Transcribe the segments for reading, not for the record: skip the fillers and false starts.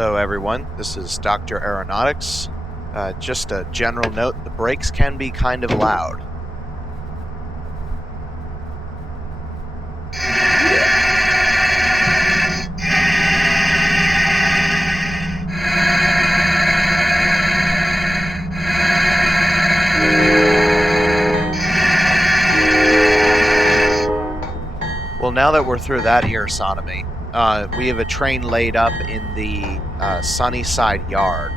Hello everyone, this is Dr. Aeronautics. Just a general note, the brakes can be kind of loud. Well, now that we're through that ear sodomy, we have a train laid up in the Sunnyside Yard,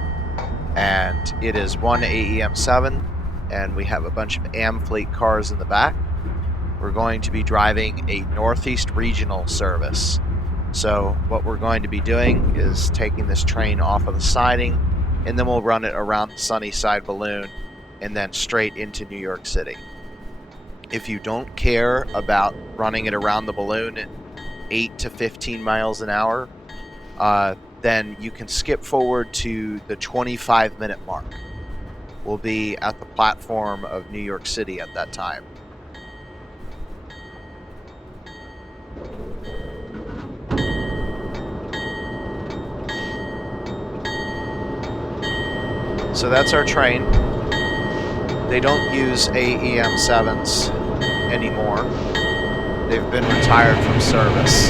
and it is 1 AEM7, and we have a bunch of Amfleet cars in the back. We're going to be driving a Northeast Regional service. So what we're going to be doing is taking this train off of the siding, and then we'll run it around the Sunnyside Balloon, and then straight into New York City. If you don't care about running it around the balloon at 8 to 15 miles an hour, then you can skip forward to the 25-minute mark. We'll be at the platform of New York City at that time. So that's our train. They don't use AEM7s anymore. They've been retired from service.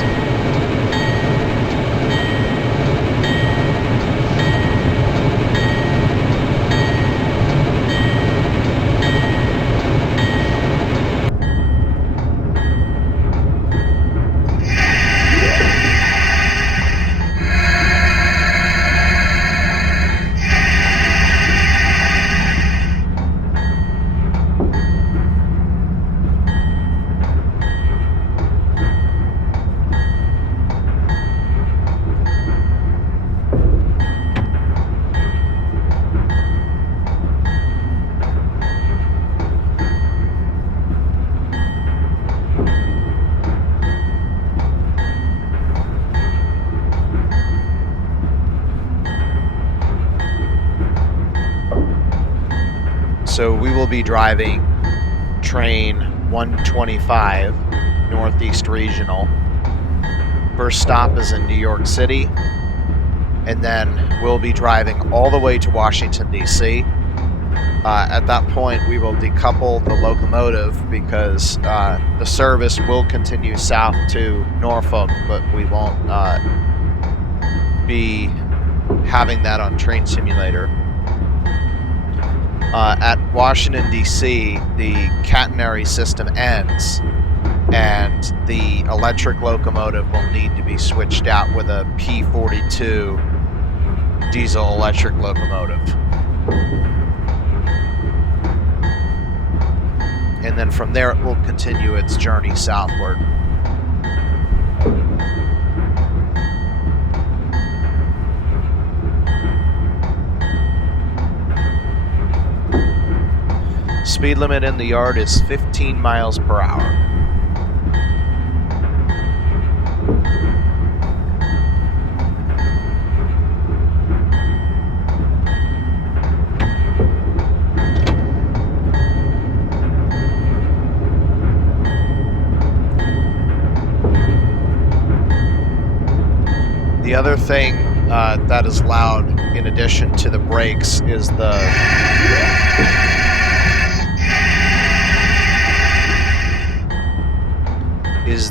So we will be driving train 125, Northeast Regional. First stop is in New York City, and then we'll be driving all the way to Washington, D.C. At that point, we will decouple the locomotive because the service will continue south to Norfolk, but we won't be having that on Train Simulator. At Washington, D.C., the catenary system ends, and the electric locomotive will need to be switched out with a P42 diesel-electric locomotive. And then from there, it will continue its journey southward. Speed limit in the yard is 15 miles per hour. The other thing that is loud in addition to the brakes is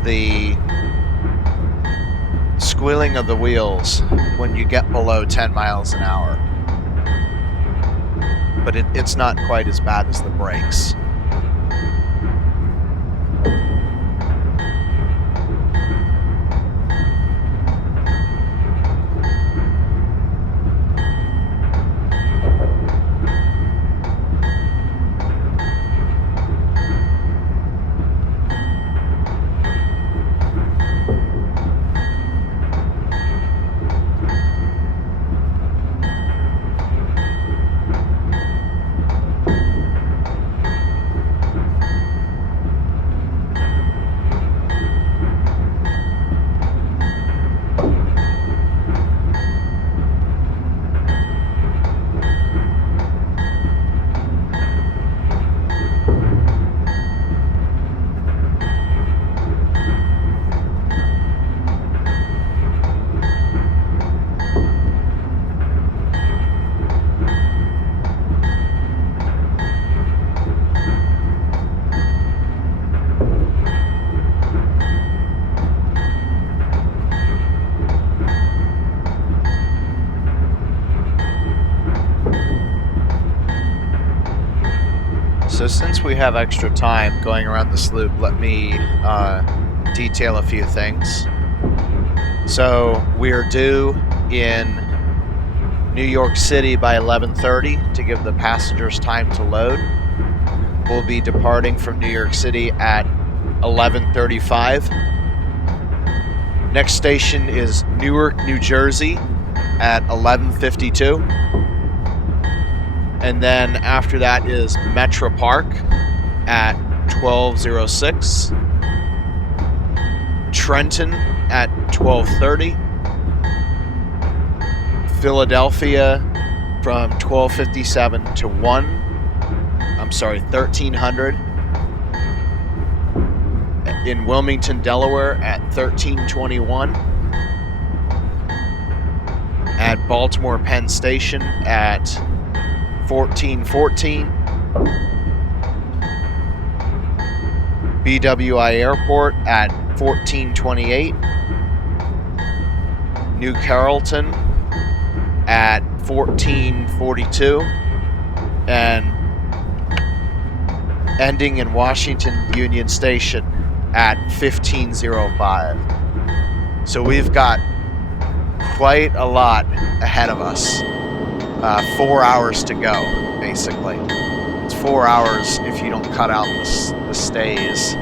the squealing of the wheels when you get below 10 miles an hour. But it's not quite as bad as the brakes. So since we have extra time going around this loop, let me detail a few things. So we're due in New York City by 11:30 to give the passengers time to load. We'll be departing from New York City at 11:35. Next station is Newark, New Jersey at 11:52. And then after that is Metro Park at 12:06. Trenton at 12:30. Philadelphia from 12:57 to 1300. In Wilmington, Delaware at 13:21. At Baltimore Penn Station at 14:14. BWI Airport at 14:28. New Carrollton at 14:42. And ending in Washington Union Station at 15:05. So we've got quite a lot ahead of us. 4 hours to go, basically. It's 4 hours if you don't cut out the stays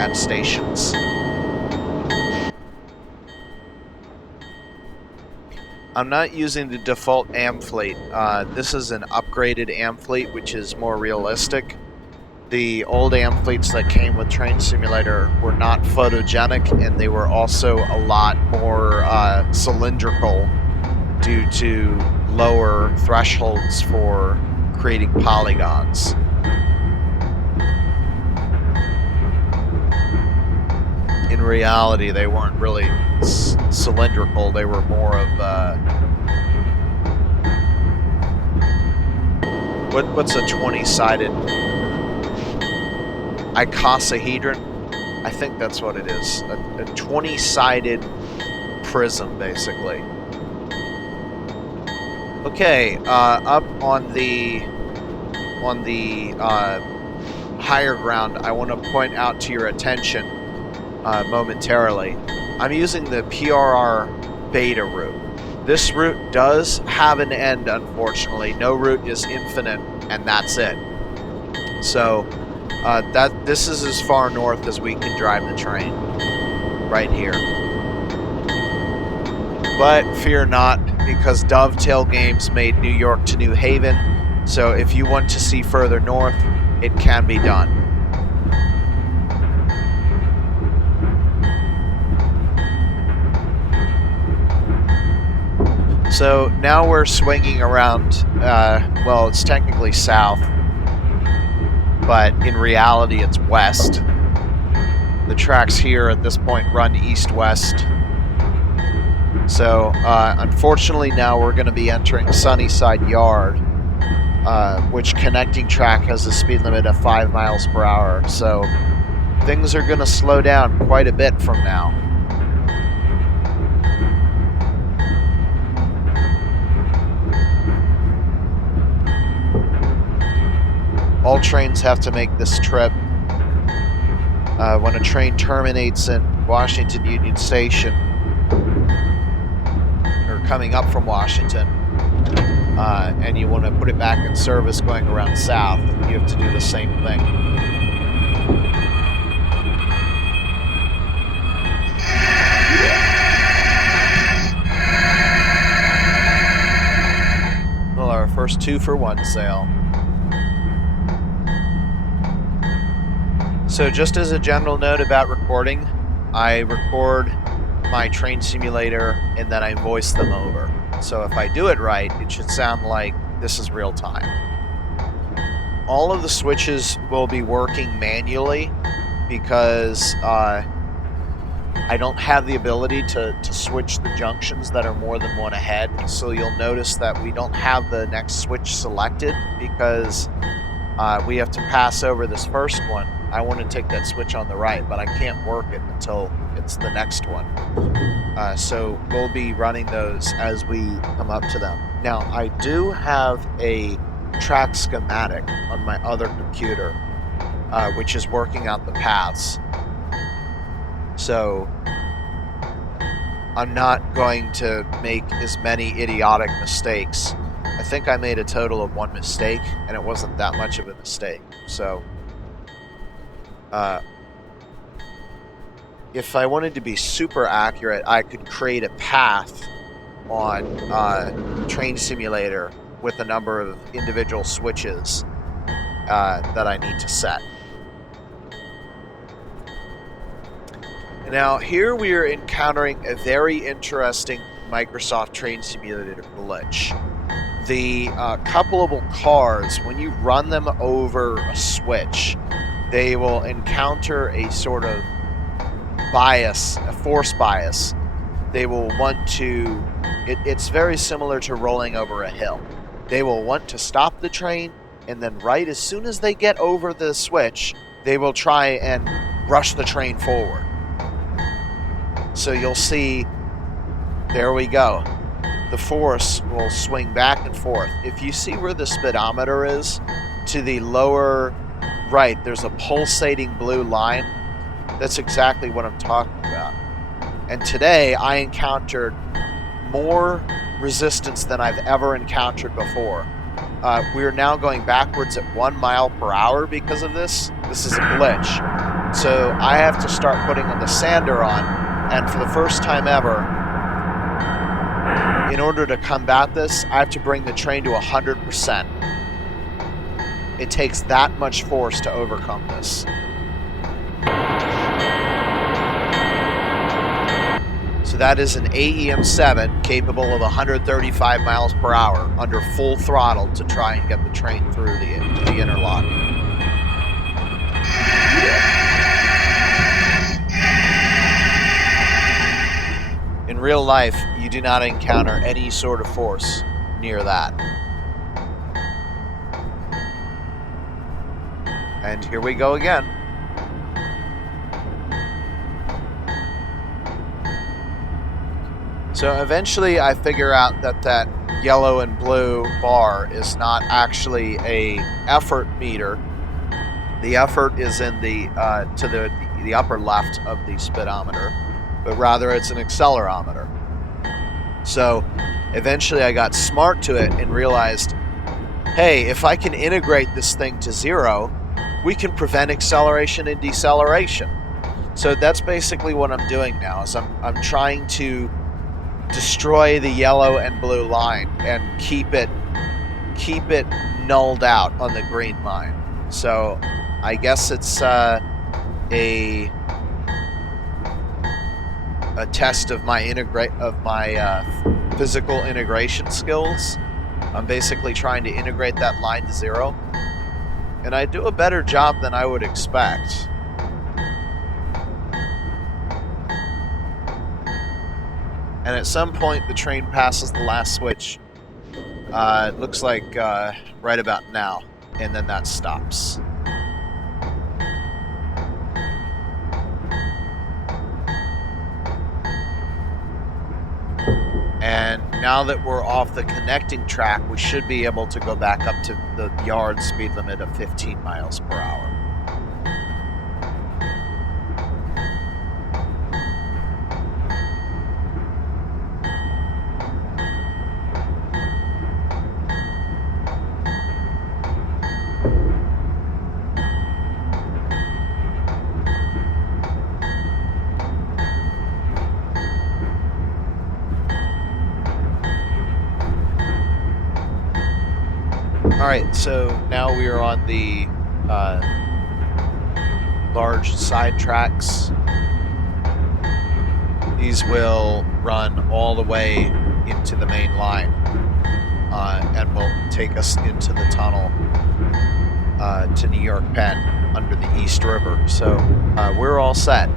at stations. I'm not using the default Amfleet. This is an upgraded Amfleet, which is more realistic. The old Amfleets that came with Train Simulator were not photogenic, and they were also a lot more cylindrical due to lower thresholds for creating polygons. In reality, they weren't really cylindrical. They were more of what's a 20-sided icosahedron? I think that's what it is. A 20-sided prism, basically. Okay, up on the higher ground, I want to point out to your attention momentarily. I'm using the PRR Beta route. This route does have an end, unfortunately. No route is infinite, and that's it. So this is as far north as we can drive the train, right here. But fear not, because Dovetail Games made New York to New Haven, so if you want to see further north, it can be done. So now we're swinging around, well, it's technically south, but in reality it's west. The tracks here at this point run east-west. So, unfortunately now we're going to be entering Sunnyside Yard, which connecting track has a speed limit of 5 miles per hour. So, things are going to slow down quite a bit from now. All trains have to make this trip. When a train terminates in Washington Union Station, or coming up from Washington, and you want to put it back in service going around south, you have to do the same thing. Well, our first 2-for-1 sale. So just as a general note about recording, I record my train simulator and then I voice them over. So if I do it right, it should sound like this is real time. All of the switches will be working manually because I don't have the ability to switch the junctions that are more than one ahead. So you'll notice that we don't have the next switch selected because we have to pass over this first one. I want to take that switch on the right, but I can't work it until it's the next one. So we'll be running those as we come up to them. Now, I do have a track schematic on my other computer, which is working out the paths. So I'm not going to make as many idiotic mistakes. I think I made a total of 1 mistake, and it wasn't that much of a mistake. So if I wanted to be super accurate, I could create a path on Train Simulator with a number of individual switches that I need to set. Now, here we are encountering a very interesting Microsoft Train Simulator glitch. The coupleable cars, when you run them over a switch, they will encounter a sort of bias, a force bias. They will want to, it's very similar to rolling over a hill. They will want to stop the train, and then right as soon as they get over the switch, they will try and rush the train forward. So you'll see, there we go. The force will swing back and forth. If you see where the speedometer is, to the lower right, there's a pulsating blue line. That's exactly what I'm talking about. And today, I encountered more resistance than I've ever encountered before. We're now going backwards at 1 mile per hour because of this. This is a glitch. So I have to start putting the sander on. And for the first time ever, in order to combat this, I have to bring the train to 100%. It takes that much force to overcome this. So that is an AEM-7 capable of 135 miles per hour under full throttle to try and get the train through the interlock. In real life, you do not encounter any sort of force near that. And here we go again. So eventually I figure out that that yellow and blue bar is not actually a effort meter. The effort is in the to the upper left of the speedometer, but rather it's an accelerometer. So eventually I got smart to it and realized, hey, if I can integrate this thing to 0, we can prevent acceleration and deceleration. So that's basically what I'm doing now, is I'm trying to destroy the yellow and blue line and keep it nulled out on the green line. So I guess it's a test of my physical integration skills. I'm basically trying to integrate that line to 0, and I do a better job than I would expect. And at some point, the train passes the last switch. It looks like right about now, and then that stops. And now that we're off the connecting track, we should be able to go back up to the yard speed limit of 15 miles per hour. Alright, so now we are on the large side tracks. These will run all the way into the main line and will take us into the tunnel to New York Penn under the East River. So we're all set.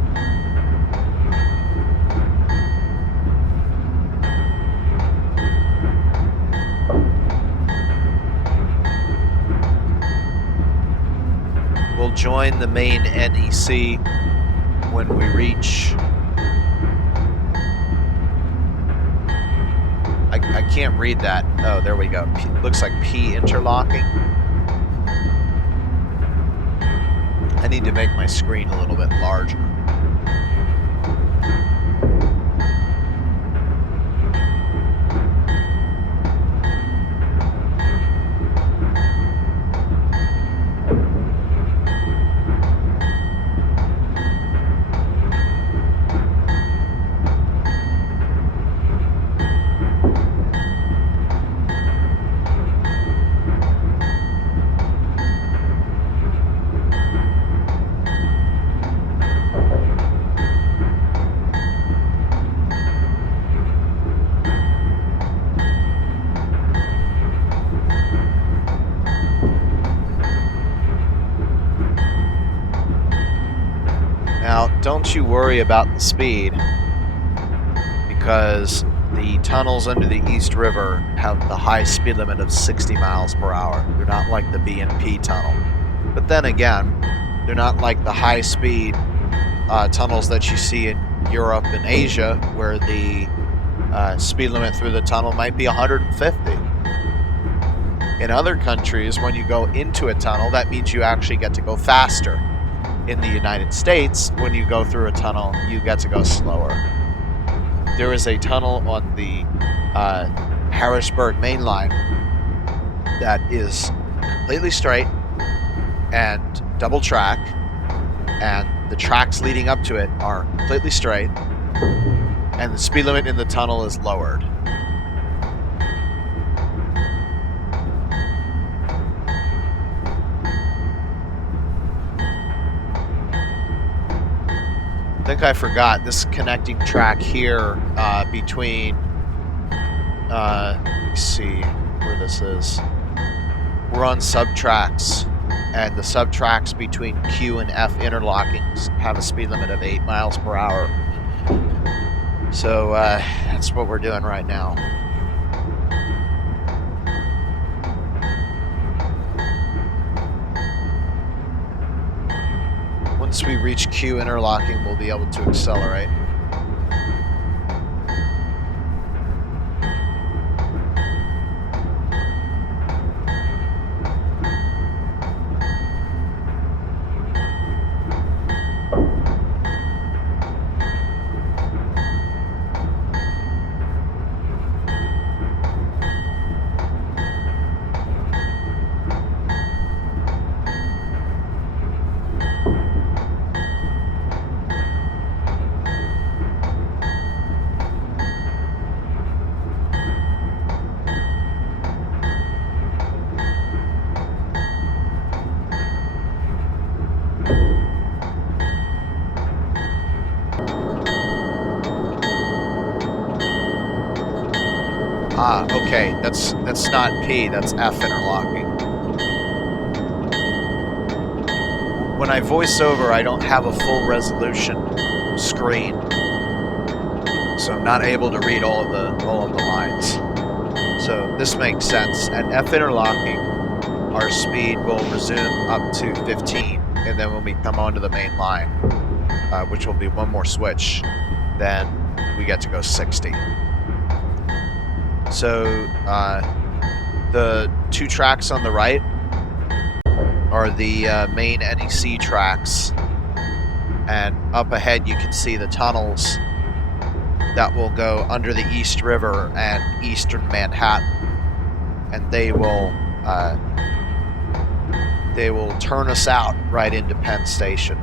We'll join the main NEC when we reach. I can't read that. Oh, there we go. Looks like P interlocking. I need to make my screen a little bit larger. Now, don't you worry about the speed, because the tunnels under the East River have the high speed limit of 60 miles per hour. They're not like the B&P tunnel. But then again, they're not like the high-speed tunnels that you see in Europe and Asia, where the speed limit through the tunnel might be 150. In other countries, when you go into a tunnel, that means you actually get to go faster. In the United States, when you go through a tunnel, you get to go slower. There is a tunnel on the Harrisburg main line that is completely straight and double track, and the tracks leading up to it are completely straight, and the speed limit in the tunnel is lowered. I think I forgot this connecting track here between, let's see where this is. We're on sub-tracks, and the sub-tracks between Q and F interlocking have a speed limit of 8 miles per hour. So that's what we're doing right now. Once we reach Q interlocking, we'll be able to accelerate. Okay, that's not P, that's F interlocking. When I voice over, I don't have a full resolution screen, so I'm not able to read all of the lines. So this makes sense. At F interlocking, our speed will resume up to 15, and then when we come onto the main line, which will be one more switch, then we get to go 60. So the two tracks on the right are the main NEC tracks, and up ahead you can see the tunnels that will go under the East River and eastern Manhattan, and they will turn us out right into Penn Station.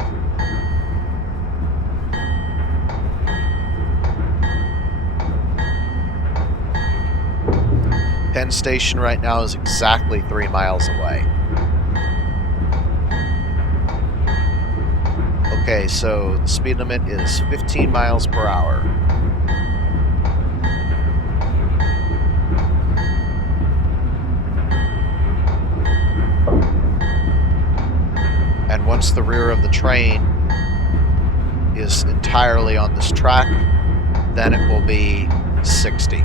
Penn Station right now is exactly 3 miles away. Okay, so the speed limit is 15 miles per hour. And once the rear of the train is entirely on this track, then it will be 60.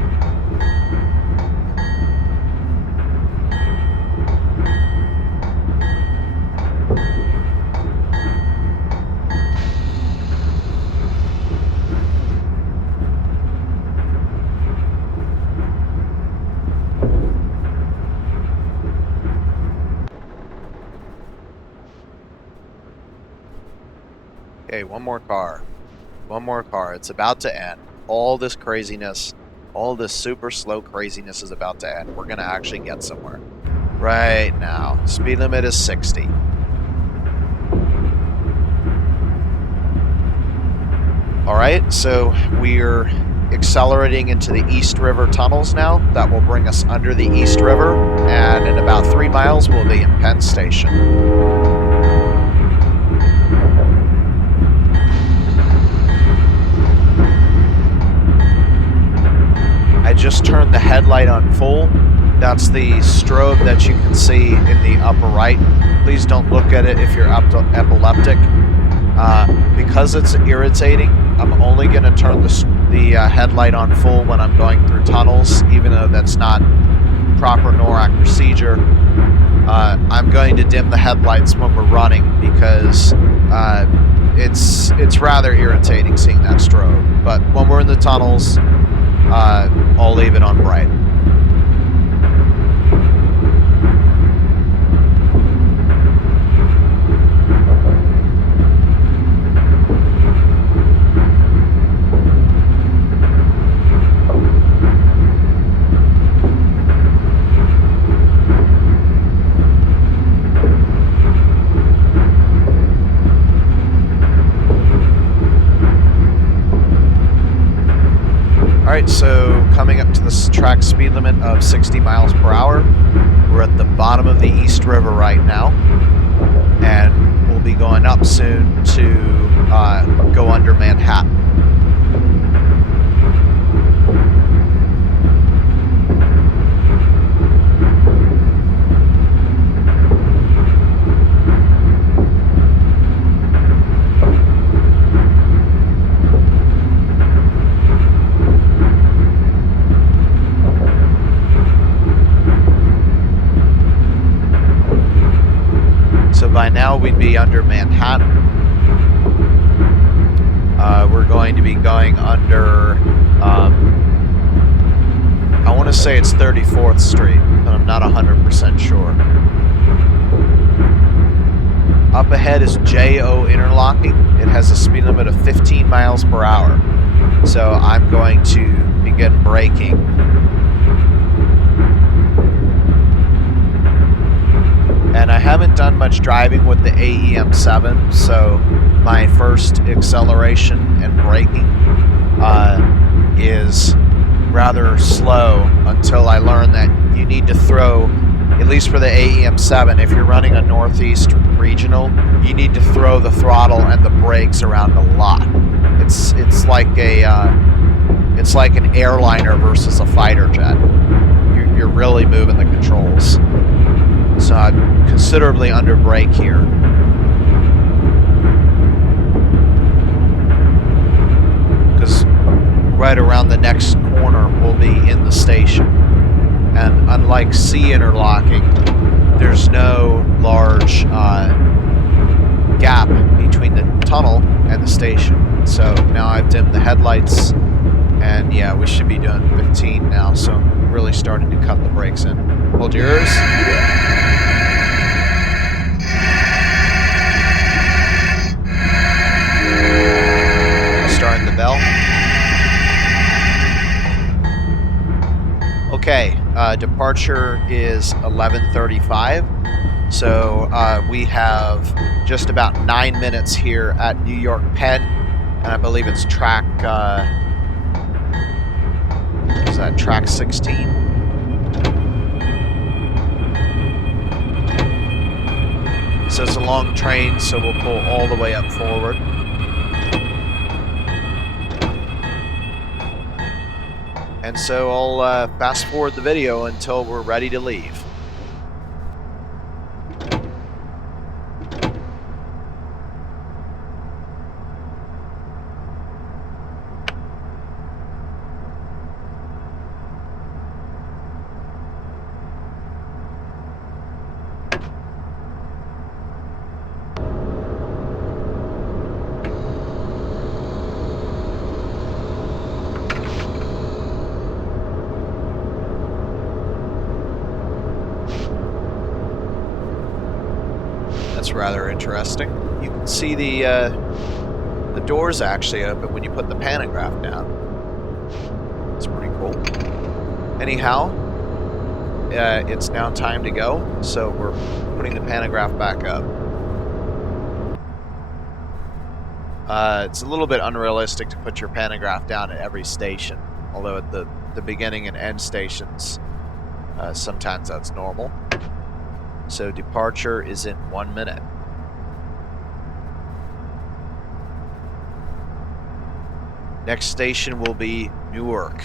Okay, one more car. One more car. It's about to end. All this craziness, all this super slow craziness is about to end. We're going to actually get somewhere. Right now. Speed limit is 60. Alright, so we're accelerating into the East River tunnels now. That will bring us under the East River, and in about 3 miles we'll be in Penn Station. I just turned the headlight on full. That's the strobe that you can see in the upper right. Please don't look at it if you're epileptic. Because it's irritating, I'm only going to turn the headlight on full when I'm going through tunnels, even though that's not proper NORAC procedure. I'm going to dim the headlights when we're running because it's rather irritating seeing that strobe. But when we're in the tunnels, I'll leave it on bright. Alright, so coming up to this track speed limit of 60 miles per hour. We're at the bottom of the East River right now, and we'll be going up soon to go under Manhattan. By now we'd be under Manhattan. We're going to be going under, I want to say it's 34th Street, but I'm not 100% sure. Up ahead is JO Interlocking. It has a speed limit of 15 miles per hour. So I'm going to begin braking. And I haven't done much driving with the AEM7, so my first acceleration and braking is rather slow until I learn that you need to throw, at least for the AEM7, if you're running a Northeast regional, you need to throw the throttle and the brakes around a lot. It's like it's like an airliner versus a fighter jet. You're really moving the controls. So I'm considerably under brake here. Because right around the next corner we'll be in the station. And unlike C interlocking, there's no large gap between the tunnel and the station. So now I've dimmed the headlights, and yeah, we should be doing 15 now, so I'm really starting to cut the brakes in. Hold yours. Starting the bell. Okay, departure is 11:35, so we have just about 9 minutes here at New York Penn, and I believe it's track, is that track 16? So it's a long train, so we'll pull all the way up forward. And so I'll fast forward the video until we're ready to leave. That's rather interesting. You can see the The doors actually open when you put the pantograph down. It's pretty cool. Anyhow, it's now time to go, so we're putting the pantograph back up. It's a little bit unrealistic to put your pantograph down at every station, although at the beginning and end stations, sometimes that's normal. So departure is in 1 minute. Next station will be Newark.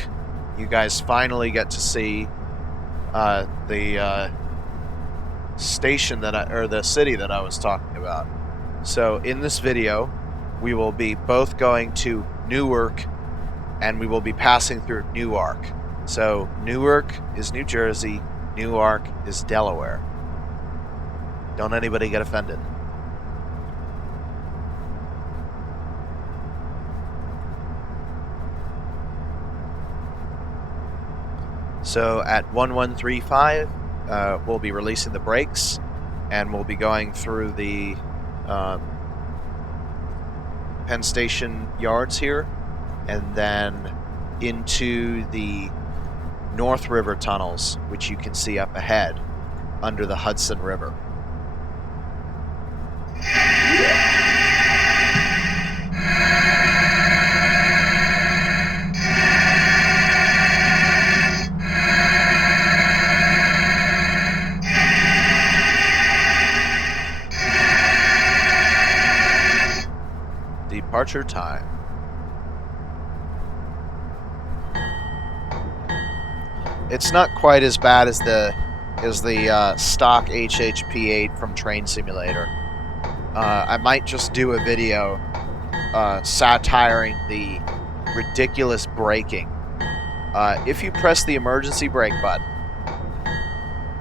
You guys finally get to see the station or the city that I was talking about. So in this video, we will be both going to Newark, and we will be passing through Newark. So Newark is New Jersey, Newark is Delaware. Don't anybody get offended. So at 1135, we'll be releasing the brakes, and we'll be going through the Penn Station yards here, and then into the North River tunnels, which you can see up ahead under the Hudson River. Departure time. It's not quite as bad as the stock HHP8 from Train Simulator. I might just do a video satiring the ridiculous braking. If you press the emergency brake button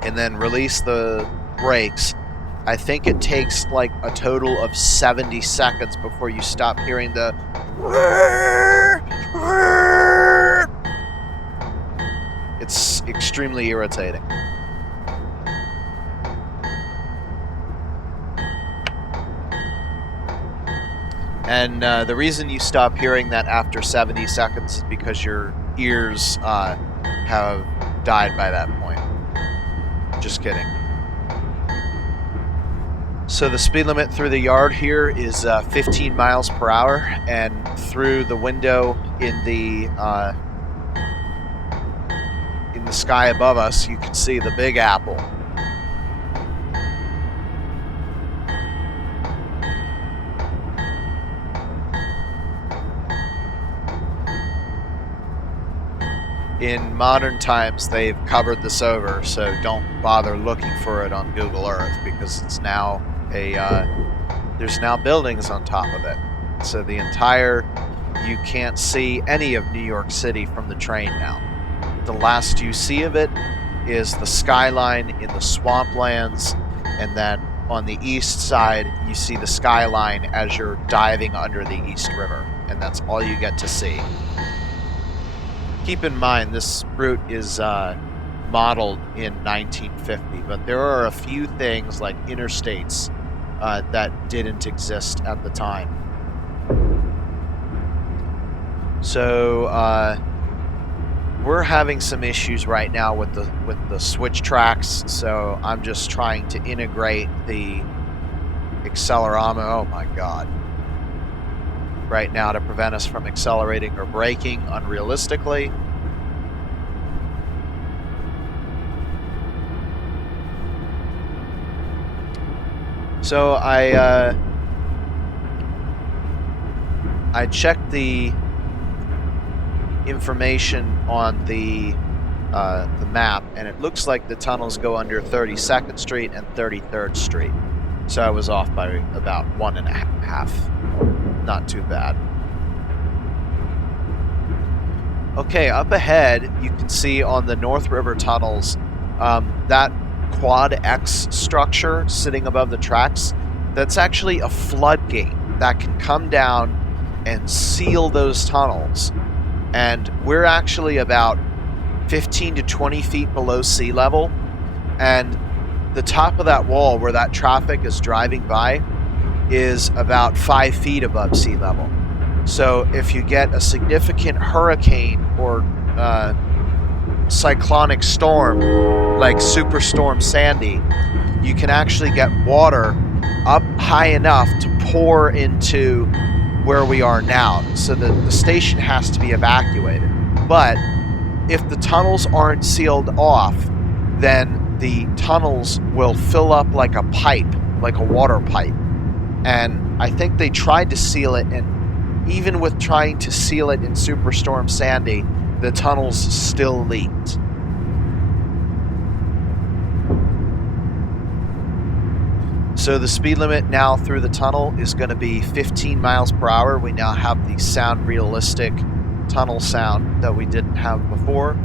and then release the brakes, I think it takes like a total of 70 seconds before you stop hearing the It's extremely irritating. And the reason you stop hearing that after 70 seconds is because your ears have died by that point. Just kidding. So the speed limit through the yard here is 15 miles per hour, and through the window in the sky above us, you can see the Big Apple. In modern times, they've covered this over, so don't bother looking for it on Google Earth, because it's now there's now buildings on top of it. So you can't see any of New York City from the train now. The last you see of it is the skyline in the swamplands, and then on the east side, you see the skyline as you're diving under the East River, and that's all you get to see. Keep in mind, this route is modeled in 1950, but there are a few things like interstates that didn't exist at the time. So we're having some issues right now with the switch tracks, so I'm just trying to integrate the accelerometer. Oh my god. Right now to prevent us from accelerating or braking unrealistically. So I checked the information on the map, and it looks like the tunnels go under 32nd Street and 33rd Street. So I was off by about 1.5. Not too bad. Okay, up ahead, you can see on the North River tunnels, that Quad X structure sitting above the tracks, that's actually a floodgate that can come down and seal those tunnels. And we're actually about 15 to 20 feet below sea level, and the top of that wall where that traffic is driving by, is about 5 feet above sea level. So if you get a significant hurricane or cyclonic storm like Superstorm Sandy, you can actually get water up high enough to pour into where we are now, so that the station has to be evacuated. But if the tunnels aren't sealed off, then the tunnels will fill up like a pipe, like a water pipe. And I think they tried to seal it, and even with trying to seal it in Superstorm Sandy, the tunnels still leaked. So the speed limit now through the tunnel is going to be 15 miles per hour. We now have the sound realistic tunnel sound that we didn't have before.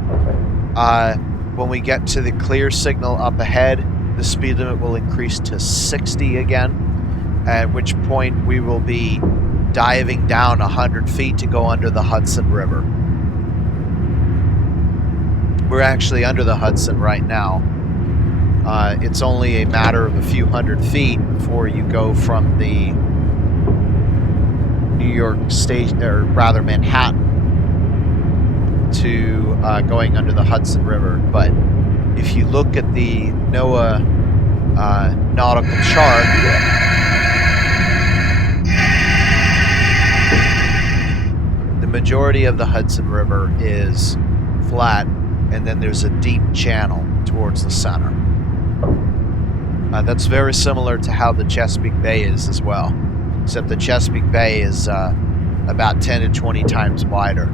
When we get to the clear signal up ahead, the speed limit will increase to 60 again, at which point we will be diving down 100 feet to go under the Hudson River. We're actually under the Hudson right now. It's only a matter of a few hundred feet before you go from the New York State, or rather Manhattan, to going under the Hudson River. But if you look at the NOAA nautical chart, the majority of the Hudson River is flat, and then there's a deep channel towards the center. That's very similar to how the Chesapeake Bay is as well, except the Chesapeake Bay is about 10 to 20 times wider.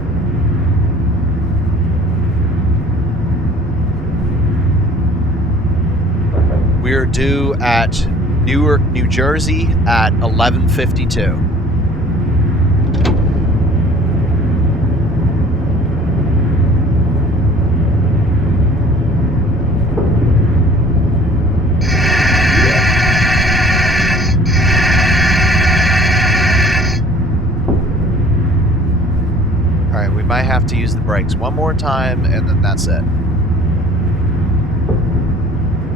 We are due at Newark, New Jersey at 11:52. Might have to use the brakes one more time, and then that's it.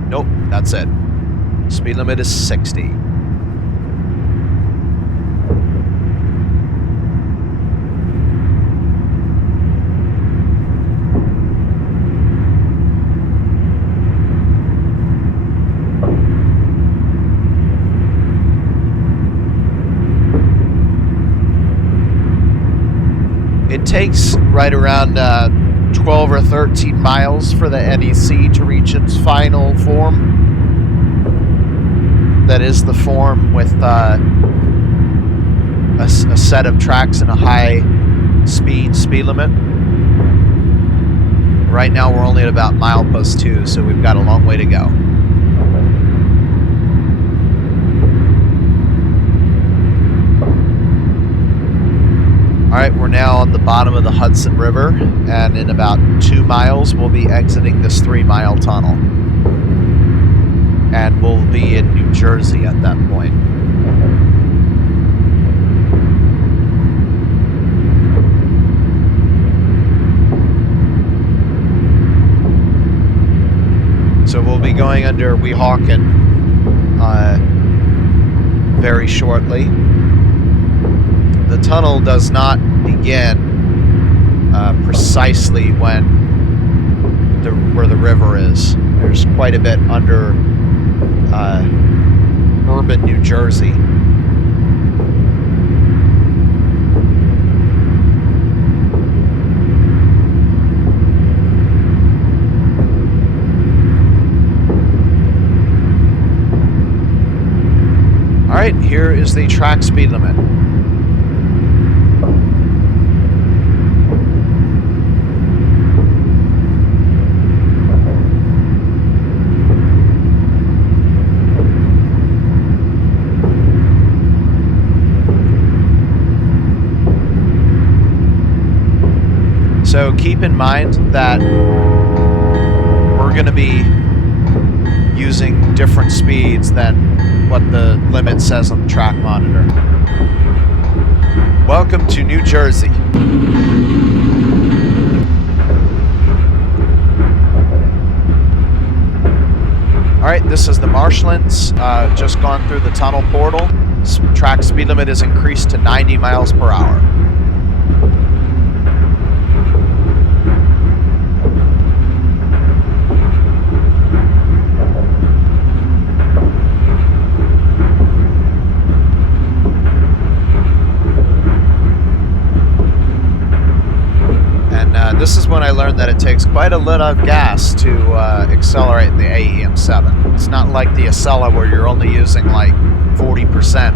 Nope, that's it. Speed limit is 60. It takes right around 12 or 13 miles for the NEC to reach its final form. That is the form with a set of tracks and a high speed limit. Right now we're only at about Milepost 2, so we've got a long way to go. Alright, we're now on the bottom of the Hudson River, and in about 2 miles we'll be exiting this 3-mile tunnel. And we'll be in New Jersey at that point. So we'll be going under Weehawken very shortly. The tunnel does not begin precisely when where the river is. There's quite a bit under urban New Jersey. All right, here is the track speed limit. So keep in mind that we're going to be using different speeds than what the limit says on the track monitor. Welcome to New Jersey. All right, this is the Marshlands, just gone through the tunnel portal. Track speed limit is increased to 90 miles per hour. This is when I learned that it takes quite a lot of gas to accelerate in the AEM7. It's not like the Acela where you're only using like 40%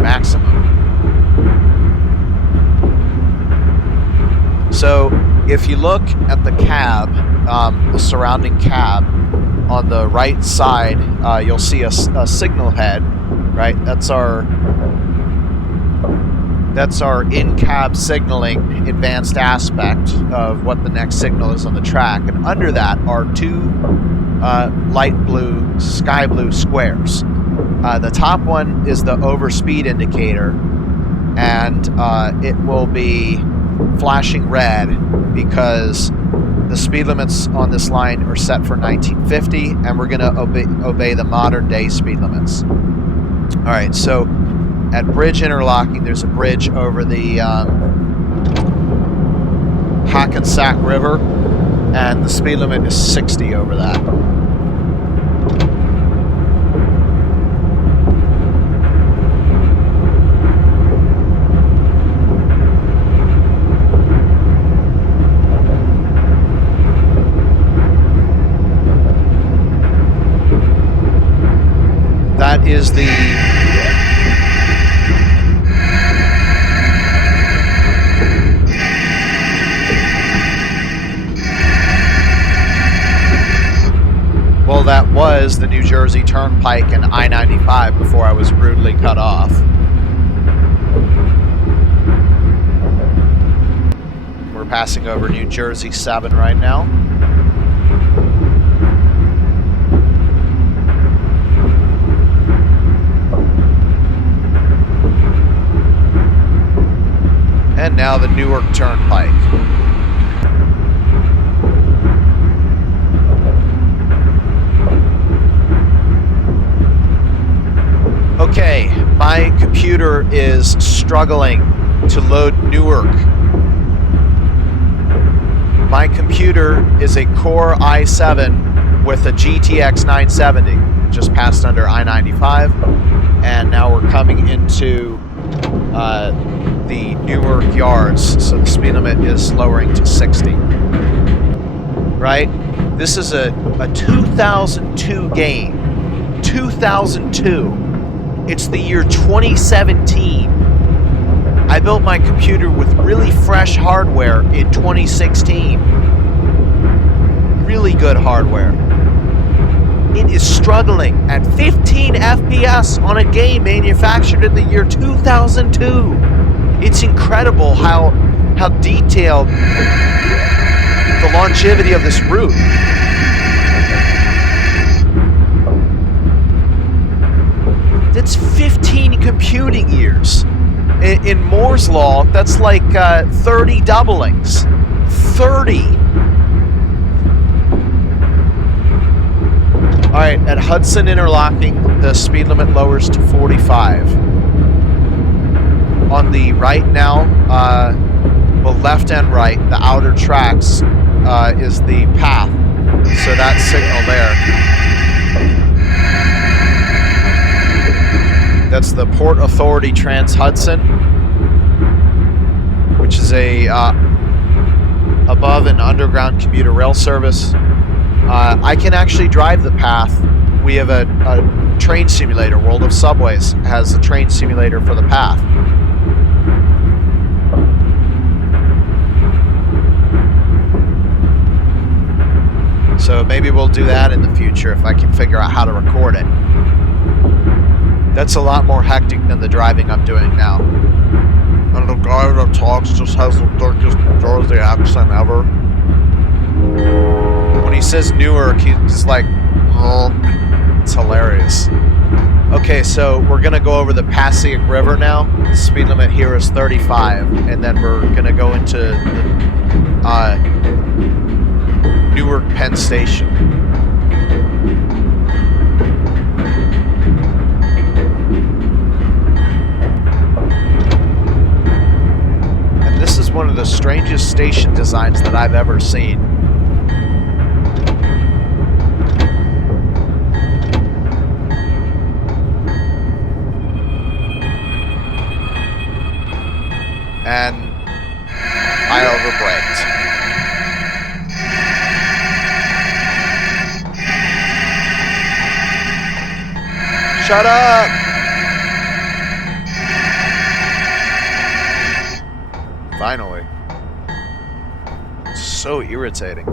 maximum. So if you look at the cab, the surrounding cab, on the right side, you'll see a signal head, right? That's our in-cab signaling advanced aspect of what the next signal is on the track. And under that are two light blue, sky blue squares. The top one is the overspeed indicator, and it will be flashing red because the speed limits on this line are set for 1950, and we're going to obey the modern day speed limits. All right, so at Bridge Interlocking, there's a bridge over the Hackensack River, and the speed limit is 60 over that. That is the that was the New Jersey Turnpike and I-95 before I was rudely cut off. We're passing over New Jersey 7 right now. And now the Newark Turnpike. Okay, my computer is struggling to load Newark. My computer is a Core i7 with a GTX 970. Just passed under I-95, and now we're coming into the Newark yards, so the speed limit is lowering to 60. Right? This is a 2002 game. 2002. It's the year 2017. I built my computer with really fresh hardware in 2016. Really good hardware. It is struggling at 15 FPS on a game manufactured in the year 2002. It's incredible how detailed the longevity of this route. That's 15 computing years. In Moore's Law, that's like 30 doublings. 30. All right, at Hudson Interlocking, the speed limit lowers to 45. On the right now, well, left and right, the outer tracks is the path. So that signal there. That's the Port Authority Trans-Hudson, which is a above and underground commuter rail service. I can actually drive the path. We have a train simulator. World of Subways has a train simulator for the path. So maybe we'll do that in the future if I can figure out how to record it. That's a lot more hectic than the driving I'm doing now. And the guy that talks just has the darkest Jersey accent ever. When he says Newark, he's like, oh, it's hilarious. Okay, so we're gonna go over the Passaic River now. The speed limit here is 35, and then we're gonna go into the Newark Penn Station. strangest station designs that I've ever seen. And I overbraked. Shut up! Finally. So irritating.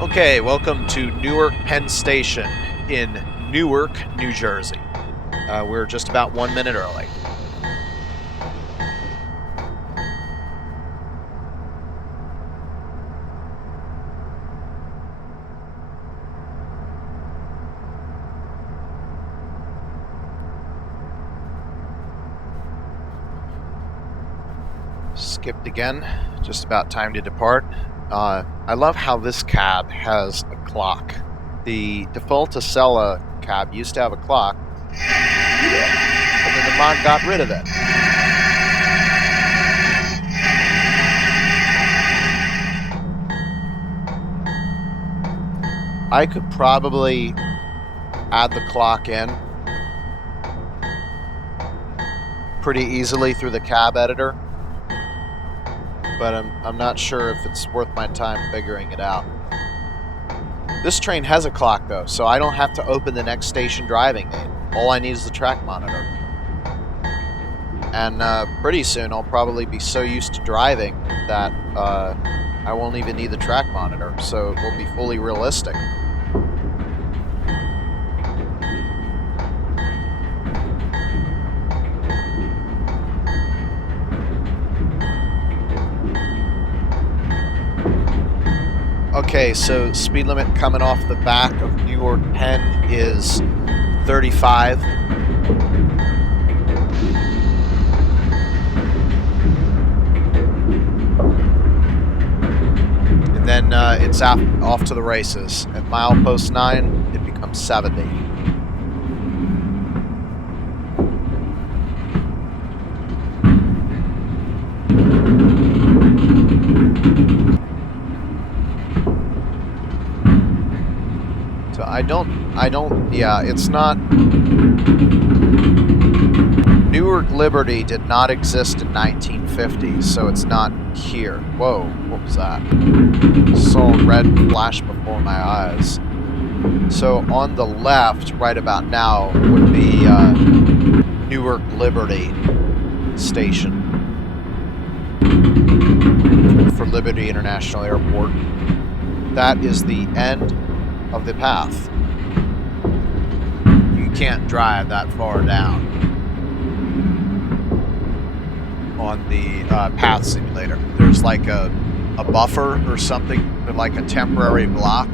Okay, welcome to Newark Penn Station in Newark, New Jersey. We're just about 1 minute early. Skipped again, just about time to depart. I love how this cab has a clock. The default Acela cab used to have a clock, and then the mod got rid of it. I could probably add the clock in pretty easily through the cab editor, but I'm not sure if it's worth my time figuring it out. This train has a clock though, so I don't have to open the next station driving aid. All I need is the track monitor. And pretty soon I'll probably be so used to driving that I won't even need the track monitor, so it will be fully realistic. Okay, so speed limit coming off the back of Newark Penn is 35. And then it's off to the races. At milepost 9, it becomes 70. Yeah, it's not... Newark Liberty did not exist in 1950, so it's not here. Whoa, what was that? Saw red flash before my eyes. So on the left, right about now, would be Newark Liberty Station for Liberty International Airport. That is the end of the path. You can't drive that far down on the path simulator. There's like a buffer or something, like a temporary block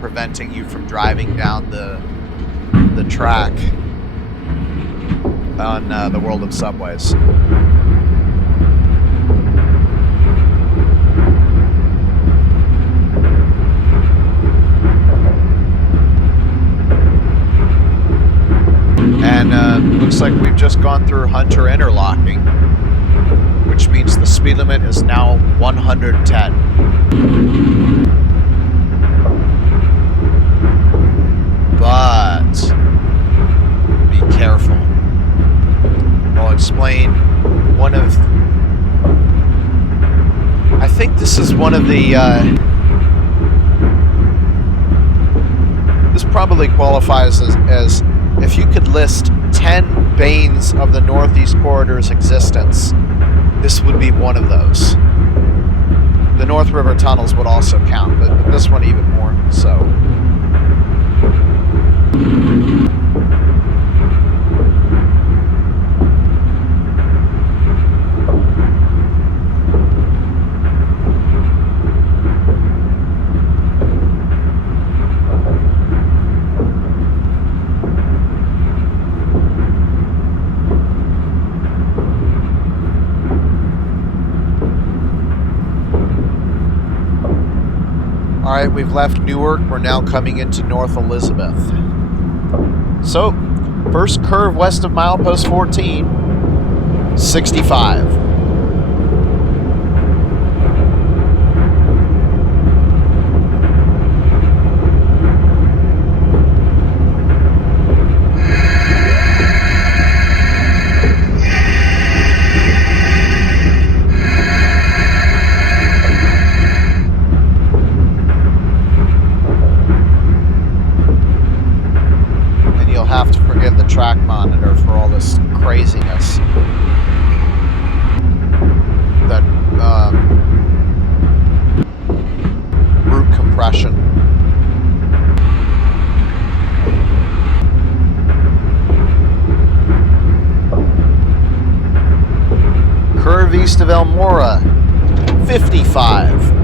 preventing you from driving down the track on the World of Subways. And looks like we've just gone through Hunter Interlocking, which means the speed limit is now 110. But be careful. I'll explain I think this is one of the... this probably qualifies as if you could list 10 banes of the Northeast Corridor's existence, this would be one of those. The North River tunnels would also count, but this one even more so. Alright, we've left Newark. We're now coming into North Elizabeth. So, first curve west of Milepost 14, 65. Track monitor for all this craziness. That root compression. Curve east of Elmora, 55.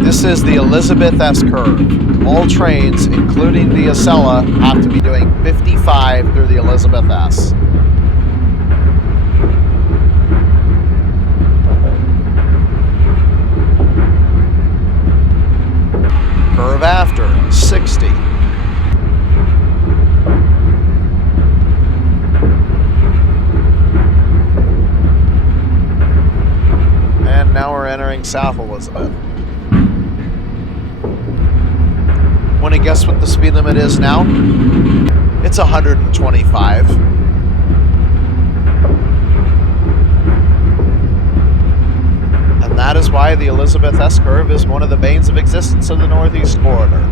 This is the Elizabeth S curve. All trains, including the Acela, have to be doing 55 through the Elizabeth S. Curve after, 60. And now we're entering South Elizabeth. Want to guess what the speed limit is now? It's 125. And that is why the Elizabeth S curve is one of the banes of existence of the Northeast Corridor.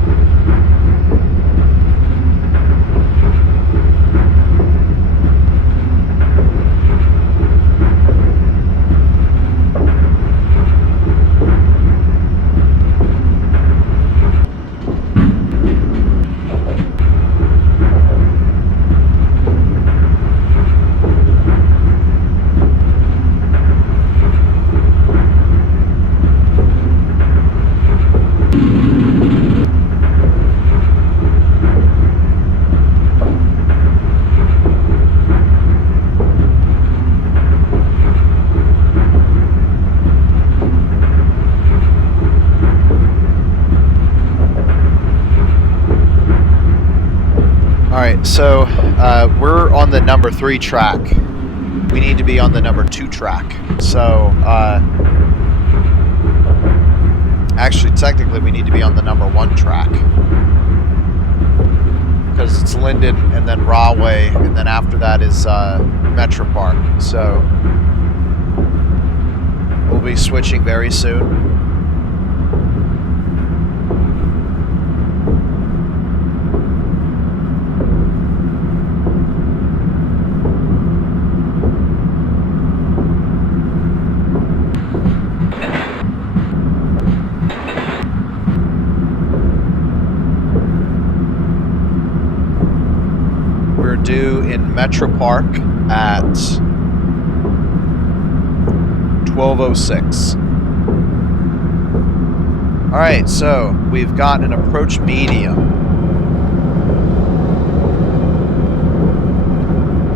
So we're on the number 3 track. We need to be on the number 2 track. So actually, technically, we need to be on the number 1 track because it's Linden and then Rahway, and then after that is Metro Park. So we'll be switching very soon. Due in Metro Park at 12:06. All right, so we've got an approach medium.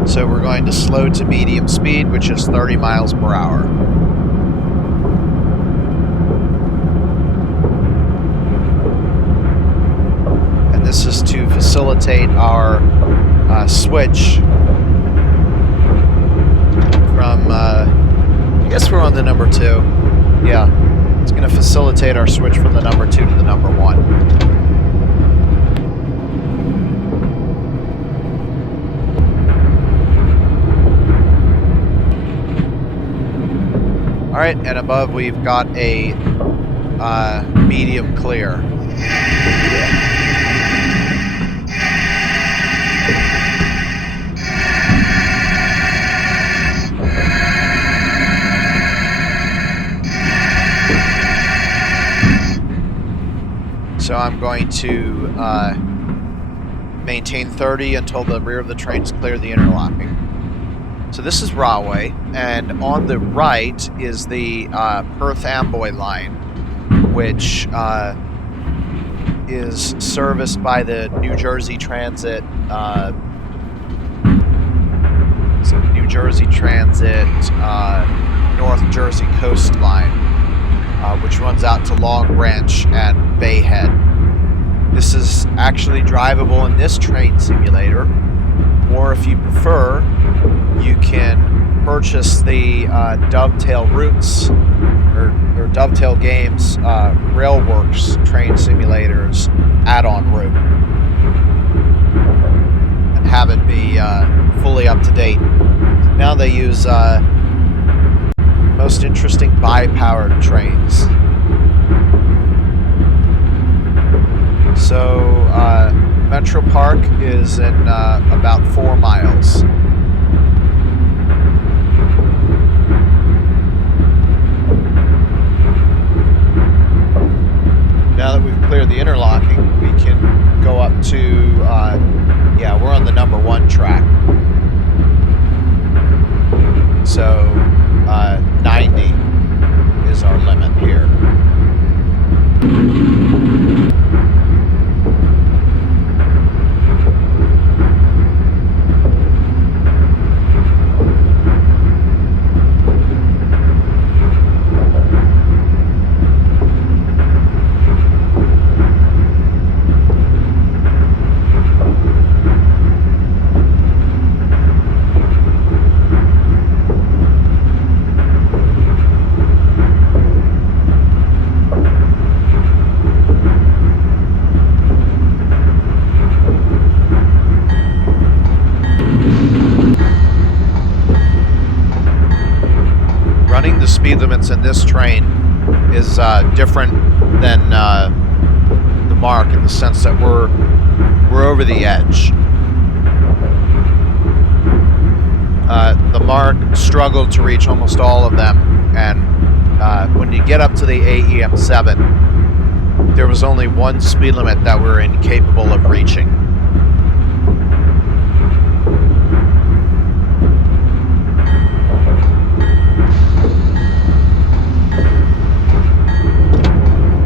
So we're going to slow to medium speed, which is 30 miles per hour. And this is to facilitate our switch from, I guess we're on the number 2. Yeah, it's going to facilitate our switch from the number 2 to the number 1. All right, and above we've got a medium clear. So I'm going to maintain 30 until the rear of the train is clear of the interlocking. So this is Rahway, and on the right is the Perth Amboy line, which is serviced by the New Jersey Transit. New Jersey Transit North Jersey coastline, which runs out to Long Branch and Bay Head. This is actually drivable in this train simulator, or if you prefer, you can purchase the Dovetail Routes or Dovetail Games Railworks train simulators add-on route and have it be fully up to date. Now they use most interesting bi-powered trains. So Metro Park is in about 4 miles. Now that we've cleared the interlocking, we can go up to, yeah, we're on the number 1 track. So 90 is our limit here. Speed limits in this train is different than the Mark in the sense that we're over the edge. The Mark struggled to reach almost all of them, and when you get up to the AEM7, there was only one speed limit that we're incapable of reaching.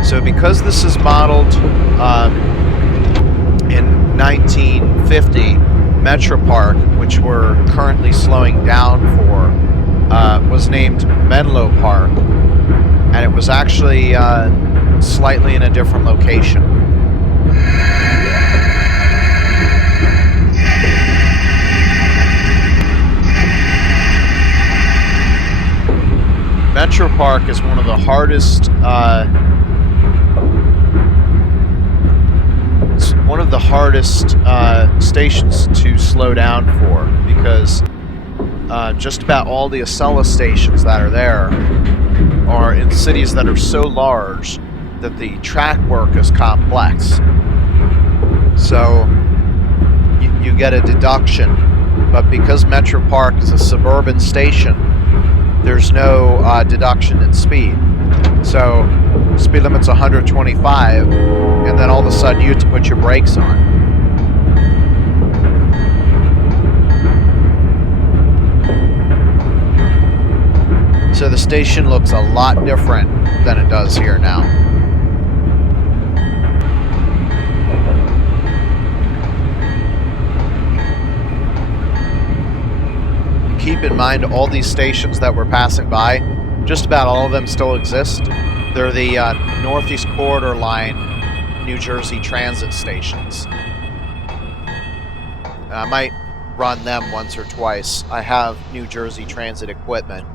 So because this is modeled in 1950, Metro Park, which we're currently slowing down for, was named Menlo Park, and it was actually slightly in a different location. Metro Park is one of the hardest stations to slow down for, because just about all the Acela stations that are there are in cities that are so large that the track work is complex. So you get a deduction, but because Metro Park is a suburban station, there's no deduction in speed. So speed limit's 125, and then all of a sudden you have to put your brakes on. So the station looks a lot different than it does here now. Keep in mind, all these stations that we're passing by, just about all of them still exist. They're the Northeast Corridor Line New Jersey Transit stations. And I might run them once or twice. I have New Jersey Transit equipment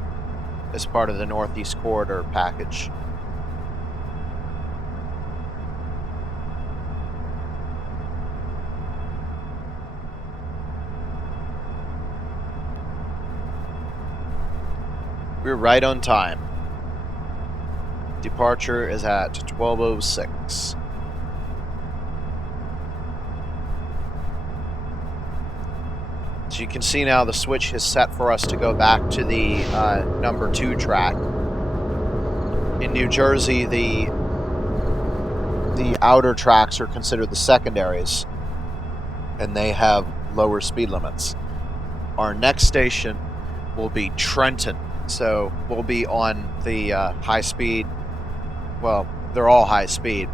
as part of the Northeast Corridor package. We're right on time. Departure is at 12:06. So you can see now the switch is set for us to go back to the number 2 track. In New Jersey, the outer tracks are considered the secondaries, and they have lower speed limits. Our next station will be Trenton. So we'll be on the high speed, well, they're all high speed,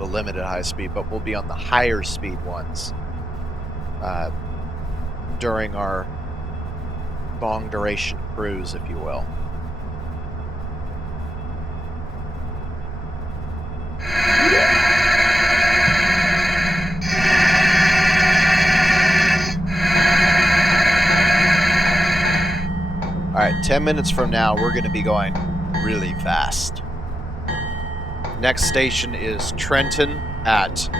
the limited high speed, but we'll be on the higher speed ones during our long duration cruise, if you will. Alright, 10 minutes from now, we're going to be going really fast. Next station is Trenton at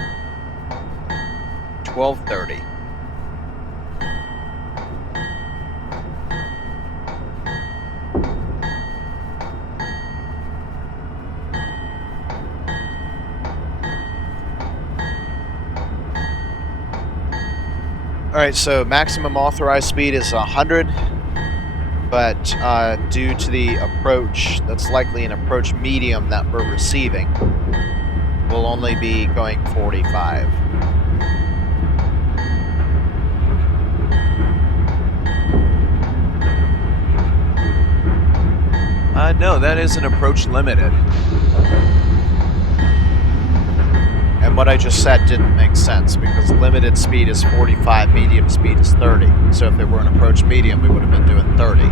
12:30. Alright, so maximum authorized speed is 100. But due to the approach, that's likely an approach medium that we're receiving, we'll only be going 45. No, that is an approach limited. And what I just said didn't make sense, because limited speed is 45, medium speed is 30. So if it were an approach medium, we would have been doing 30.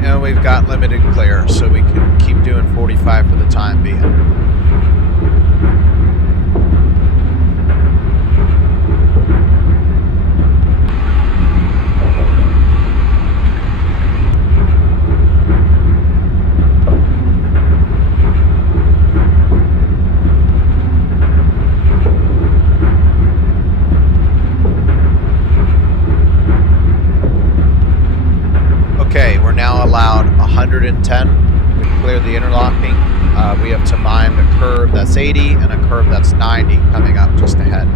And we've got limited clear, so we can keep doing 45 for the time being. Okay, we're now allowed 110. We cleared the interlocking. We have to mind a curve that's 80 and a curve that's 90 coming up just ahead.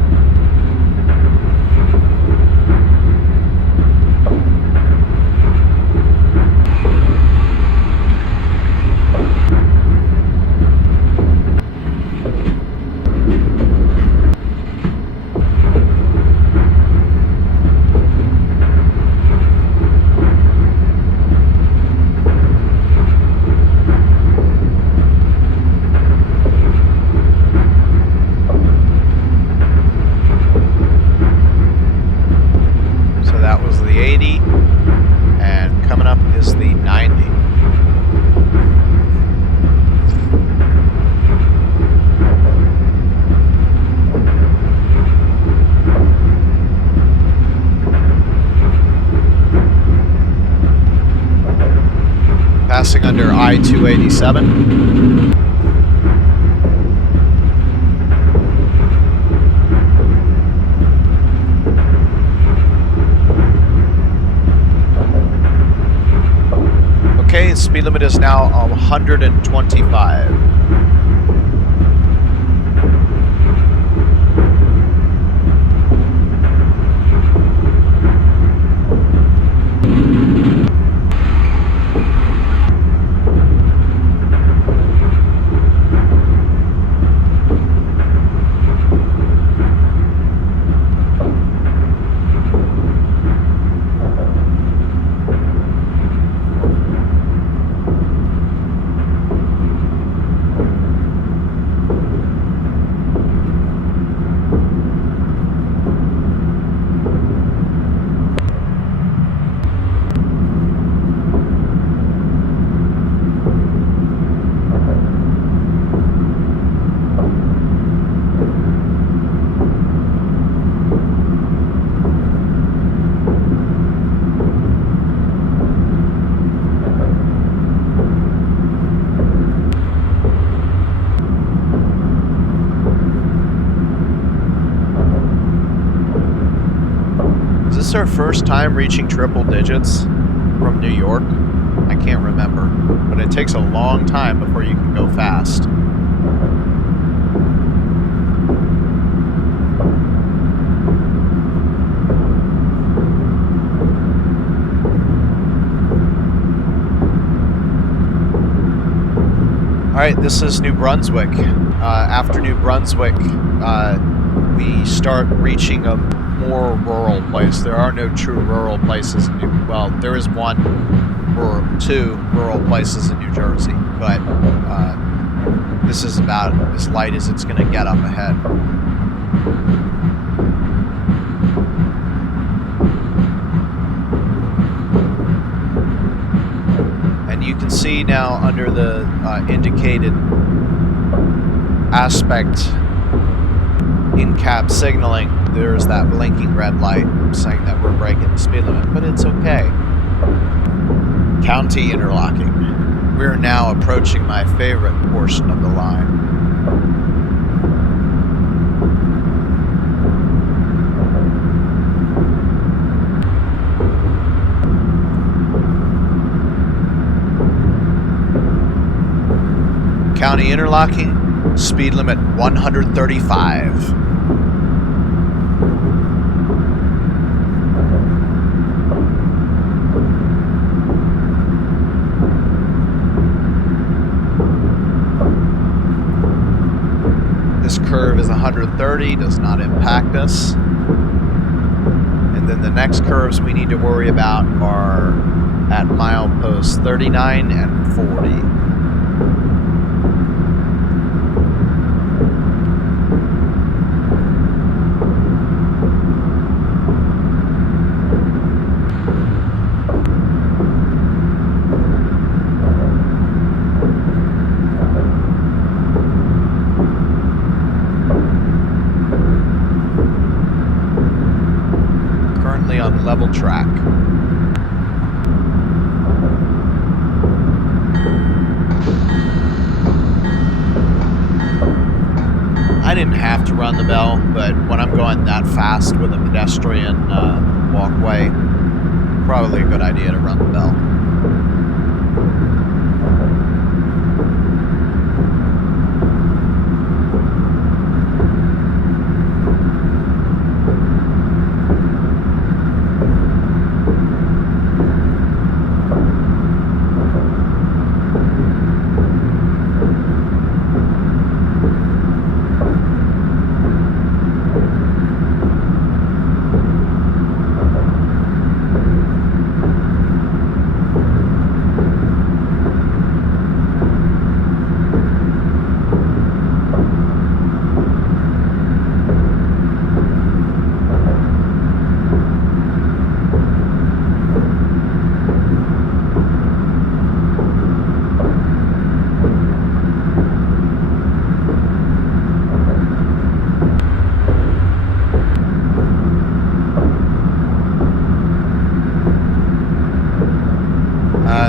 Passing under I-287. Okay, speed limit is now 125. this our first time reaching triple digits from New York? I can't remember, but it takes a long time before you can go fast. Alright, this is New Brunswick. After New Brunswick, we start reaching a more rural place. There are no true rural places in well, there is one or two rural places in New Jersey, but this is about as light as it's going to get up ahead. And you can see now under the indicated aspect in cab signaling, there's that blinking red light saying that we're breaking the speed limit, but it's okay. County interlocking. We're now approaching my favorite portion of the line. County interlocking, speed limit 135. This curve is 130, does not impact us. And then the next curves we need to worry about are at milepost 39 and 40. On level track. I didn't have to run the bell, but when I'm going that fast with a pedestrian walkway, probably a good idea to run the bell.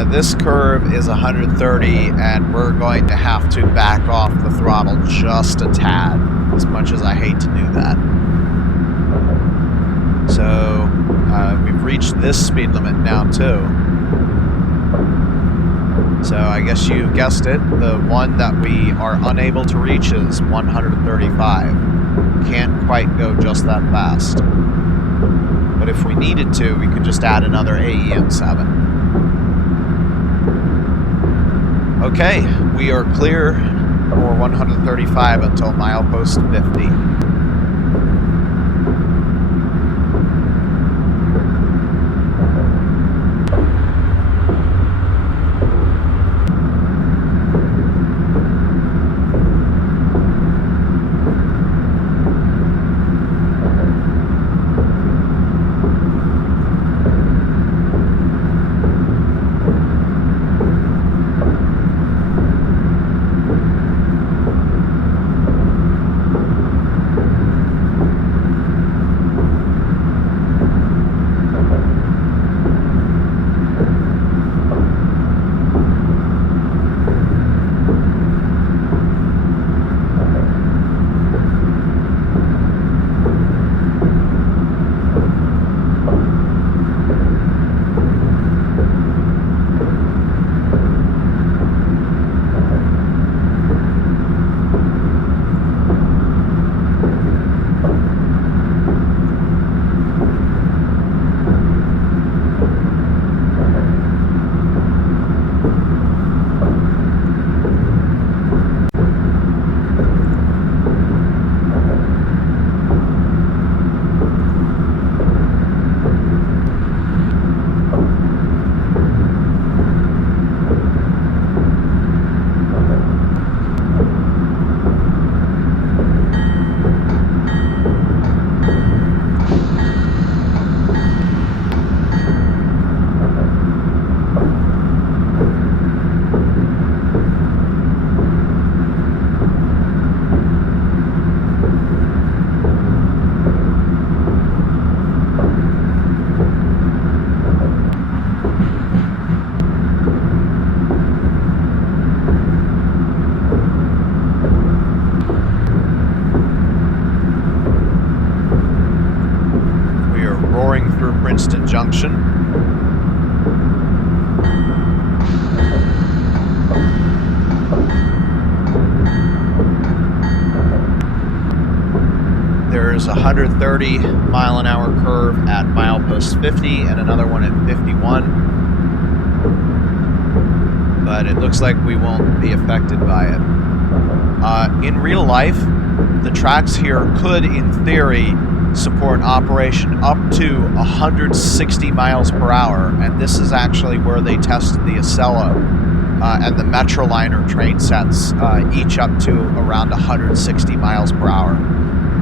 This curve is 130, and we're going to have to back off the throttle just a tad, as much as I hate to do that. So, we've reached this speed limit now, too. So, I guess you guessed it, the one that we are unable to reach is 135. Can't quite go just that fast. But if we needed to, we could just add another AEM7. Okay, we are clear for 135 until milepost 50. Frankfort Junction. There's a 130 mile an hour curve at Milepost 50 and another one at 51. But it looks like we won't be affected by it. In real life, the tracks here could, in theory, support operation up to 160 miles per hour, and this is actually where they tested the Acela and the Metroliner train sets, each up to around 160 miles per hour.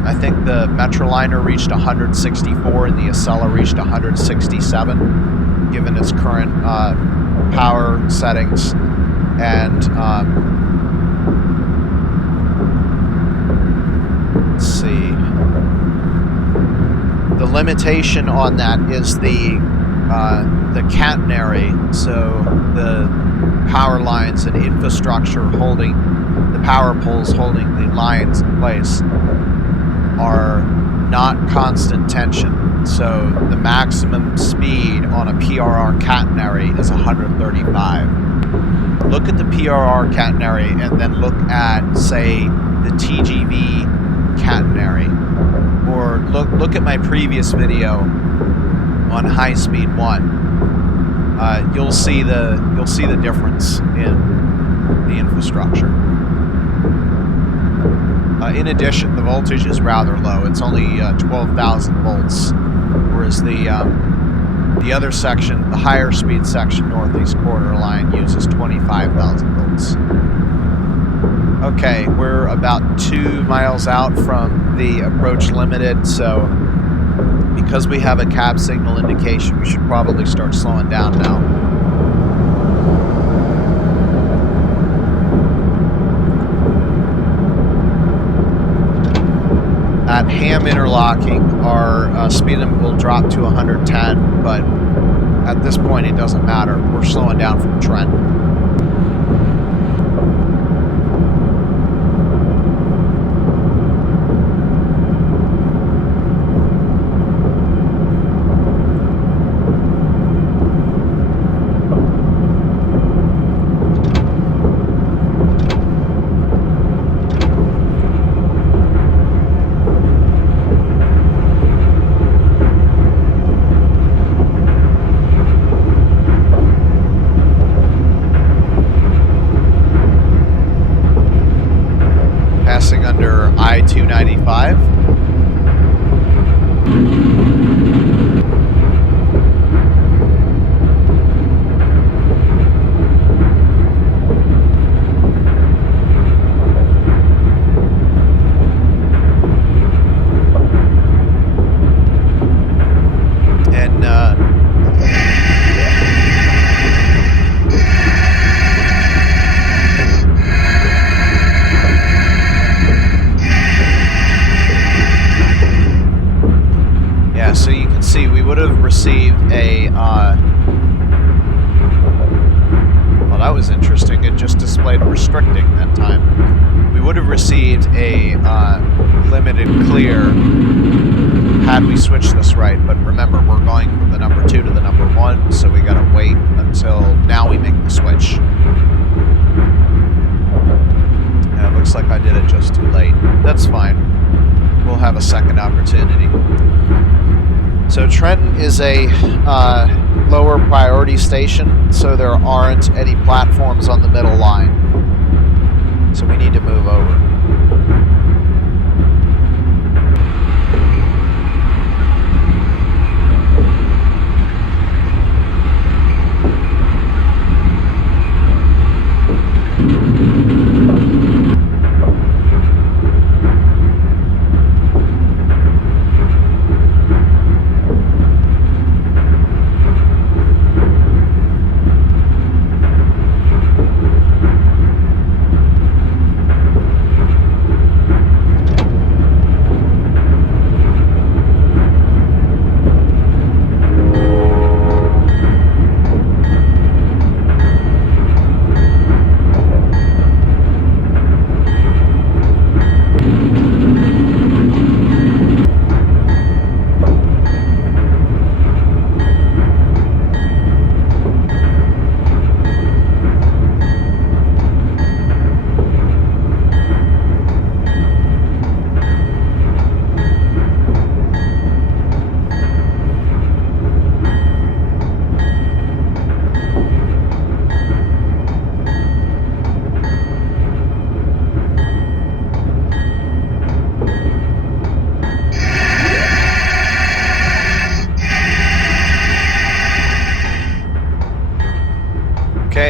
I think the Metroliner reached 164 and the Acela reached 167, given its current power settings. And let's see. The limitation on that is the catenary, so the power lines and infrastructure holding the power poles holding the lines in place are not constant tension. So the maximum speed on a PRR catenary is 135. Look at the PRR catenary and then look at, say, the TGV catenary. Or look at my previous video on High Speed 1. You'll see the difference in the infrastructure. In addition, the voltage is rather low. It's only 12,000 volts, whereas the other section, the higher speed section, northeast quarter line, uses 25,000 volts. Okay, we're about 2 miles out from the approach limited, so because we have a cab signal indication, we should probably start slowing down now. At Ham Interlocking, our speed limit will drop to 110, but at this point it doesn't matter. We're slowing down from Trenton. Under I-295. So you can see we would have received a, well, that was interesting. It just displayed restricting that time. We would have received a limited clear had we switched this right, but remember, we're going from the number 2 to the number 1, so we gotta wait until now we make the switch. And it looks like I did it just too late. That's fine. We'll have a second opportunity. So Trenton is a lower priority station, so there aren't any platforms on the middle line. So we need to move over.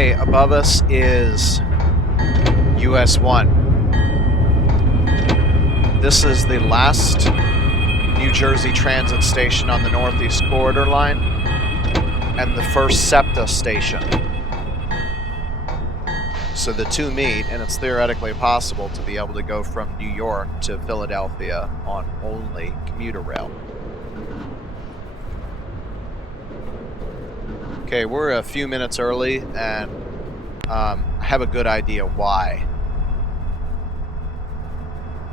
Okay, above us is US 1. This is the last New Jersey transit station on the Northeast Corridor line and the first SEPTA station. So the two meet, and it's theoretically possible to be able to go from New York to Philadelphia on only commuter rail. Okay, we're a few minutes early, and I have a good idea why.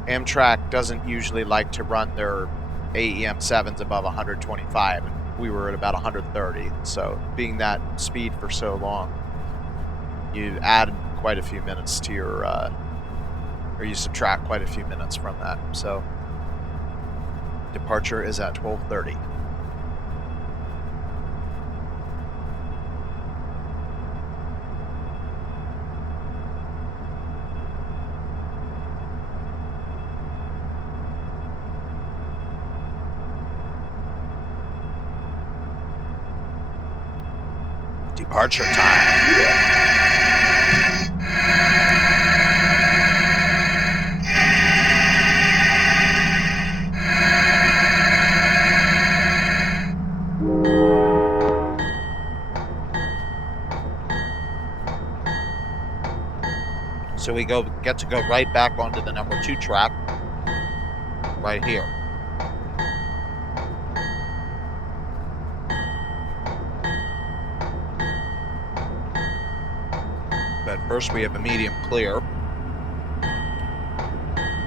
Amtrak doesn't usually like to run their AEM 7s above 125, and we were at about 130. So being that speed for so long, you add quite a few minutes to your, or you subtract quite a few minutes from that. So departure is at 12:30. Departure time. So we get to go right back onto the number 2 track right here. But first we have a medium clear.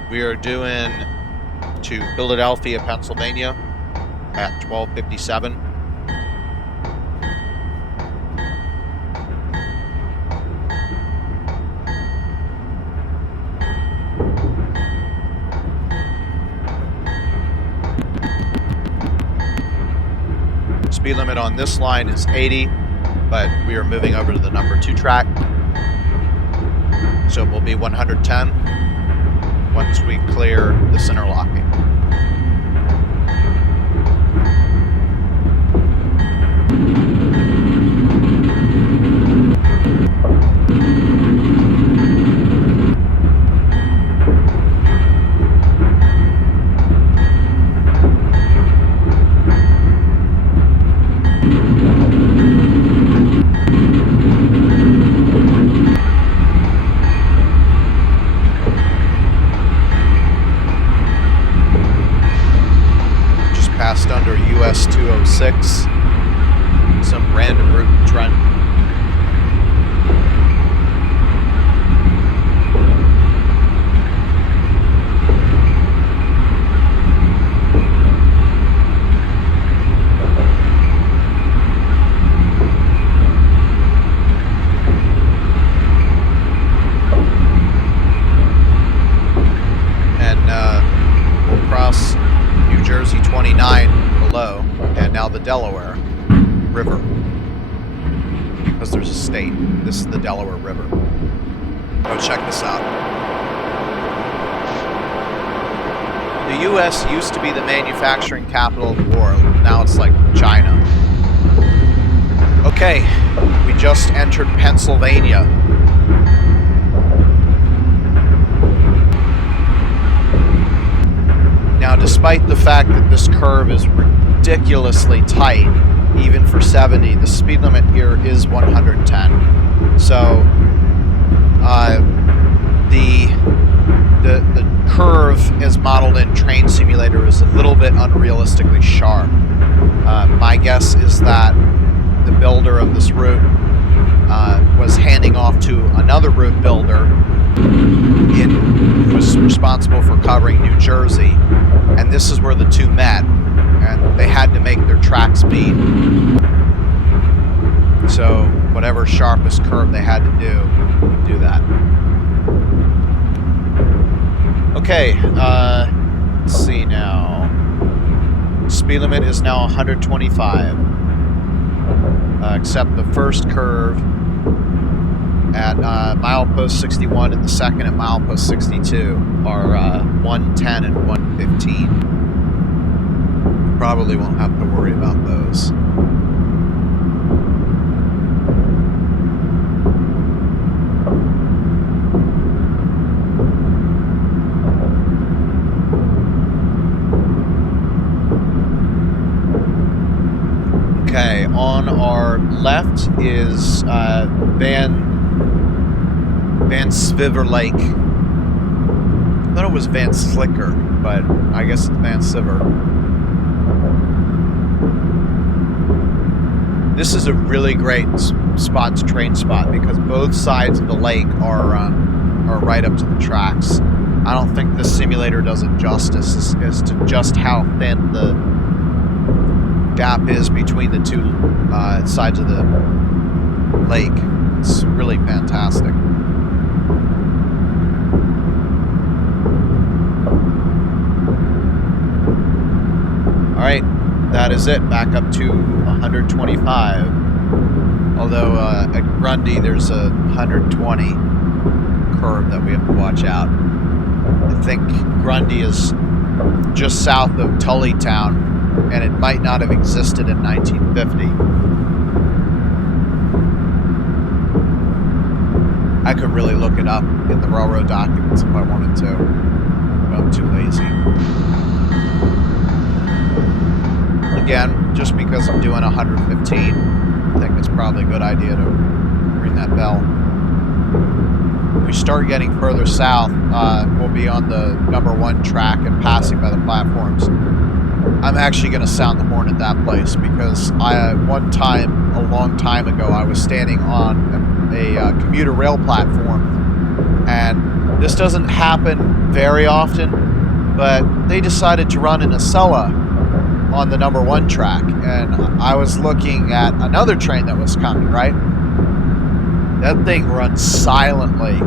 We are doing to Philadelphia, Pennsylvania at 12:57. Speed limit on this line is 80, but we are moving over to the number 2 track. So it will be 110 once we clear this interlocking. Under US 206, some random route in Trenton. And we'll cross New Jersey 29 below, and now the Delaware River, because there's a state. This is the Delaware River. Go check this out. The U.S. used to be the manufacturing capital of the world. Now it's like China. Okay, we just entered Pennsylvania. Now, despite the fact that this curve is ridiculously tight, even for 70, the speed limit here is 110. So, the curve as modeled in Train Simulator is a little bit unrealistically sharp. My guess is that the builder of this route was handing off to another route builder who was responsible for covering New Jersey, and this is where the two met, and they had to make their tracks meet. So whatever sharpest curve they had to do that. Okay, let's see now. Speed limit is now 125, except the first curve at Milepost 61 and the second at Milepost 62 are 110 and 115. Probably won't have to worry about those. Okay, on our left is Van Sviver Lake. I thought it was Van Slicker, but I guess it's Van Sviver. This is a really great spot to train spot because both sides of the lake are right up to the tracks. I don't think this simulator does it justice as to just how thin the gap is between the two sides of the lake. It's really fantastic. Alright, that is it. Back up to 125. Although at Grundy there's a 120 curve that we have to watch out. I think Grundy is just south of Tullytown, and it might not have existed in 1950. I could really look it up in the railroad documents if I wanted to, but I'm too lazy. Again, just because I'm doing 115, I think it's probably a good idea to ring that bell. When we start getting further south, we'll be on the #1 track and passing by the platforms. I'm actually going to sound the horn at that place because one time, a long time ago, I was standing on a commuter rail platform, and this doesn't happen very often, but they decided to run an Acela on the #1 track, and I was looking at another train that was coming, right? That thing runs silently.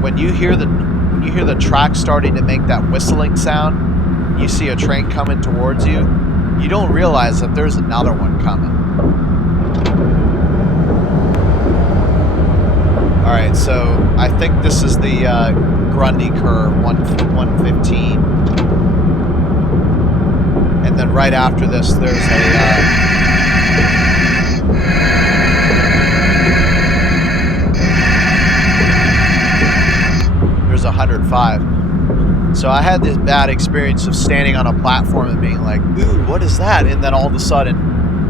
When you hear the track starting to make that whistling sound, you see a train coming towards you, you don't realize that there's another one coming. Alright, so I think this is the Grundy curve, 115. And then right after this, there's there's 105. So I had this bad experience of standing on a platform and being like, ooh, what is that? And then all of a sudden,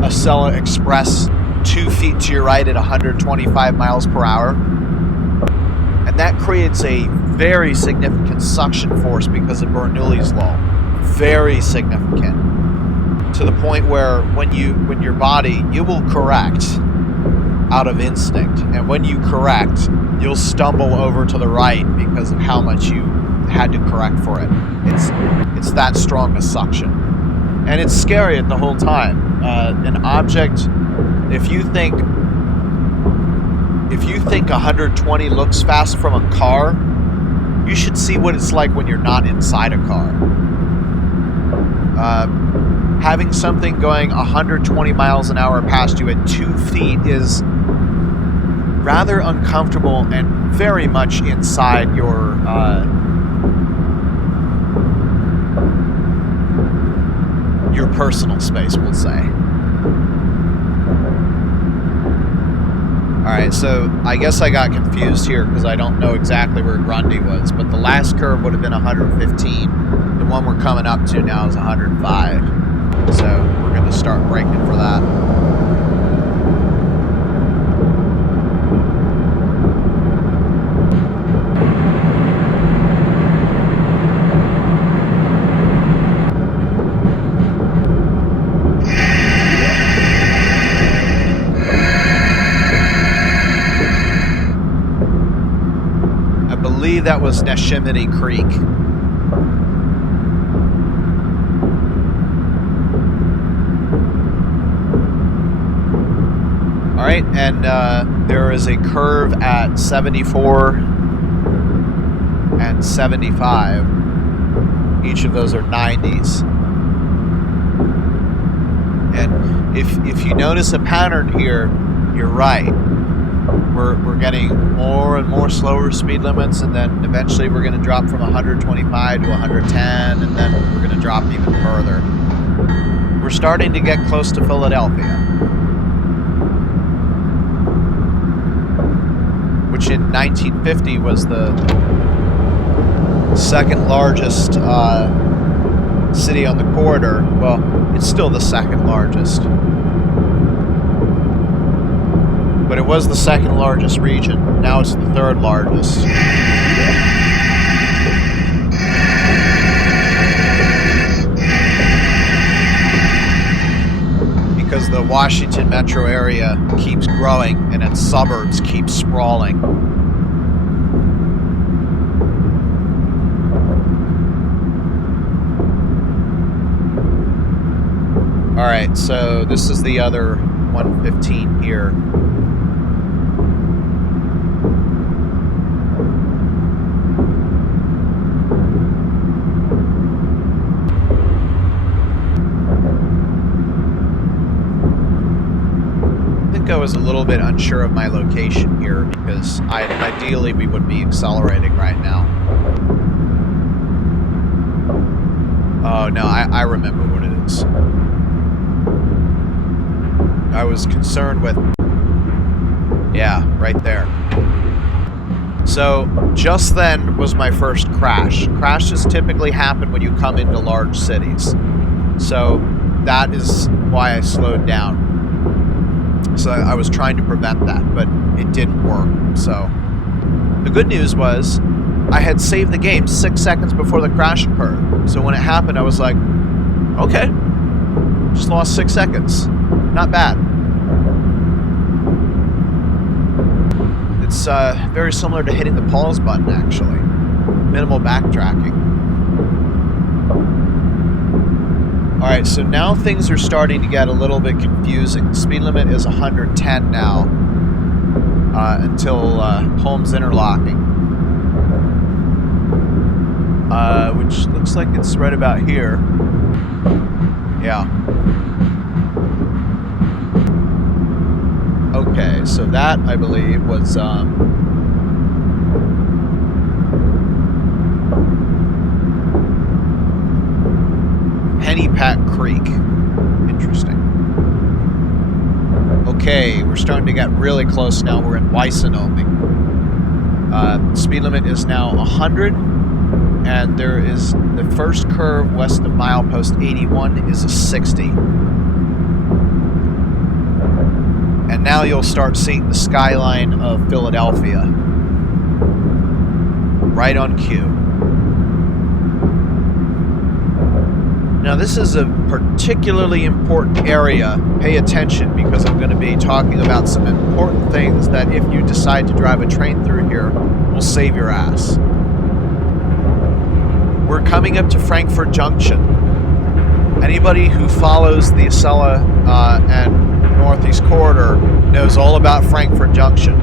a Acela Express 2 feet to your right at 125 miles per hour. And that creates a very significant suction force because of Bernoulli's law. Very significant. To the point where when your body, you will correct out of instinct. And when you correct, you'll stumble over to the right because of how much you had to correct for it. It's that strong a suction. And it's scary at the whole time. An object, if you think 120 looks fast from a car, you should see what it's like when you're not inside a car. Having something going 120 miles an hour past you at 2 feet is rather uncomfortable and very much inside your personal space, we'll say. Alright, so I guess I got confused here because I don't know exactly where Grundy was, but the last curve would have been 115. The one we're coming up to now is 105. So we're going to start braking for that. That was Neshaminy Creek. Alright, and there is a curve at 74 and 75. Each of those are 90s. And if you notice a pattern here, you're right. We're getting more and more slower speed limits, and then eventually we're going to drop from 125 to 110, and then we're going to drop even further. We're starting to get close to Philadelphia, which in 1950 was the second largest city on the corridor. Well, It's still the second largest. But it was the second largest region. Now it's the third largest. Because the Washington metro area keeps growing and its suburbs keep sprawling. Alright, so this is the other 115 here. I was a little bit unsure of my location here because ideally we would be accelerating right now. Oh no, I remember what it is. I was concerned with, yeah, right there. So just then was my first crash. Crashes typically happen when you come into large cities. So that is why I slowed down. So I was trying to prevent that, but it didn't work. So the good news was I had saved the game 6 seconds before the crash occurred. So when it happened, I was like, okay, just lost 6 seconds. Not bad. It's very similar to hitting the pause button, actually. Minimal backtracking. Alright, so now things are starting to get a little bit confusing. The speed limit is 110 now until Holmes Interlocking. Which looks like it's right about here. Yeah. Okay, so that, I believe, was... Pennypack Creek. Interesting. Okay, we're starting to get really close now. We're in Wysonoming. Speed limit is now 100, and there is the first curve west of Milepost 81 is a 60. And now you'll start seeing the skyline of Philadelphia. Right on cue. Now this is a particularly important area. Pay attention because I'm going to be talking about some important things that if you decide to drive a train through here will save your ass. We're coming up to Frankfort Junction. Anybody who follows the Acela and Northeast Corridor knows all about Frankfort Junction.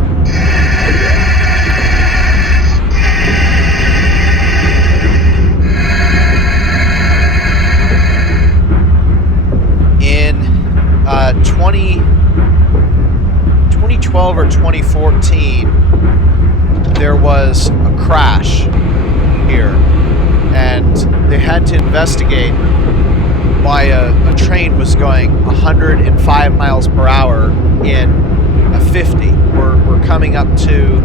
In 2012 or 2014, there was a crash here, and they had to investigate why a train was going 105 miles per hour in a 50. We're coming up to,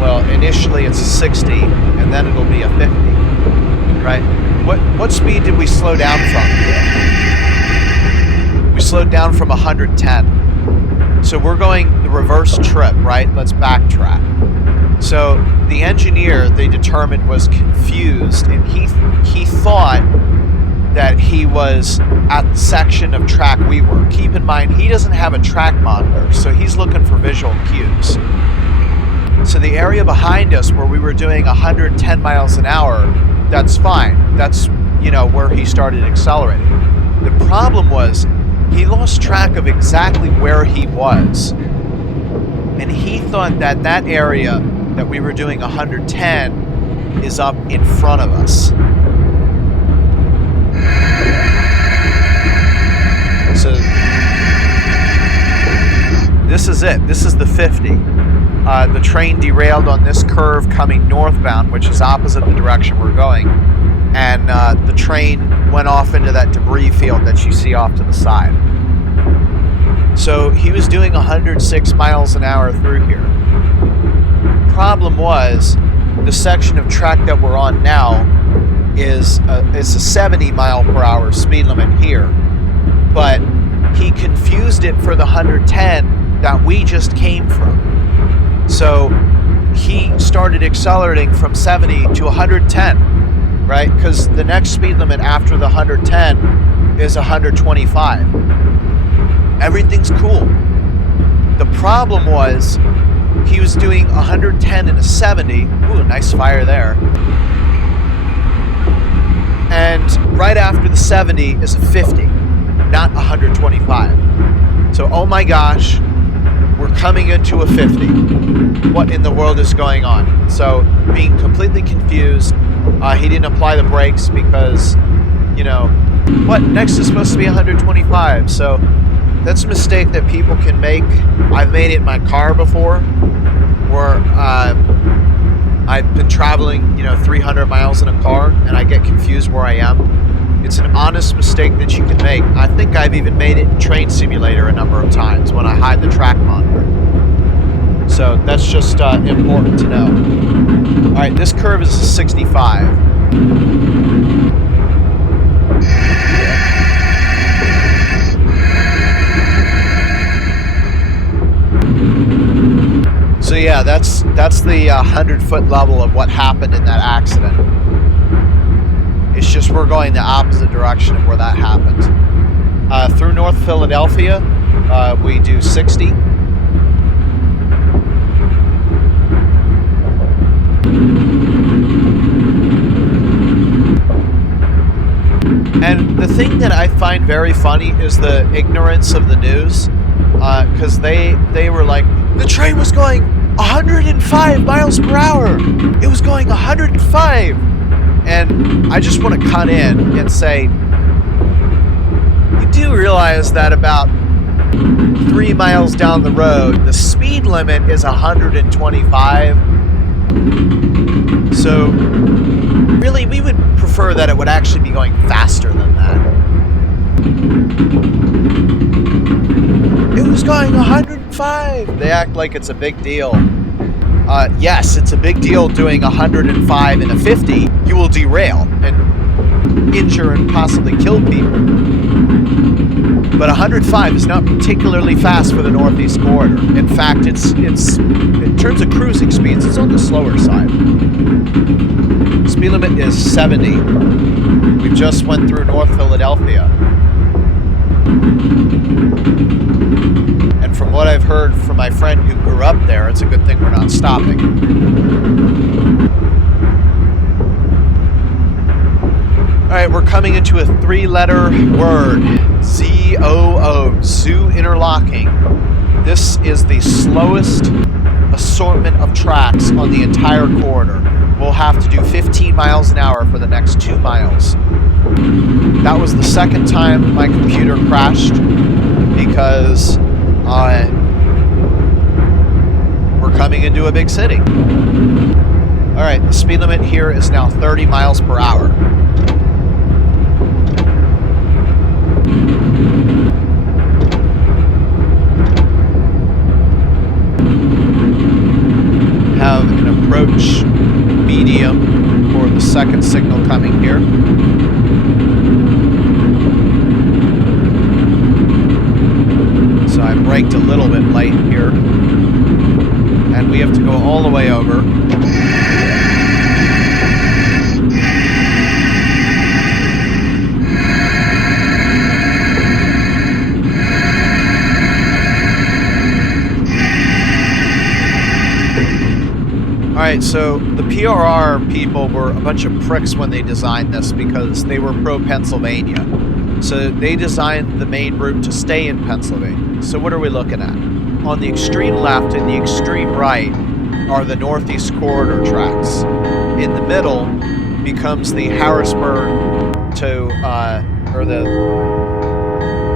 well, initially it's a 60, and then it'll be a 50, right? What speed did we slow down from? We slowed down from 110. So we're going the reverse trip, right? Let's backtrack. So the engineer, they determined, was confused, and he thought that he was at the section of track we were. Keep in mind, he doesn't have a track monitor, so he's looking for visual cues. So the area behind us where we were doing 110 miles an hour, that's fine. That's, you know, where he started accelerating. The problem was he lost track of exactly where he was. And he thought that that area that we were doing 110 is up in front of us. So this is it. This is the 50. The train derailed on this curve coming northbound, which is opposite the direction we're going. And the train went off into that debris field that you see off to the side. So he was doing 106 miles an hour through here. Problem was, the section of track that we're on now is a 70 mile per hour speed limit here. but he confused it for the 110 that we just came from. So he started accelerating from 70 to 110, right? Because the next speed limit after the 110 is 125. Everything's cool. The problem was he was doing 110 and a 70. Ooh, nice fire there. And right after the 70 is a 50, not 125. So, oh my gosh, we're coming into a 50. What in the world is going on? So, being completely confused, he didn't apply the brakes because, you know, what? Next is supposed to be 125. So, that's a mistake that people can make. I've made it in my car before, where I've been traveling, 300 miles in a car, and I get confused where I am. It's an honest mistake that you can make. I think I've even made it in Train Simulator a number of times when I hide the track monitor. So that's just important to know. All right, this curve is a 65. So yeah, that's the 100-foot level of what happened in that accident. It's just we're going the opposite direction of where that happened. Through North Philadelphia, we do 60. And the thing that I find very funny is the ignorance of the news, because they were like, the train was going 105 miles per hour. It was going 105. And I just want to cut in and say, you do realize that about 3 miles down the road, the speed limit is 125. So really, we would prefer that it would actually be going faster than that. It was going 105. They act like it's a big deal. Yes, it's a big deal doing 105 in a 50. You will derail and injure and possibly kill people. But 105 is not particularly fast for the Northeast corridor. In fact, it's in terms of cruising speeds, it's on the slower side. Speed limit is 70. We just went through North Philadelphia. And from what I've heard from my friend who grew up there, it's a good thing we're not stopping. Alright, we're coming into a 3-letter word. ZOO, Zoo Interlocking. This is the slowest assortment of tracks on the entire corridor. We'll have to do 15 miles an hour for the next 2 miles. That was the second time my computer crashed because we're coming into a big city. Alright, the speed limit here is now 30 miles per hour. Have an approach medium for the second signal coming here. So I braked a little bit late here. And we have to go all the way over. Alright, so the PRR people were a bunch of pricks when they designed this because they were pro-Pennsylvania. So they designed the main route to stay in Pennsylvania. So what are we looking at? On the extreme left and the extreme right are the Northeast Corridor tracks. In the middle becomes the Harrisburg to, or the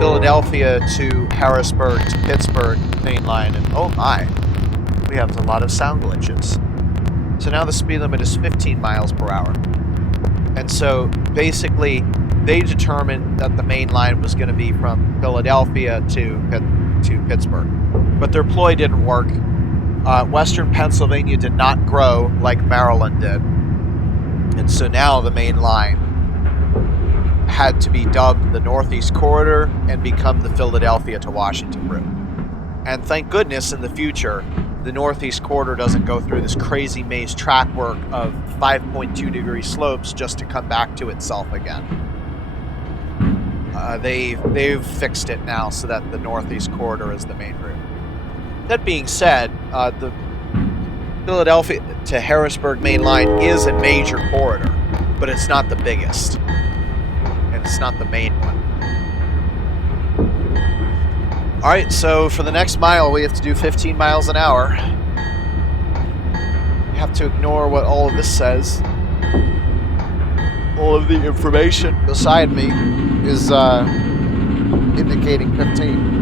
Philadelphia to Harrisburg to Pittsburgh main line. And oh my, we have a lot of sound glitches. So now the speed limit is 15 miles per hour. And so basically they determined that the main line was going to be from Philadelphia to Pittsburgh. But their ploy didn't work. Western Pennsylvania did not grow like Maryland did. And so now the main line had to be dubbed the Northeast Corridor and become the Philadelphia to Washington route. And thank goodness in the future, the Northeast Corridor doesn't go through this crazy maze track work of 5.2 degree slopes just to come back to itself again. They've fixed it now so that the Northeast Corridor is the main route. That being said, the Philadelphia to Harrisburg main line is a major corridor, but it's not the biggest, and it's not the main one. Alright, so for the next mile, we have to do 15 miles an hour. You have to ignore what all of this says. All of the information beside me is indicating 15.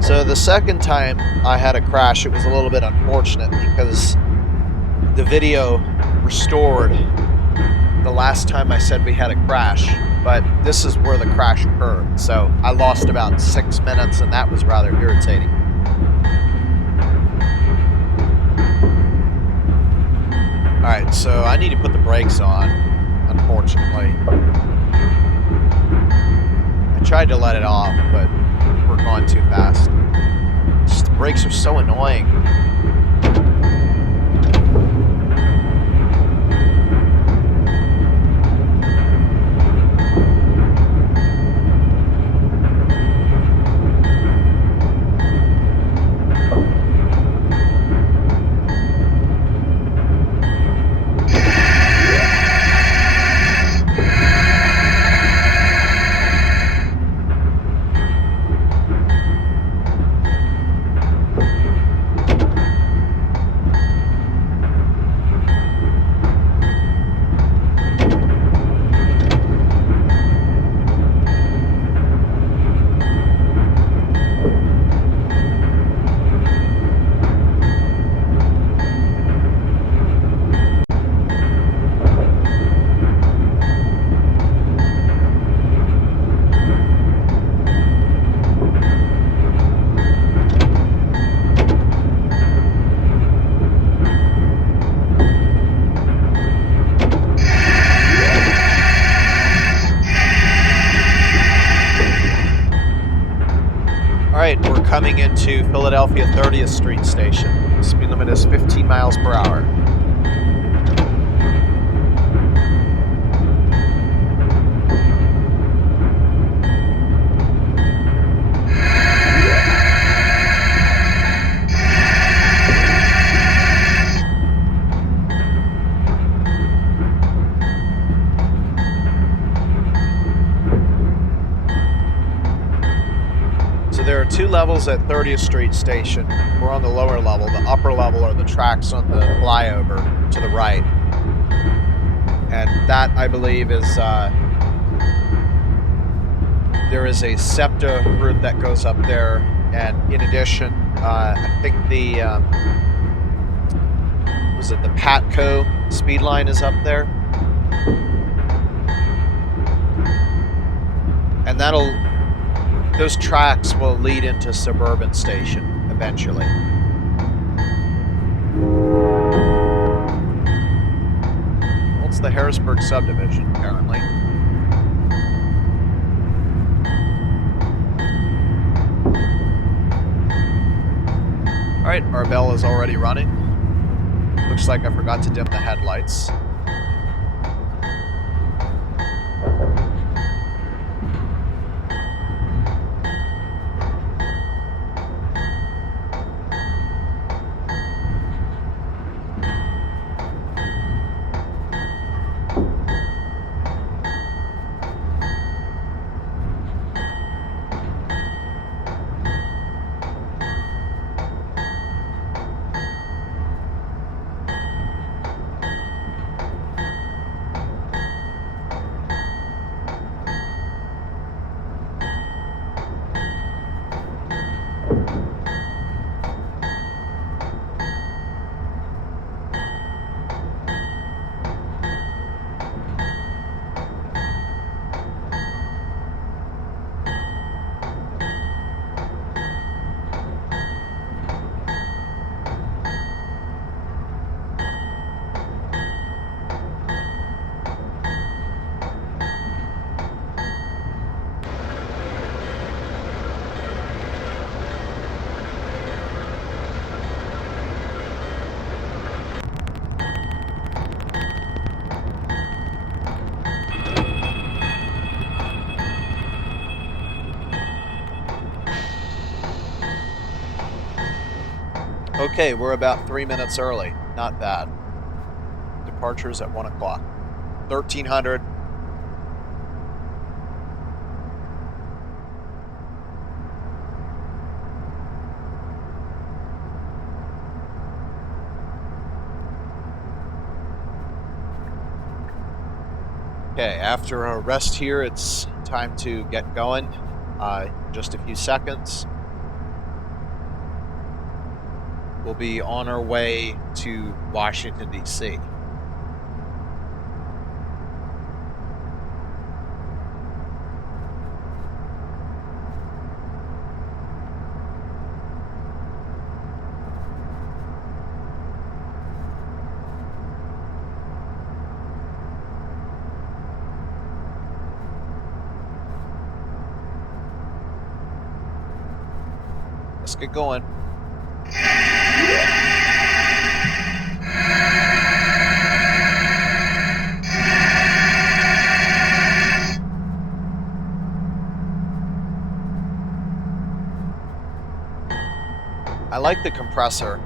So the second time I had a crash, it was a little bit unfortunate because the video restored the last time I said we had a crash, but this is where the crash occurred, so I lost about 6 minutes, and that was rather irritating. Alright, so I need to put the brakes on, unfortunately. I tried to let it off, but we're going too fast. Just the brakes are so annoying. Coming into Philadelphia 30th Street Station. Speed limit is 15 miles per hour. There are two levels at 30th Street Station. We're on the lower level. The upper level are the tracks on the flyover to the right. And that, I believe, is... there is a SEPTA route that goes up there. And in addition, I think the... was it the Patco speed line is up there? And those tracks will lead into Suburban Station eventually. Well, it's the Harrisburg subdivision, apparently. Alright, our bell is already running. Looks like I forgot to dim the headlights. Okay, we're about 3 minutes early. Not bad. Departure's at 1 o'clock. 1300. Okay, after a rest here, it's time to get going. Just a few seconds. We'll be on our way to Washington, D.C. Let's get going. I like the compressor.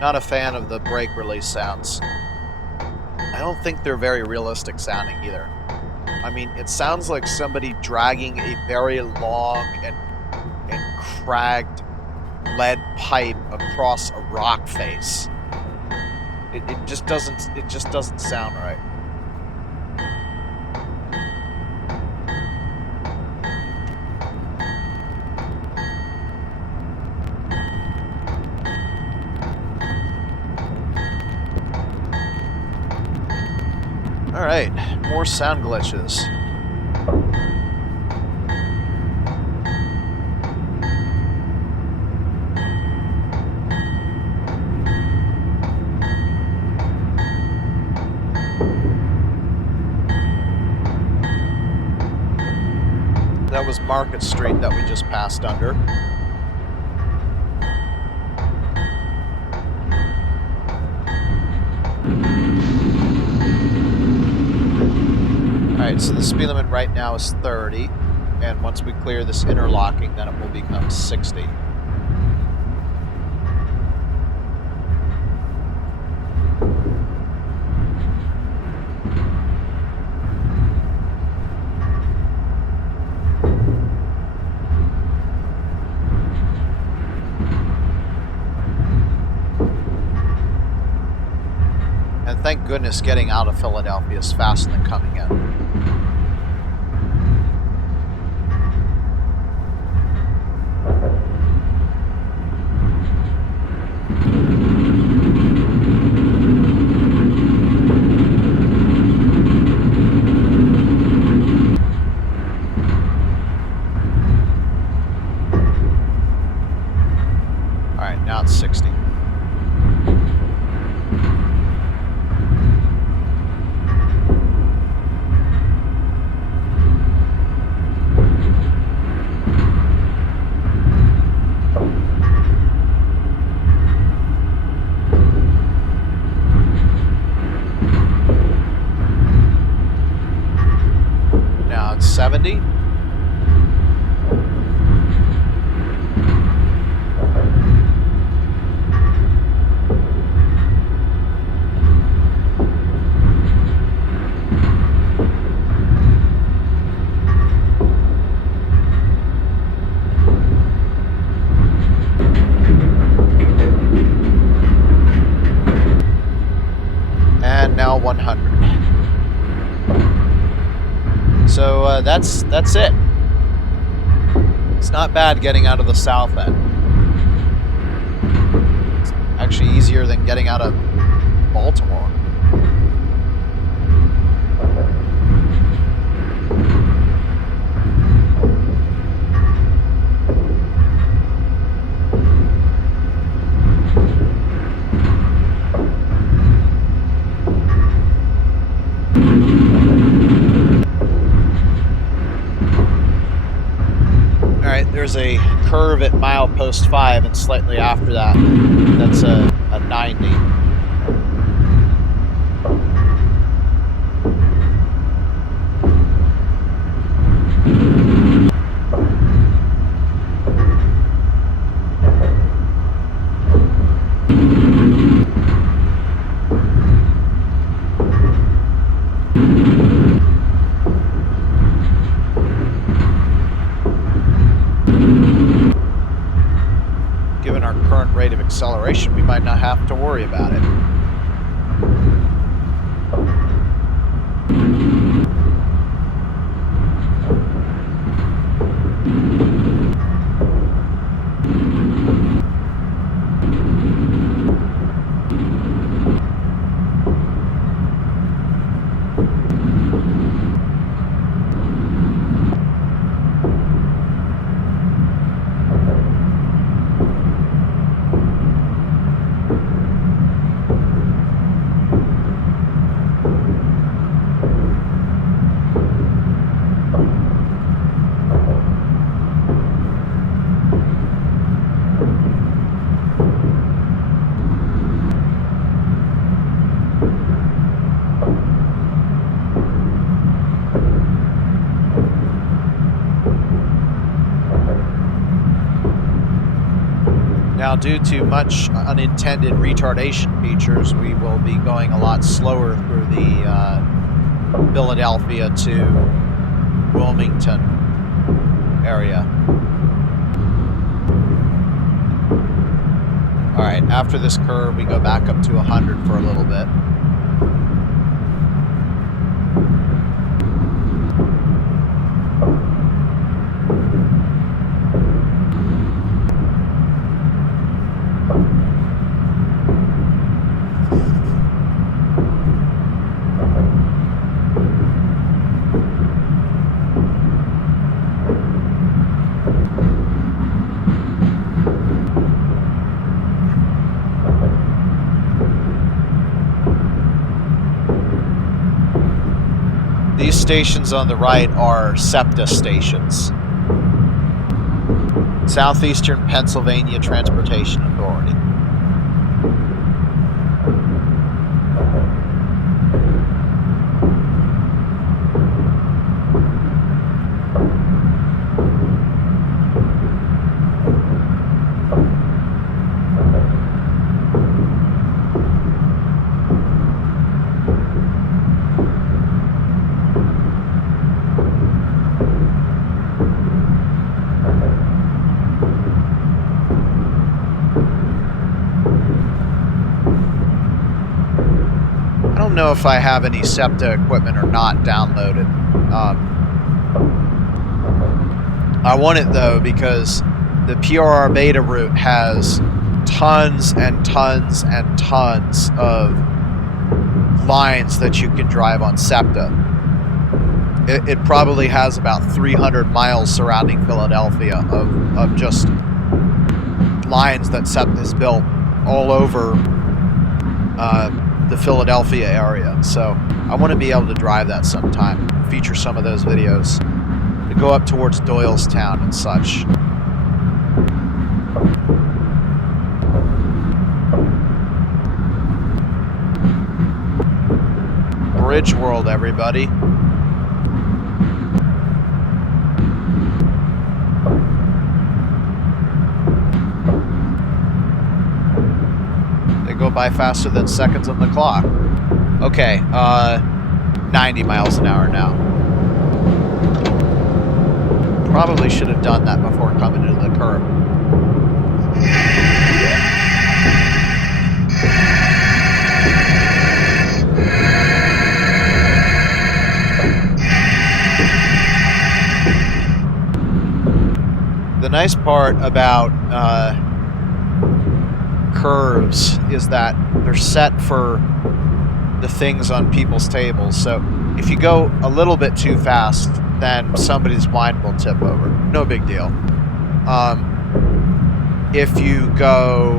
Not a fan of the brake release sounds. I don't think they're very realistic sounding either. I mean, it sounds like somebody dragging a very long and cragged lead pipe across a rock face. It just doesn't sound right. All right, more sound glitches. That was Market Street that we just passed under. Alright, so the speed limit right now is 30, and once we clear this interlocking, then it will become 60. And thank goodness getting out of Philadelphia is faster than coming in. Alright, now it's 60. Now it's 70. And now 100. So that's it. It's not bad getting out of the south end. It's actually easier than getting out of Baltimore. There's a curve at Milepost 5, and slightly after that, that's a 90. acceleration, we might not have to worry about it. Now, due to much unintended retardation features, we will be going a lot slower through the Philadelphia to Wilmington area. Alright, after this curve, we go back up to 100 for a little bit. These stations on the right are SEPTA stations. Southeastern Pennsylvania Transportation Authority. I don't know if I have any SEPTA equipment or not downloaded. I want it though because the PRR Beta route has tons and tons and tons of lines that you can drive on SEPTA. It probably has about 300 miles surrounding Philadelphia of just lines that SEPTA's built all over the Philadelphia area. So I want to be able to drive that sometime, feature some of those videos, to go up towards Doylestown and such. Bridge World, everybody. Go by faster than seconds on the clock. Okay, 90 miles an hour now. Probably should have done that before coming into the curb. The nice part about curves is that they're set for the things on people's tables. So if you go a little bit too fast, then somebody's wine will tip over. No big deal. If you go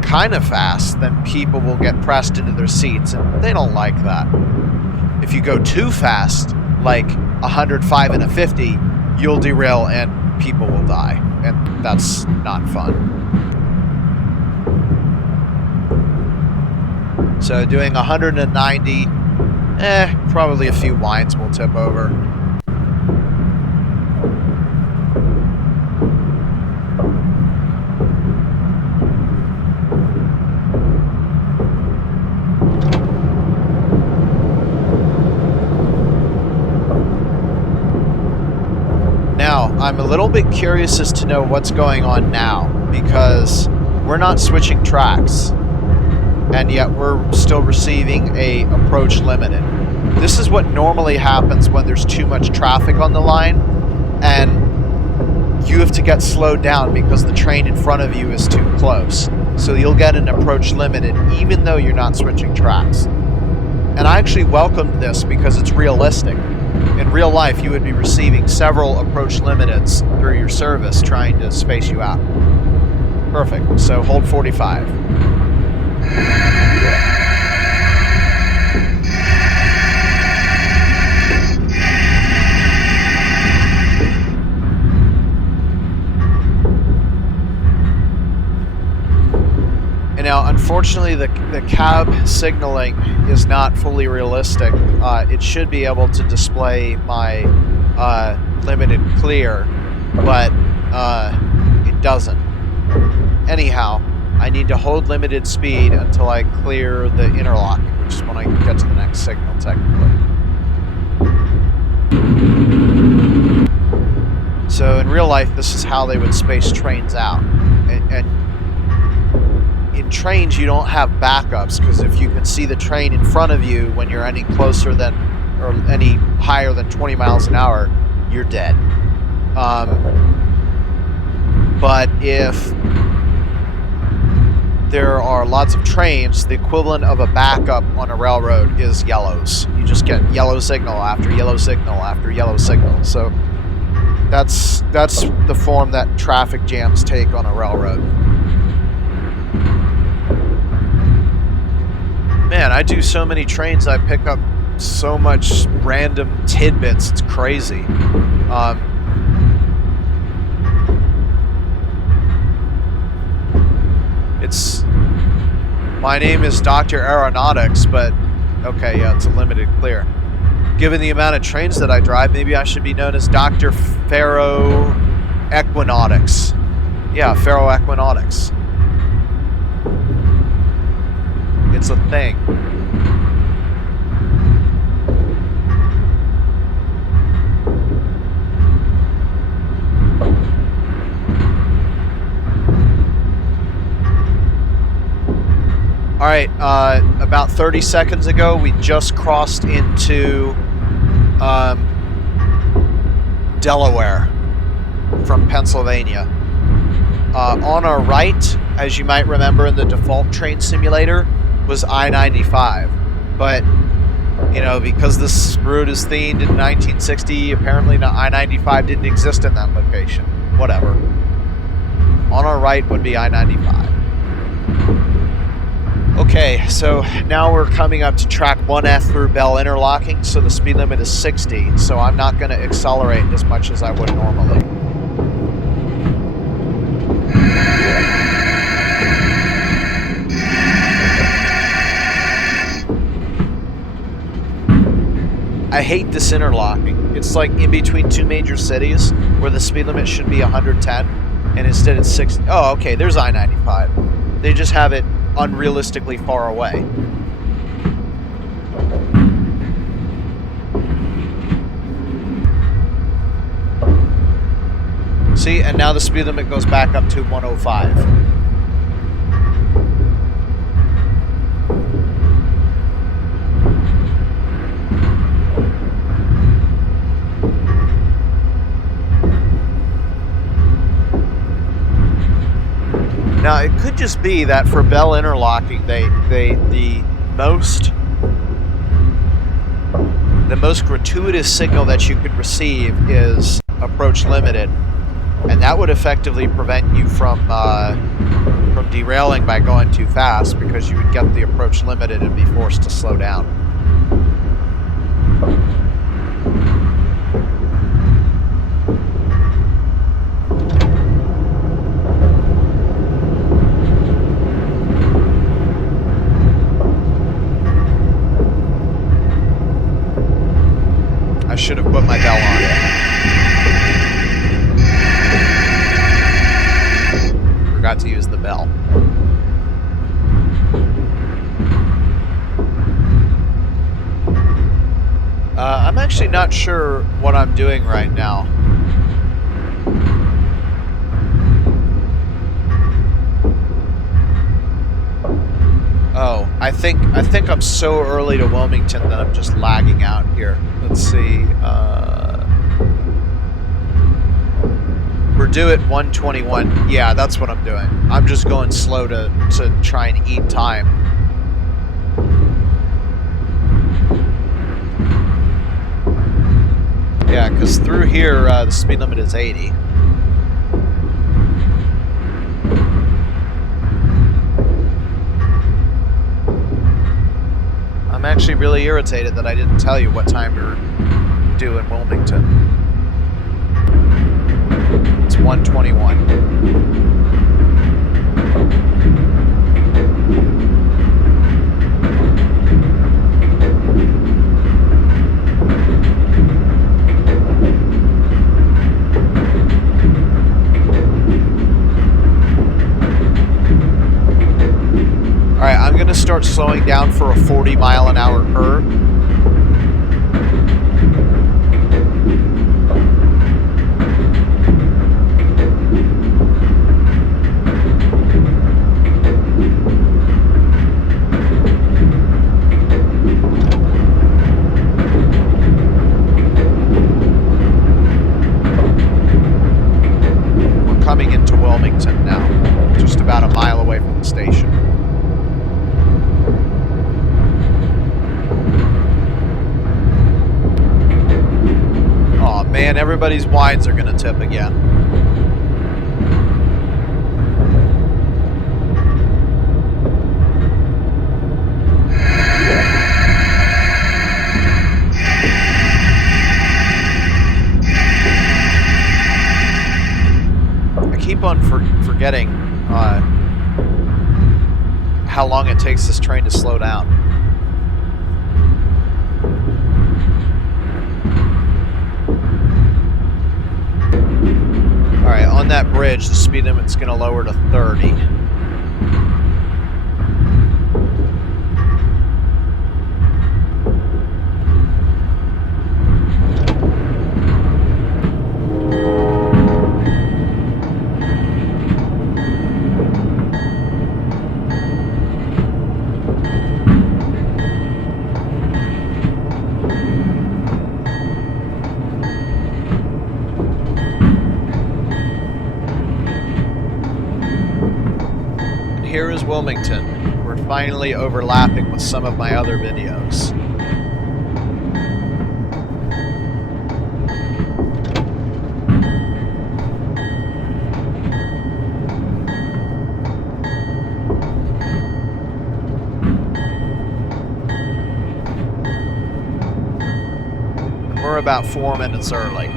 kind of fast, then people will get pressed into their seats, and they don't like that. If you go too fast, like 105 and a 50, you'll derail and people will die, and that's not fun. So doing 190, probably a few wines will tip over. Now, I'm a little bit curious as to know what's going on now, because we're not switching tracks, and yet we're still receiving a approach limited. This is what normally happens when there's too much traffic on the line, and you have to get slowed down because the train in front of you is too close. So you'll get an approach limited even though you're not switching tracks. And I actually welcomed this because it's realistic. In real life, you would be receiving several approach limiteds through your service trying to space you out. Perfect. So hold 45. Now, unfortunately, the cab signaling is not fully realistic. It should be able to display my limited clear, but it doesn't. Anyhow, I need to hold limited speed until I clear the interlocking, which is when I get to the next signal, technically. So in real life, this is how they would space trains out. And in trains, you don't have backups, because if you can see the train in front of you when you're any closer than, or any higher than 20 miles an hour, you're dead. But if there are lots of trains, the equivalent of a backup on a railroad is yellows. You just get yellow signal after yellow signal after yellow signal. So that's the form that traffic jams take on a railroad. Man, I do so many trains, I pick up so much random tidbits, it's crazy. My name is Dr. Aeronautics, but okay, yeah, it's a limited clear. Given the amount of trains that I drive, maybe I should be known as Dr. Ferro Equinautics. Yeah, Ferro Equinautics. It's a thing. Alright, about 30 seconds ago, we just crossed into Delaware from Pennsylvania. On our right, as you might remember in the default train simulator, was I-95. But, you know, because this route is themed in 1960, apparently I-95 didn't exist in that location. Whatever. On our right would be I-95. Okay, so now we're coming up to track 1F through Bell Interlocking, so the speed limit is 60, so I'm not going to accelerate as much as I would normally. I hate this interlocking. It's like in between two major cities where the speed limit should be 110, and instead it's 60. Oh, okay, there's I-95. They just have it unrealistically far away. See, and now the speed limit goes back up to 105. Now, it could just be that for Bell Interlocking, the most gratuitous signal that you could receive is approach limited, and that would effectively prevent you from derailing by going too fast, because you would get the approach limited and be forced to slow down. I should have put my bell on. Forgot to use the bell. I'm actually not sure what I'm doing right now. I think I'm so early to Wilmington that I'm just lagging out here. Let's see. We're due at 1:21. Yeah, that's what I'm doing. I'm just going slow to try and eat time. Yeah, because through here the speed limit is 80. I'm actually really irritated that I didn't tell you what time we're due in Wilmington. It's 1:21. Alright, I'm going to start slowing down for a 40-mile-an-hour curve. We're coming into Wilmington now, just about a mile away from the station. Man, everybody's wines are going to tip again. I keep on forgetting how long it takes this train to slow down. Alright, on that bridge, the speed limit's going to lower to 30. Here is Wilmington. We're finally overlapping with some of my other videos. We're about 4 minutes early.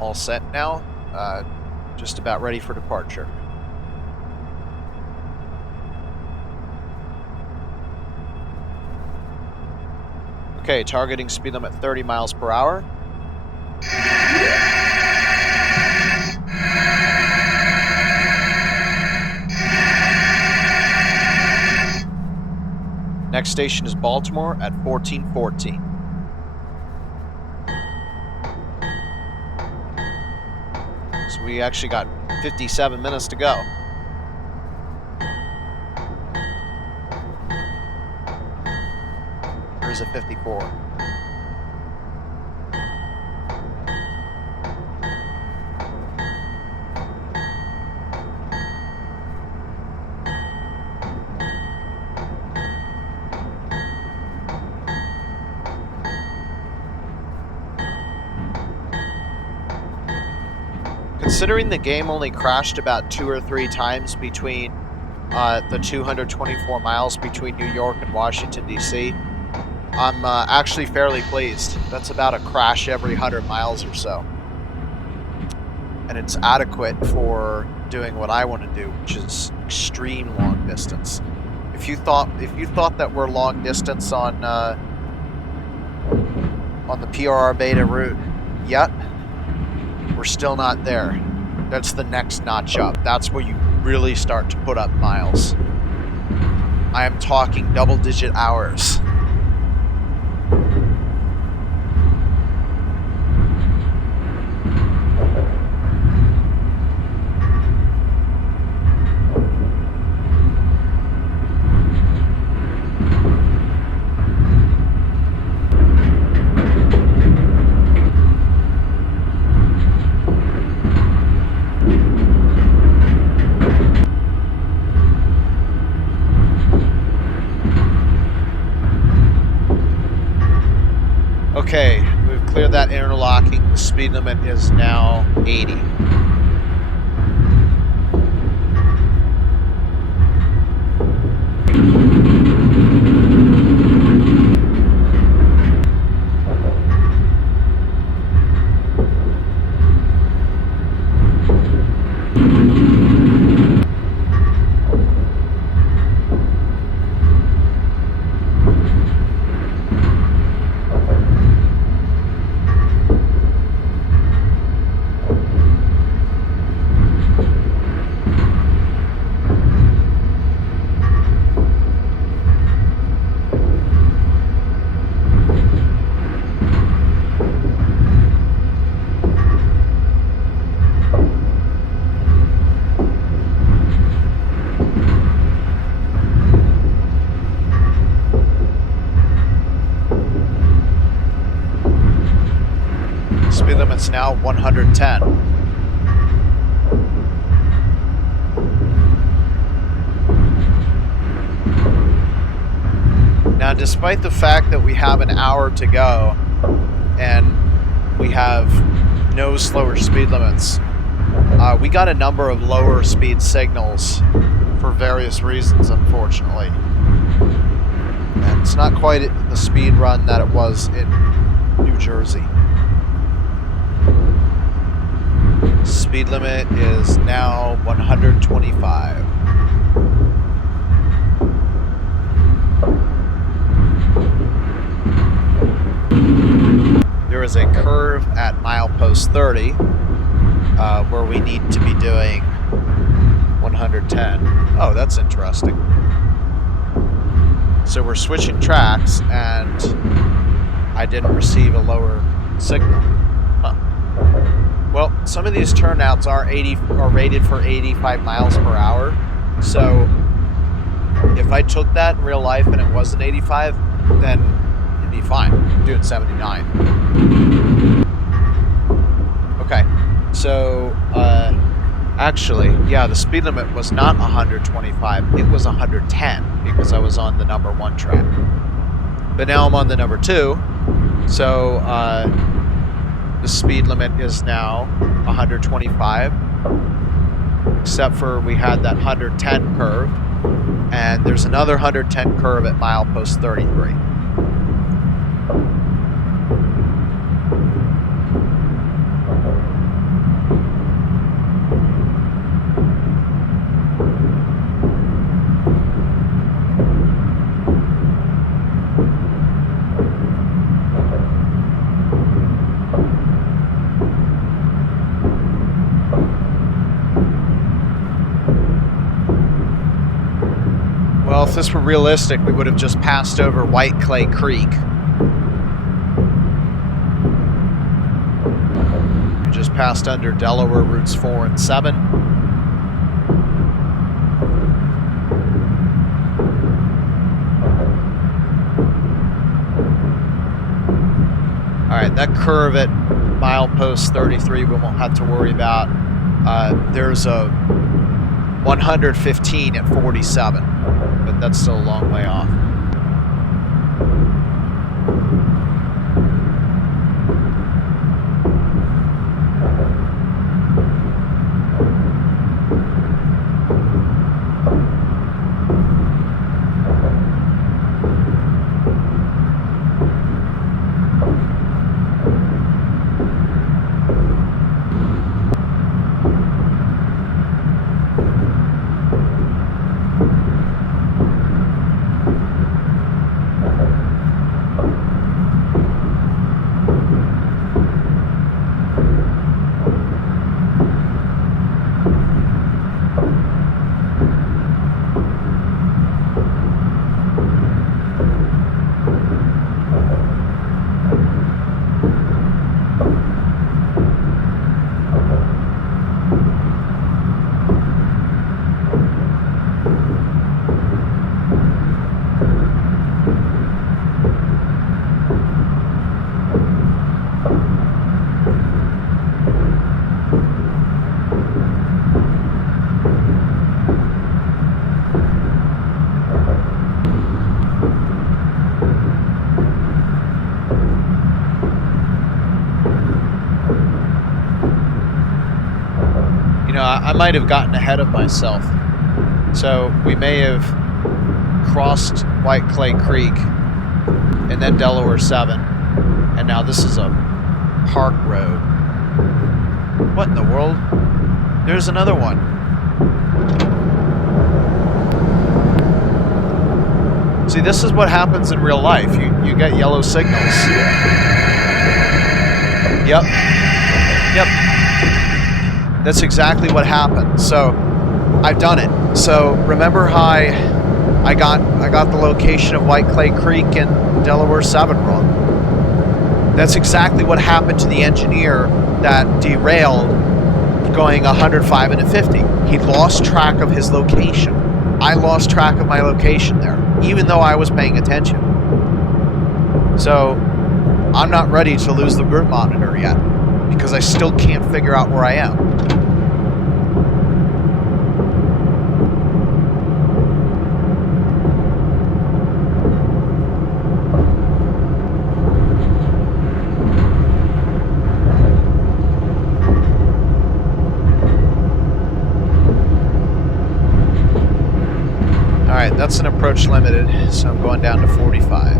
All set now, just about ready for departure. Okay, targeting speed limit 30 miles per hour. Next station is Baltimore at 14:14. So we actually got 57 minutes to go. Here's a 54. Considering the game only crashed about 2 or 3 times between the 224 miles between New York and Washington, D.C., I'm actually fairly pleased. That's about a crash every 100 miles or so. And it's adequate for doing what I want to do, which is extreme long distance. If you thought that we're long distance on on the PRR Beta route yet. We're still not there. That's the next notch up. That's where you really start to put up miles. I am talking double-digit hours. Okay, we've cleared that interlocking. The speed limit is now 80. Speed limit's now 110. Now, despite the fact that we have an hour to go and we have no slower speed limits, we got a number of lower speed signals for various reasons, unfortunately. And it's not quite the speed run that it was in New Jersey. Speed limit is now 125. There is a curve at milepost 30 where we need to be doing 110. Oh, that's interesting. So we're switching tracks and I didn't receive a lower signal. Huh. Well, some of these turnouts are rated for 85 miles per hour. So if I took that in real life and it wasn't 85, then it'd be fine. I'm doing 79. Okay, so actually, yeah, the speed limit was not 125. It was 110 because I was on the number 1 track. But now I'm on the number 2, so the speed limit is now 125, except for we had that 110 curve, and there's another 110 curve at milepost 33. Well, if this were realistic, we would have just passed over White Clay Creek. We just passed under Delaware routes 4 and 7. All right, that curve at milepost 33 we won't have to worry about. There's a 115 at 47. But that's still a long way off. You know, I might have gotten ahead of myself. So we may have crossed White Clay Creek and then Delaware 7. And now this is a park road. What in the world? There's another one. See, this is what happens in real life. You get yellow signals. Yep. That's exactly what happened. So I've done it. So remember how I got the location of White Clay Creek and Delaware 7 wrong. That's exactly what happened to the engineer that derailed going 105 and a 50. He lost track of his location. I lost track of my location there, even though I was paying attention. So I'm not ready to lose the route monitor yet, because I still can't figure out where I am. Alright, that's an approach limited, so I'm going down to 45.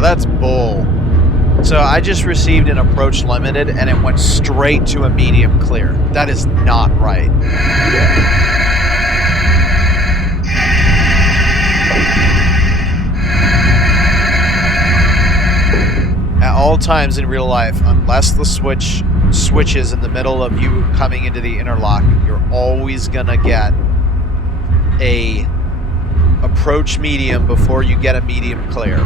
That's bull. So I just received an approach limited and it went straight to a medium clear. That is not right. At all times in real life, unless the switch switches in the middle of you coming into the interlock, you're always gonna get a approach medium before you get a medium clear.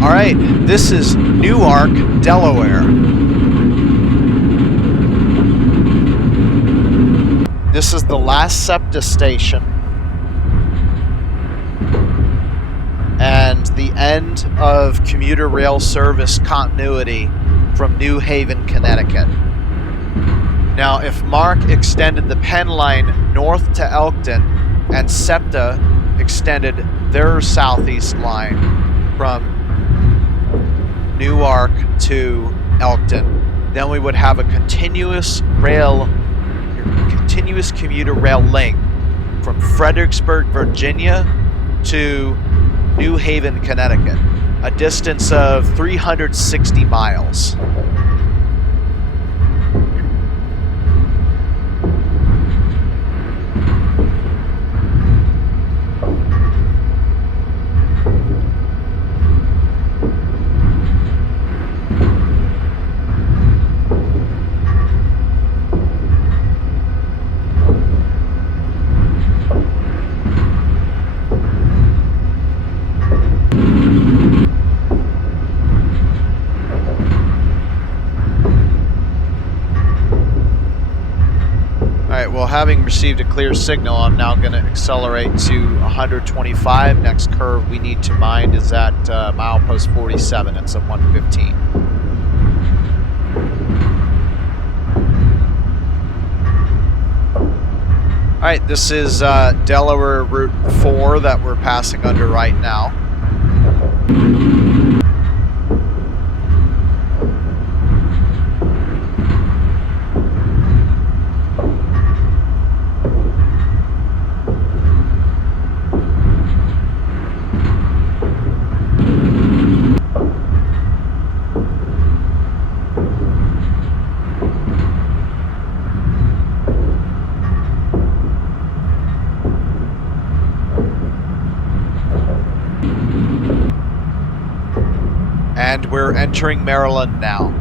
All right, this is Newark, Delaware. This is the last SEPTA station and the end of commuter rail service continuity from New Haven, Connecticut. Now, if Mark extended the Penn line north to Elkton and SEPTA extended their southeast line from Newark to Elkton, then we would have a continuous commuter rail link from Fredericksburg, Virginia to New Haven, Connecticut, a distance of 360 miles. having received a clear signal, I'm now going to accelerate to 125. Next curve we need to mind is at milepost 47. It's at 115. All right, this is Delaware Route 4 that we're passing under right now. And we're entering Maryland now.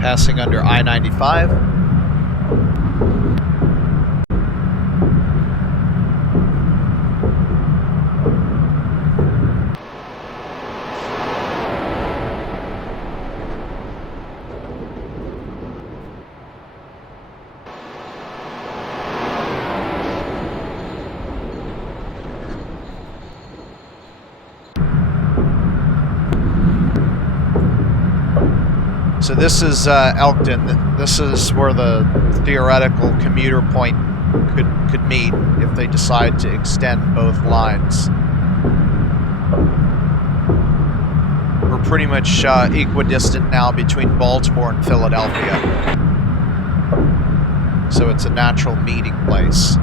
Passing under I-95. So this is Elkton. This is where the theoretical commuter point could meet if they decide to extend both lines. We're pretty much equidistant now between Baltimore and Philadelphia. So it's a natural meeting place.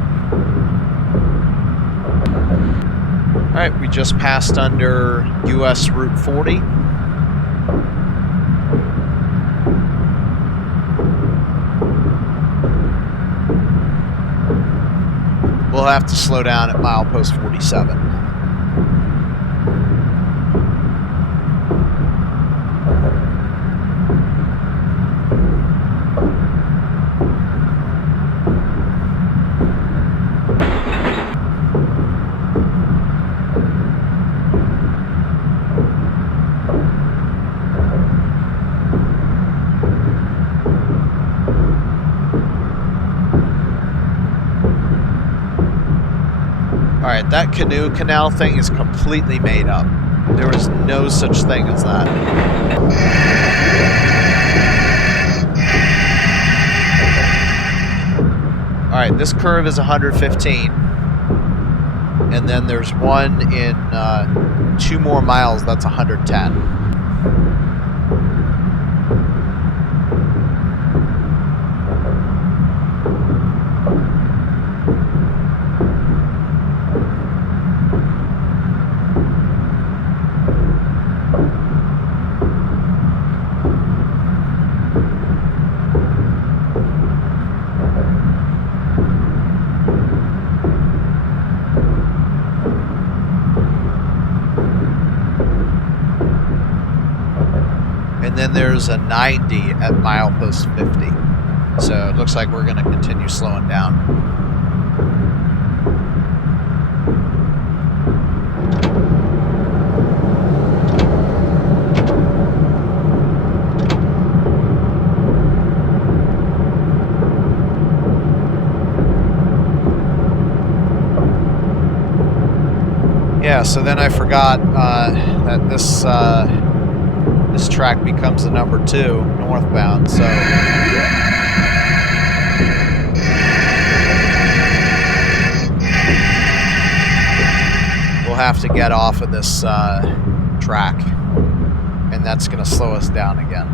All right, we just passed under US Route 40. We'll have to slow down at milepost 47. Alright, that canoe canal thing is completely made up. There is no such thing as that. Alright, this curve is 115. And then there's one in 2 more miles that's 110. And then there's a 90 at milepost 50. So it looks like we're going to continue slowing down. Yeah, so then I forgot that this track becomes the number 2 northbound, so have to get off of this track, and that's going to slow us down again.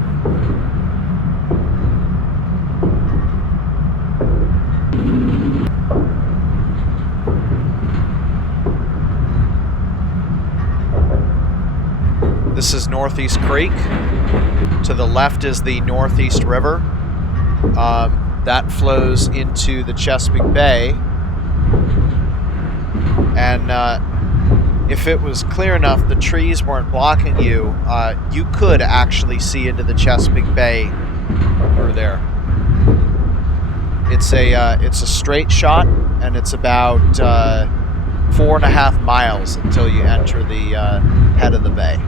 This is Northeast Creek. To the left is the Northeast River. That flows into the Chesapeake Bay. And if it was clear enough, the trees weren't blocking you, you could actually see into the Chesapeake Bay through there. It's a straight shot, and it's about 4.5 miles until you enter the head of the bay.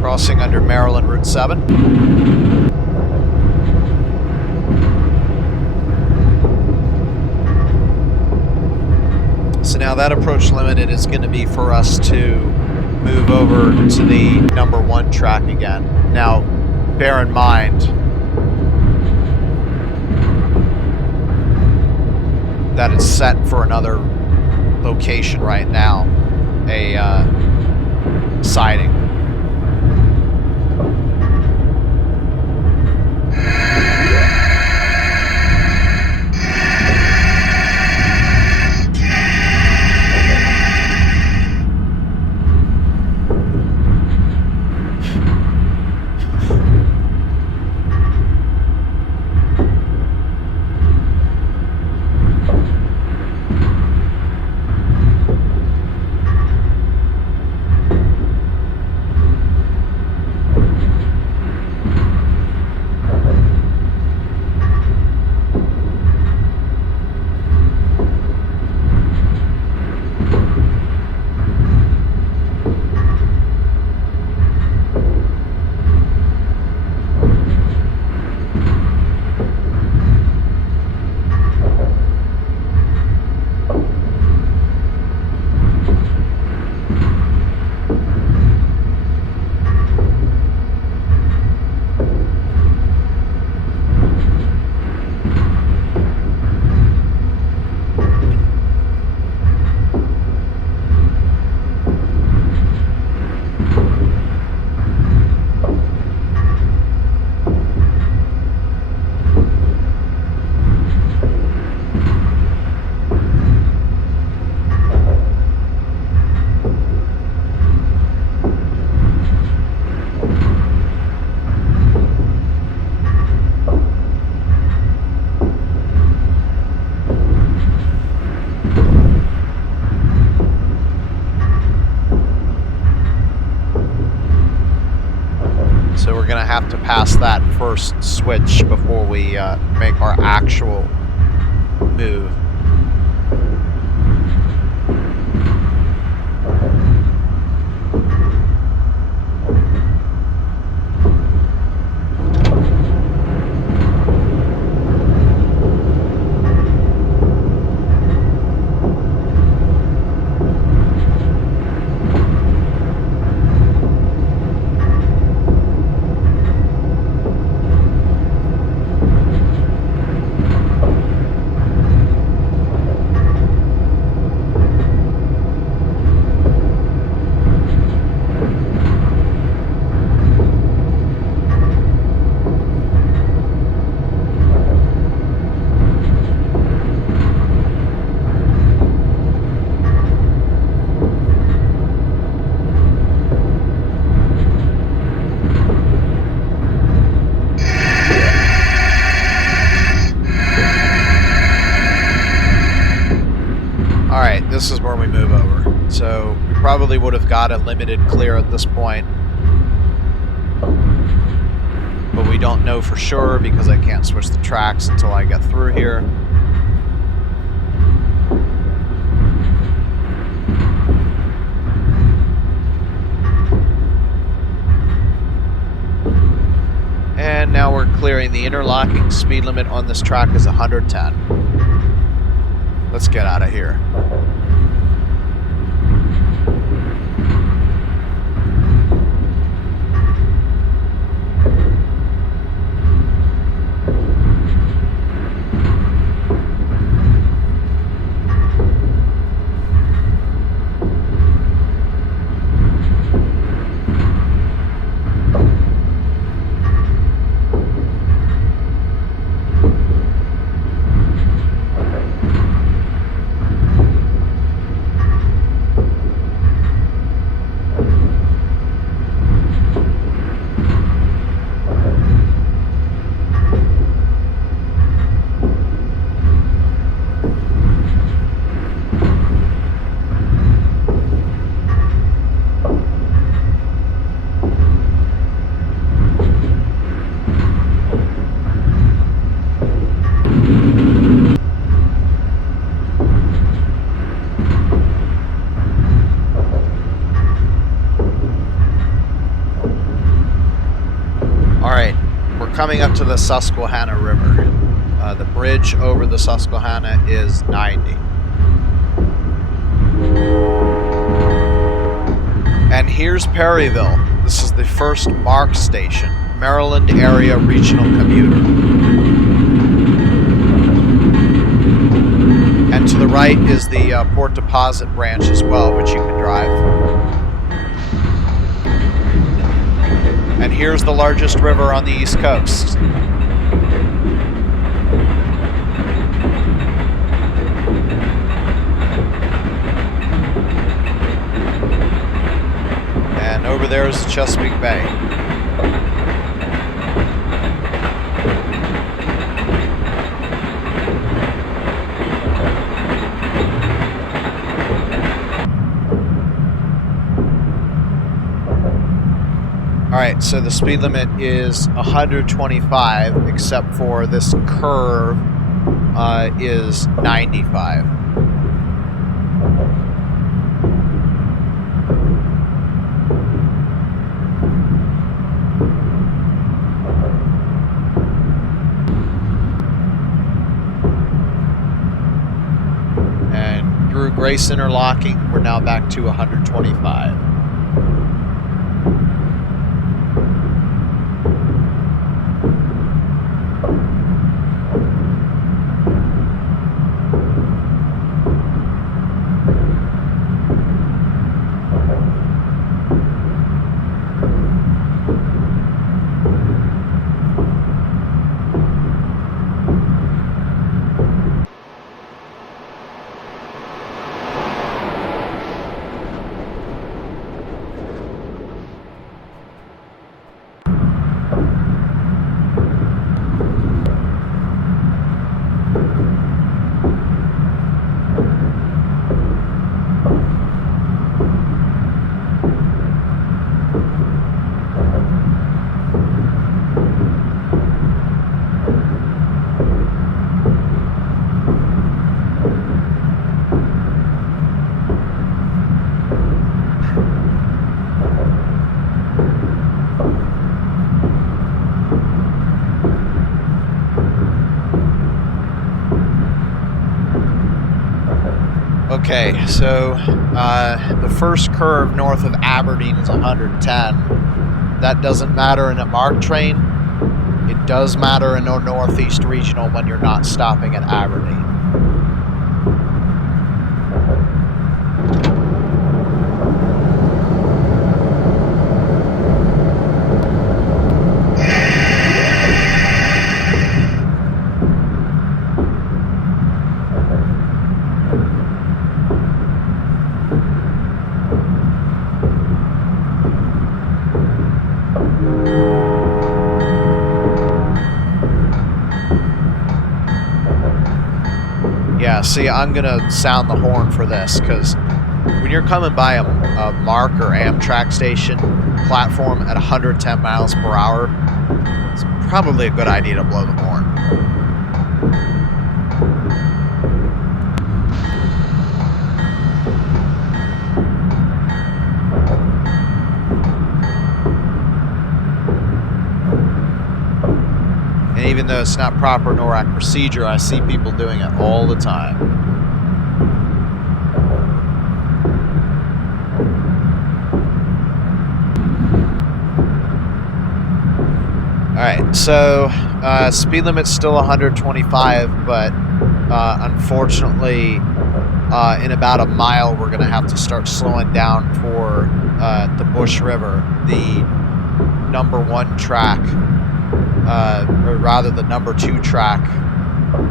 Crossing under Maryland Route 7. So now that approach limited is going to be for us to move over to the number 1 track again. Now, bear in mind that it's set for another location right now, a siding. Have to pass that first switch before we make our actual move. This is where we move over. So we probably would have got a limited clear at this point, but we don't know for sure because I can't switch the tracks until I get through here. And now we're clearing the interlocking. Speed limit on this track is 110. Let's get out of here. Alright, we're coming up to the Susquehanna River. The bridge over the Susquehanna is 90. And here's Perryville. This is the first MARC station, Maryland Area Regional Commuter. And to the right is the Port Deposit branch as well, which you can drive. And here's the largest river on the East Coast. And over there is the Chesapeake Bay. Alright, so the speed limit is 125, except for this curve is 95. And through Grace Interlocking, we're now back to 125. Okay, so the first curve north of Aberdeen is 110. That doesn't matter in a MARC train. It does matter in a Northeast Regional when you're not stopping at Aberdeen. Yeah, see, I'm going to sound the horn for this, because when you're coming by a MARC or Amtrak station platform at 110 miles per hour, it's probably a good idea to blow the horn. And even though it's not proper NORAD procedure, I see people doing it all the time. Alright, so speed limit's still 125, but unfortunately in about a mile we're going to have to start slowing down for the Bush River, the #1 track. Or rather the #2 track.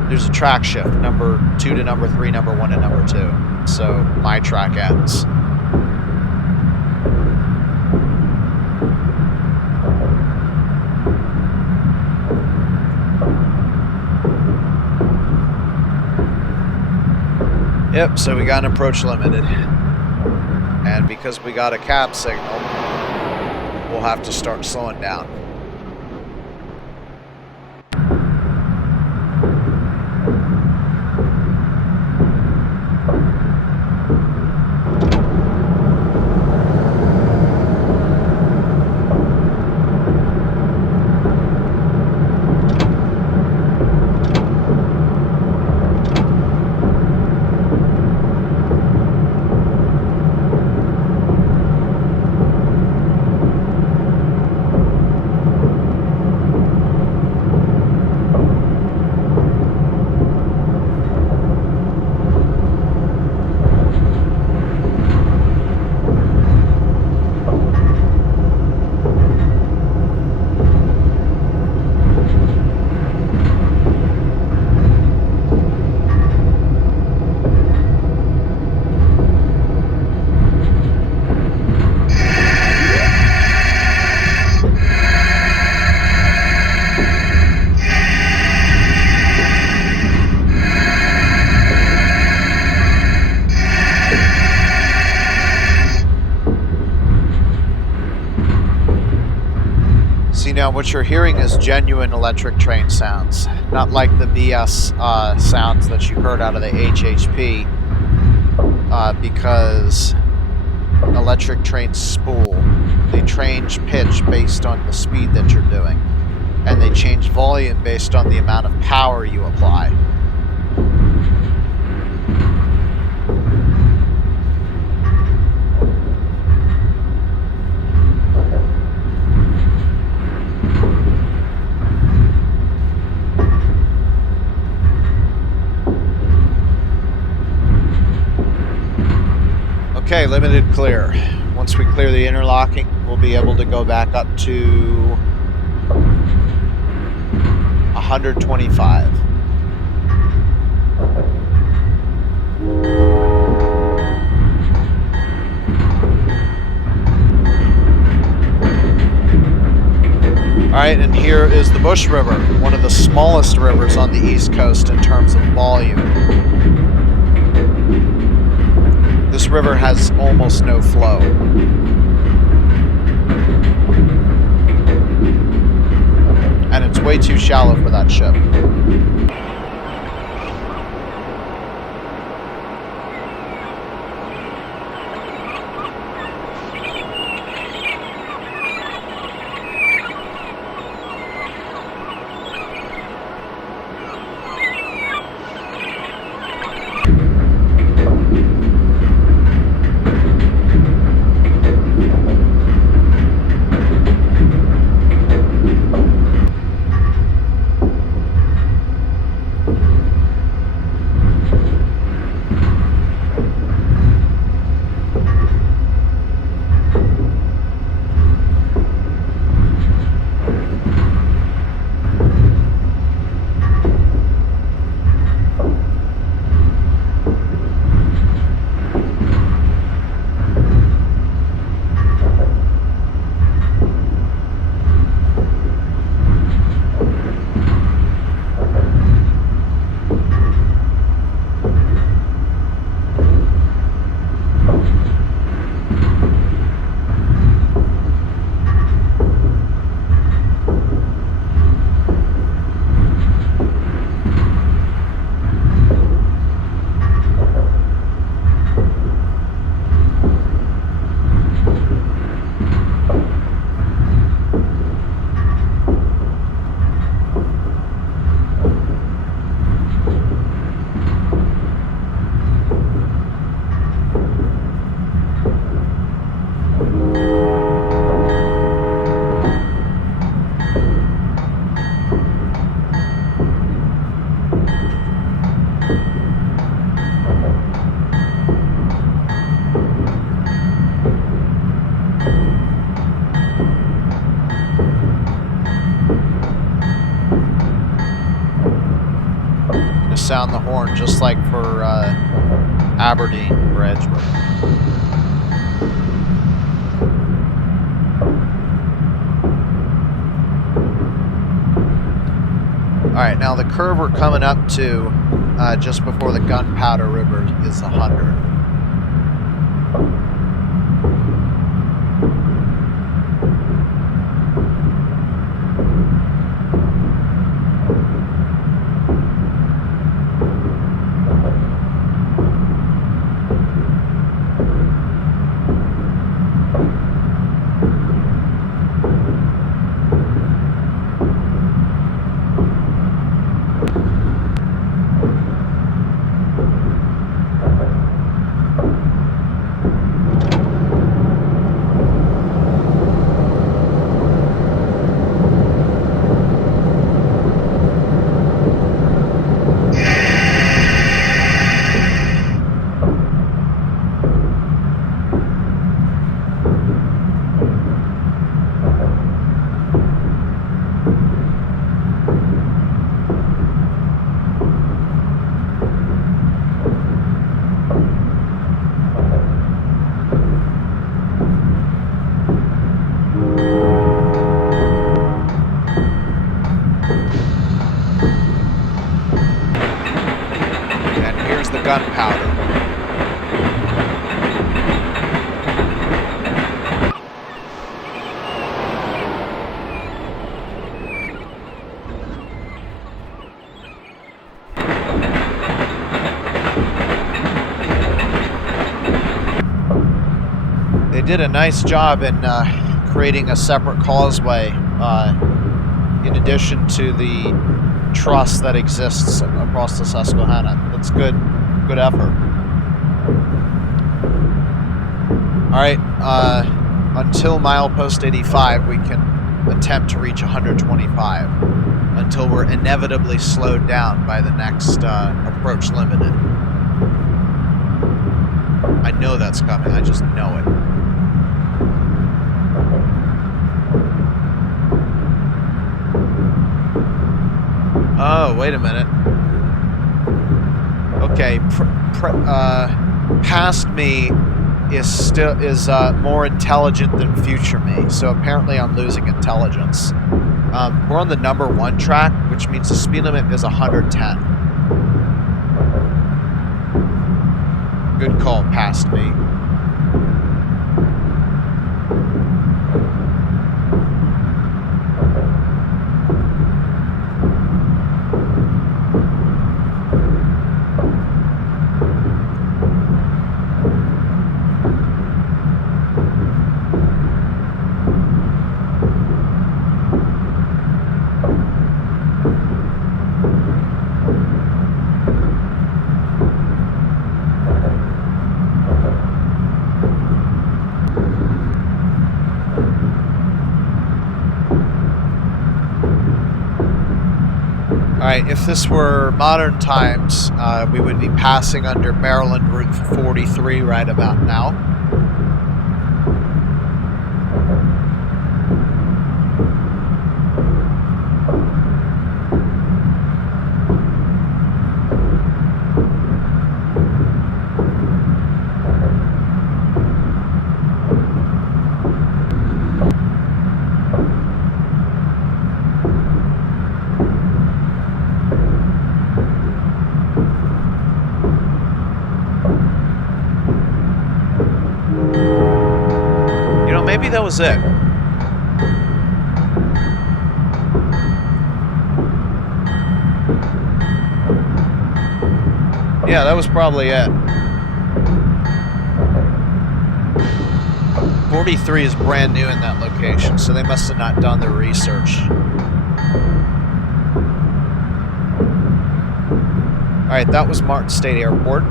There's a track shift, #2 to #3, #1 to #2. So my track ends. Yep, so we got an approach limited. And because we got a cab signal, we'll have to start slowing down. Now what you're hearing is genuine electric train sounds, not like the BS sounds that you heard out of the HHP, because electric trains spool. They change pitch based on the speed that you're doing, and they change volume based on the amount of power you apply. Okay, limited clear. Once we clear the interlocking, we'll be able to go back up to 125. Alright, and here is the Bush River, one of the smallest rivers on the East Coast in terms of volume. This river has almost no flow. And it's way too shallow for that ship. Sound the horn just like for Aberdeen or Edgewood. Alright, now the curve we're coming up to just before the Gunpowder River is 100. Gunpowder. did a nice job in creating a separate causeway in addition to the truss that exists across the Susquehanna. That's good effort. All right, until milepost 85, we can attempt to reach 125 until we're inevitably slowed down by the next approach limited. I know that's coming, I just know it. Oh, wait a minute. Okay, past me is more intelligent than future me, so apparently I'm losing intelligence. We're on the number 1 track, which means the speed limit is 110. Good call, past me. Alright, if this were modern times, we would be passing under Maryland Route 43 right about now. Maybe that was it. Yeah, that was probably it. 43 is brand new in that location, so they must have not done their research. Alright, that was Martin State Airport.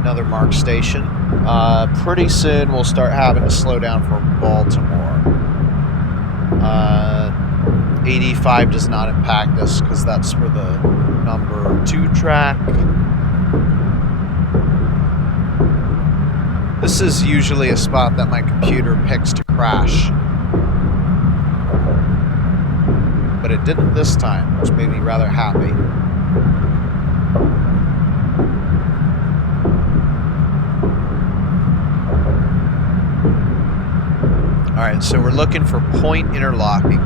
Another MARC station. Pretty soon we'll start having to slow down for Baltimore. 85 does not impact us because that's for the number 2 track. This is usually a spot that my computer picks to crash. But it didn't this time, which made me rather happy. Alright, so we're looking for point interlocking.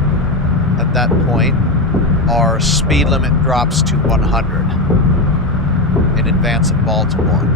At that point, our speed limit drops to 100 in advance of Baltimore.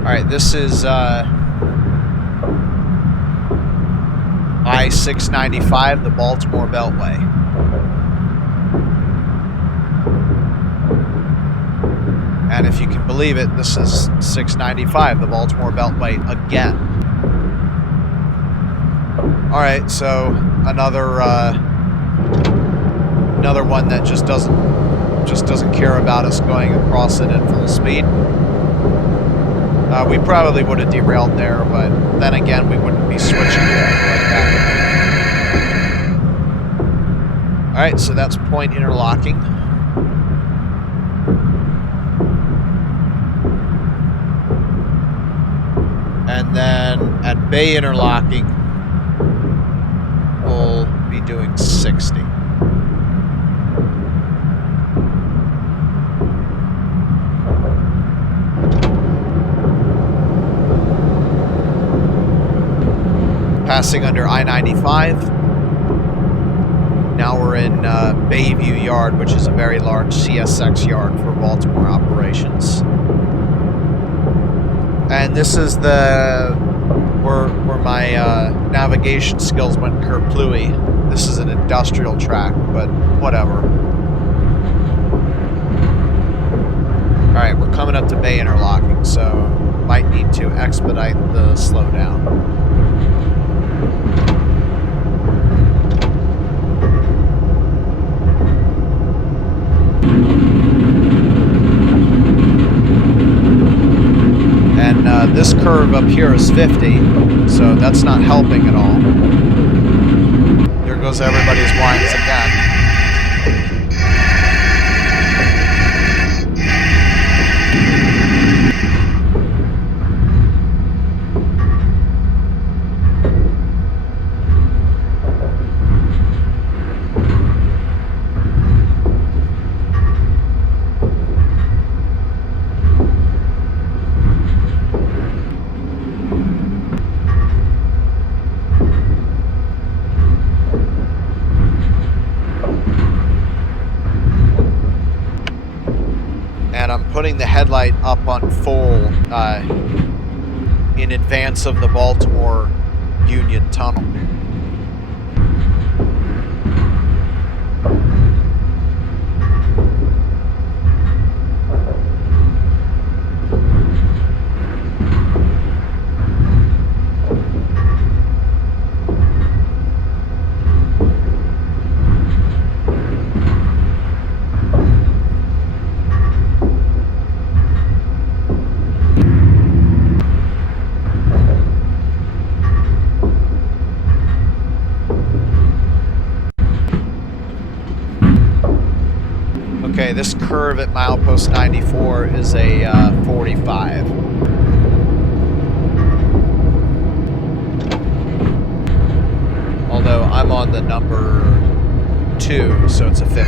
Alright, this is I-695, the Baltimore Beltway. And if you can believe it, this is 695, the Baltimore Beltway again. Alright, so another one that just doesn't care about us going across it at full speed. We probably would have derailed there, but then again, we wouldn't be switching like that. Alright, so that's point interlocking. And then at bay interlocking, be doing 60. Passing under I-95. Now we're in Bayview Yard, which is a very large CSX yard for Baltimore operations. And this is where my navigation skills went kerplooey. This is an industrial track, but whatever. Alright, we're coming up to Bay Interlocking, so might need to expedite the slowdown. And this curve up here is 50, so that's not helping at all. There goes everybody's blinds again. Putting the headlight up on full in advance of the Baltimore Union Tunnel. Okay, this curve at Milepost 94 is a 45. Although I'm on the number 2, so it's a 50.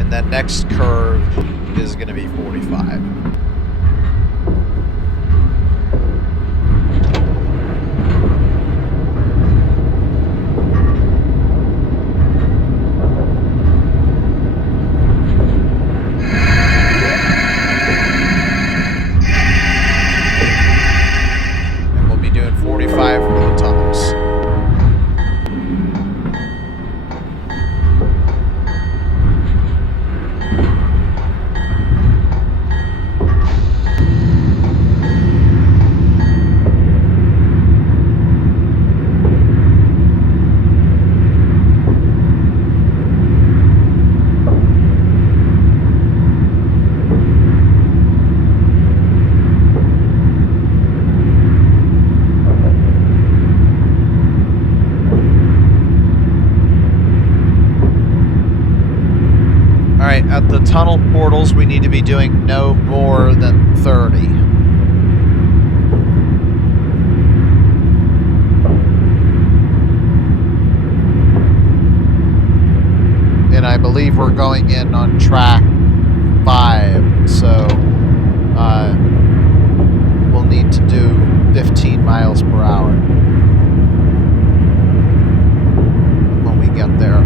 And that next curve is going to be 45. At the tunnel portals, we need to be doing no more than 30. And I believe we're going in on track 5, so we'll need to do 15 miles per hour when we get there.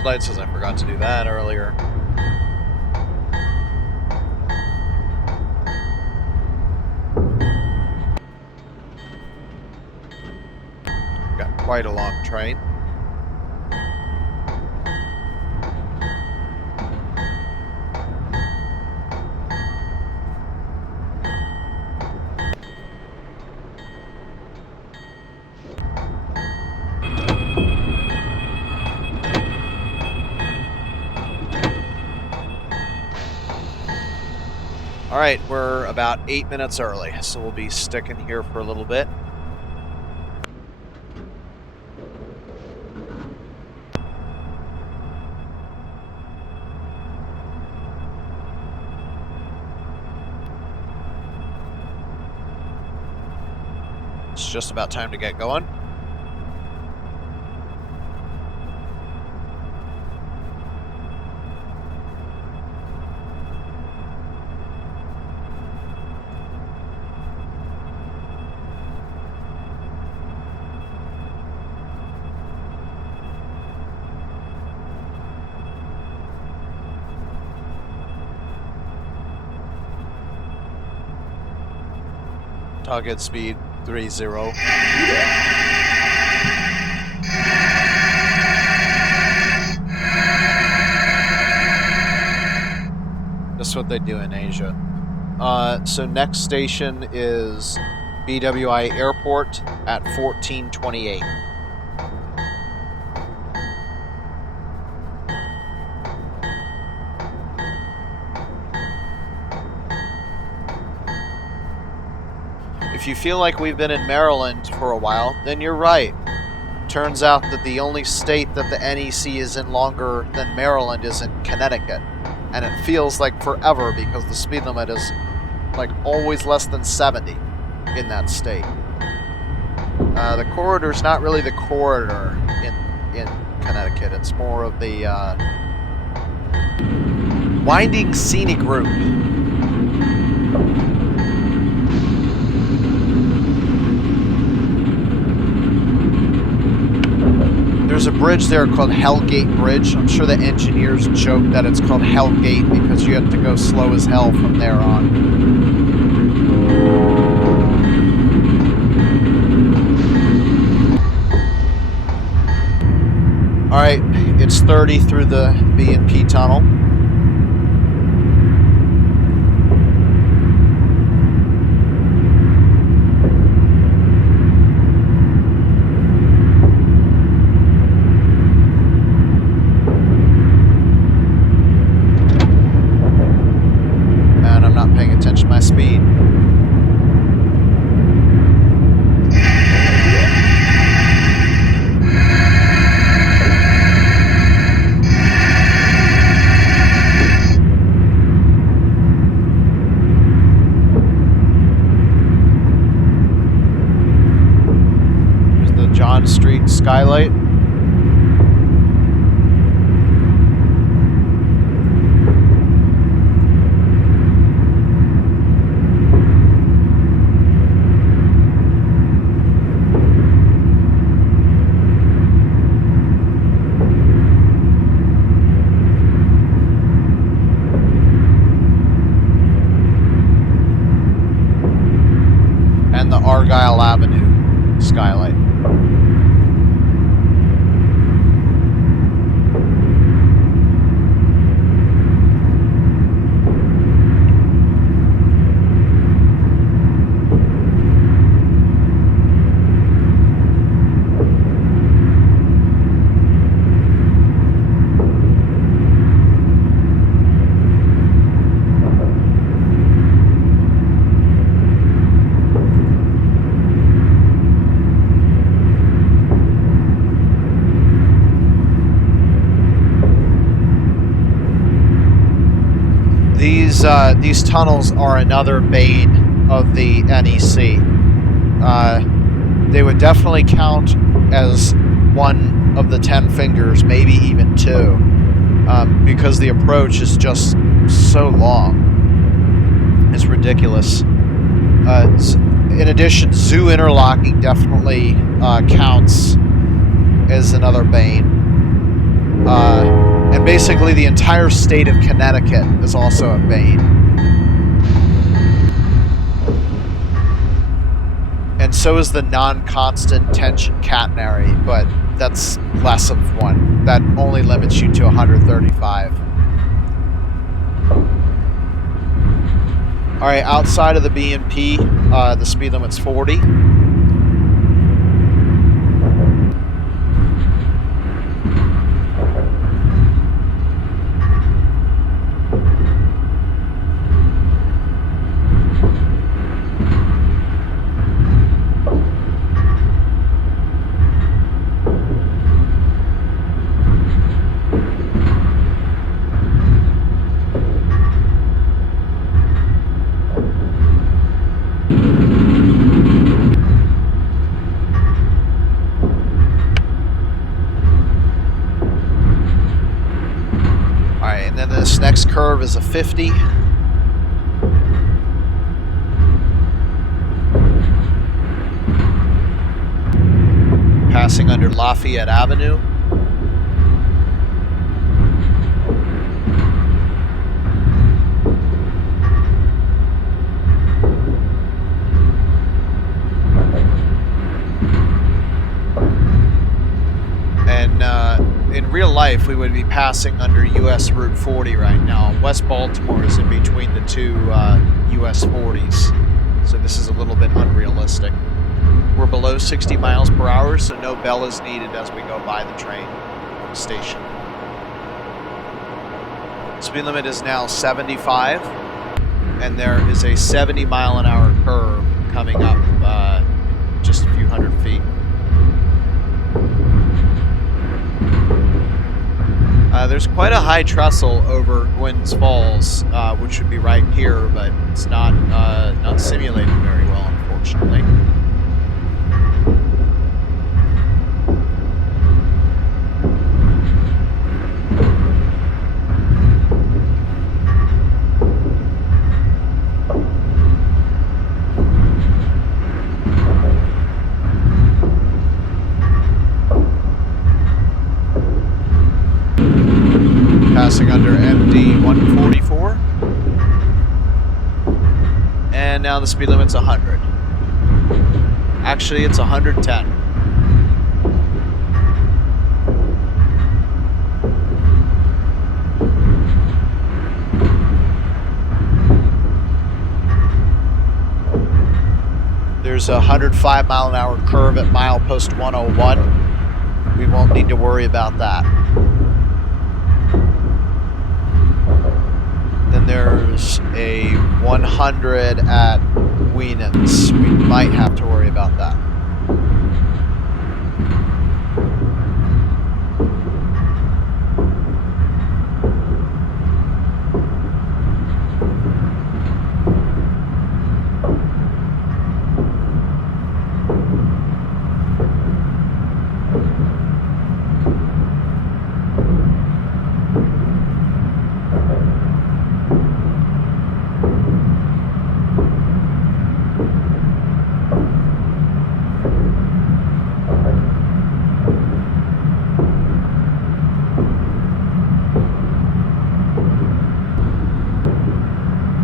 headlights as I forgot to do that earlier. Got quite a long train. Alright, we're about 8 minutes early, so we'll be sticking here for a little bit. It's just about time to get going. Target speed 30. That's what they do in Asia. So next station is BWI Airport at 1428. If you feel like we've been in Maryland for a while, then you're right. Turns out that the only state that the NEC is in longer than Maryland is in Connecticut. And it feels like forever because the speed limit is like always less than 70 in that state. The corridor's not really the corridor in Connecticut. It's more of the winding scenic route. There's a bridge there called Hellgate Bridge. I'm sure the engineers joke that it's called Hellgate because you have to go slow as hell from there on. Alright, it's 30 through the B&P tunnel. Speed. Here's the John Street skylight. Argyle Avenue skylight. These tunnels are another bane of the NEC. They would definitely count as one of the 10 fingers, maybe even two, because the approach is just so long. It's ridiculous. In addition, zoo interlocking definitely counts as another bane. And basically the entire state of Connecticut is also a bane. And so is the non-constant tension catenary, but that's less of one. That only limits you to 135. Alright, outside of the B&P, the speed limit's 40. This next curve is a 50. Passing under Lafayette Avenue. In real life, we would be passing under US Route 40 right now. West Baltimore is in between the two US 40s, so this is a little bit unrealistic. We're below 60 miles per hour, so no bell is needed as we go by the train station. Speed limit is now 75, and there is a 70 mile an hour curve coming up just a few hundred feet. There's quite a high trestle over Gwynns Falls, which should be right here, but it's not simulated very well, unfortunately. Passing under MD 144. And now the speed limit's 100. Actually, it's 110. There's a 105 mile an hour curve at Milepost 101. We won't need to worry about that. Then there's a 100 at Wienans. We might have to worry about that.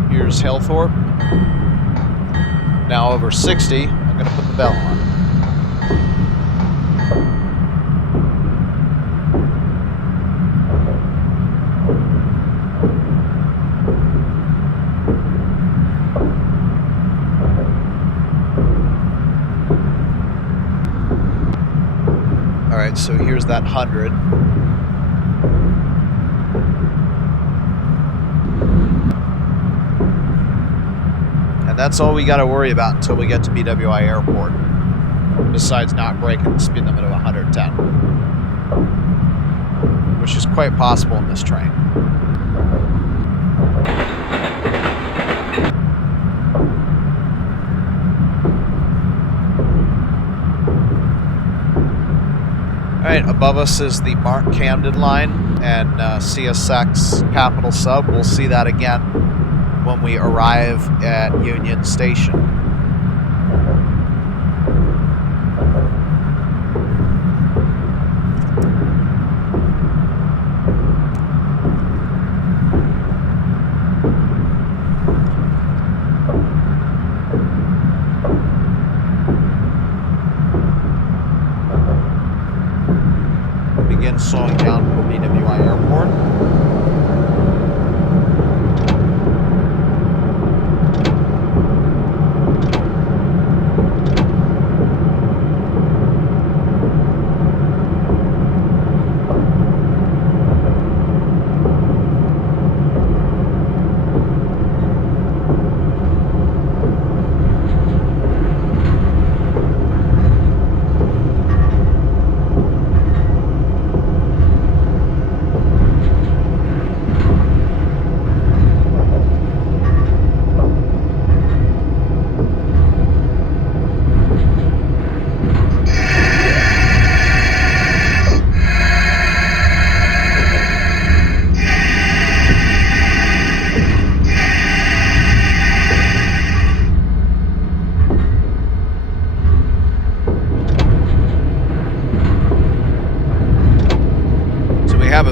Here's Hillthorpe. Now over 60, I'm going to put the bell on. Alright, so here's that 100. And that's all we got to worry about until we get to BWI Airport, besides not breaking the speed limit of 110, which is quite possible in this train. Alright, above us is the Mark Camden line and CSX Capital Sub. We'll see that again when we arrive at Union Station. begin slowing down for BWI Airport.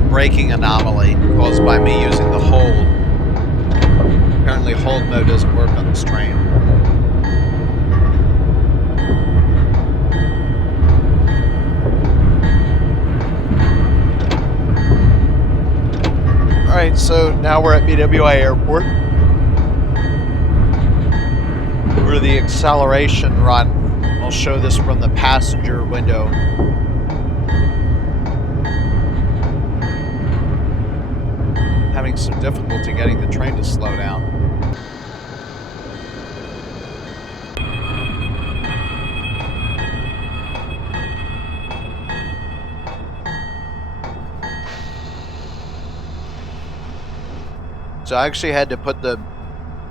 Braking anomaly caused by me using the hold. Apparently hold mode doesn't work on this train. Alright, so now we're at BWI Airport, where the acceleration run, I'll show this from the passenger window. Having some difficulty getting the train to slow down. So I actually had to put the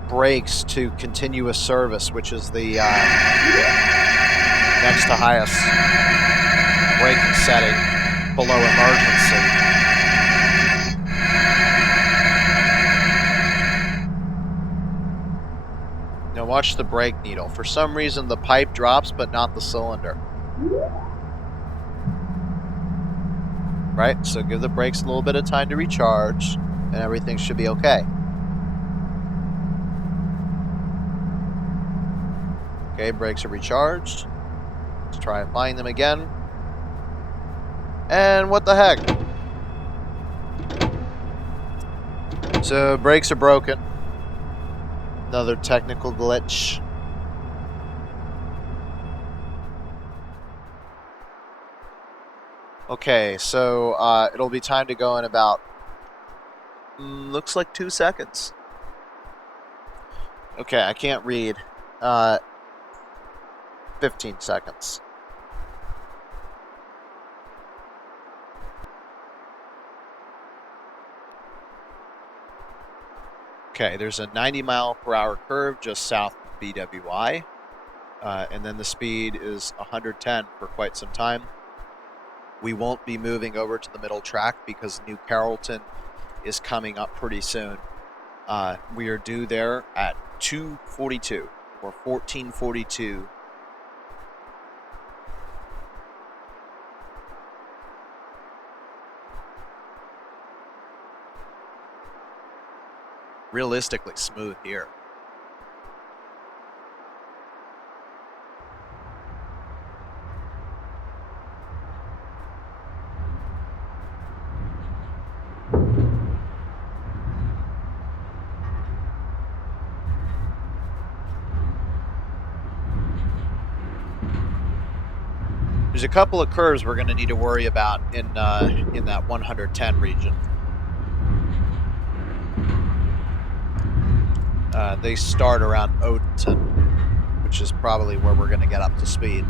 brakes to continuous service, which is the next to highest braking setting below emergency. Now watch the brake needle. For some reason the pipe drops, but not the cylinder. Right? So give the brakes a little bit of time to recharge, and everything should be okay. Okay, brakes are recharged. Let's try applying them again. And what the heck? So brakes are broken. Another technical glitch. Okay, so it'll be time to go in about, looks like 2 seconds. Okay, I can't read. 15 seconds. Okay, there's a 90-mile-per-hour curve just south of BWI, and then the speed is 110 for quite some time. We won't be moving over to the middle track because New Carrollton is coming up pretty soon. We are due there at 2:42 or 14:42. Realistically smooth here. There's a couple of curves we're going to need to worry about in that 110 region. They start around Odenton, which is probably where we're going to get up to speed.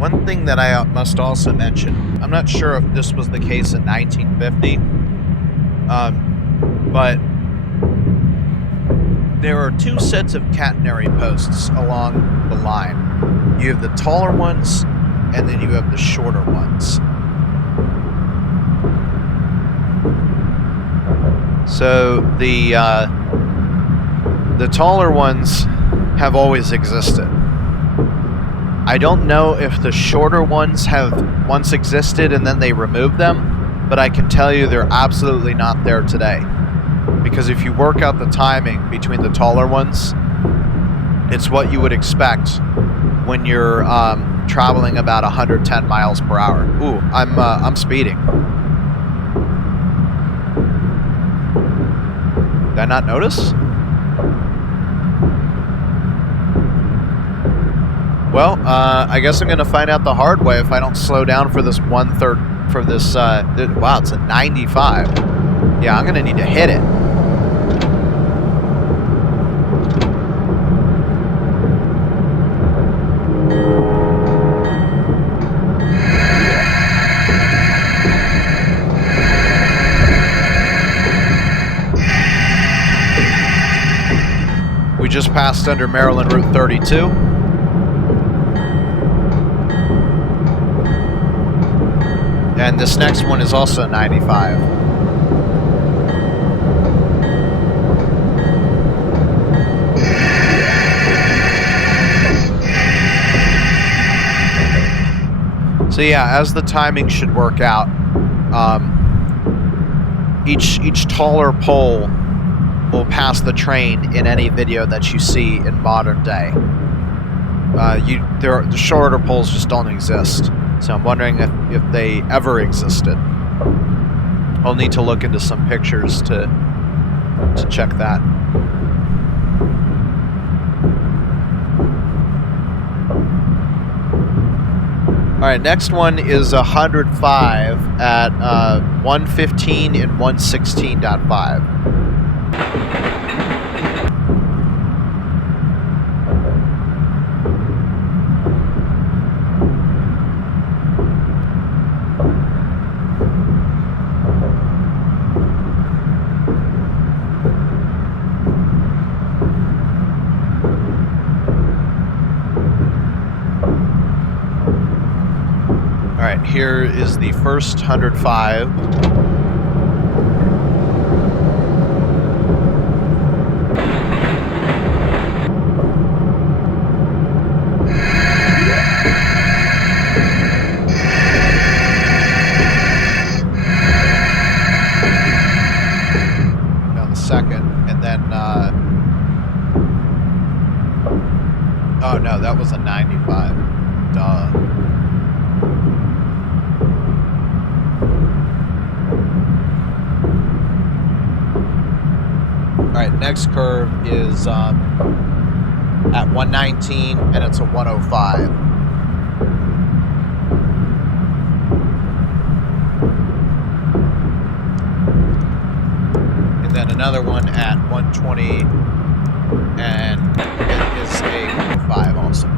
One thing that I must also mention, I'm not sure if this was the case in 1950, but there are two sets of catenary posts along the line. You have the taller ones, and then you have the shorter ones. So the taller ones have always existed. I don't know if the shorter ones have once existed and then they removed them, but I can tell you they're absolutely not there today. Because if you work out the timing between the taller ones, it's what you would expect when you're traveling about 110 miles per hour. Ooh, I'm speeding. Did I not notice? Well, I guess I'm going to find out the hard way if I don't slow down for this wow, it's a 95. Yeah, I'm going to need to hit it. We just passed under Maryland Route 32. And this next one is also 95. So yeah, as the timing should work out, each taller pole will pass the train in any video that you see in modern day. The shorter poles just don't exist. So I'm wondering if they ever existed. I'll need to look into some pictures to check that. All right, next one is 105 at 115 and 116.5. Here is the first 105. Now the second, and then oh no, that was a 95. Duh. Alright, next curve is at 119, and it's a 105. And then another one at 120, and it is a 105 also.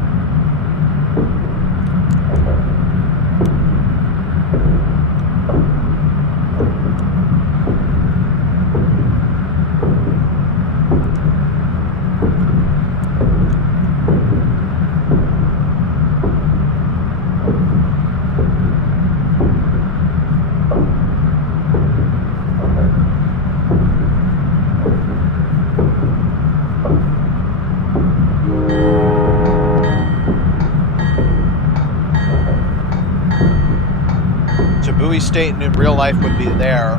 State in real life would be there,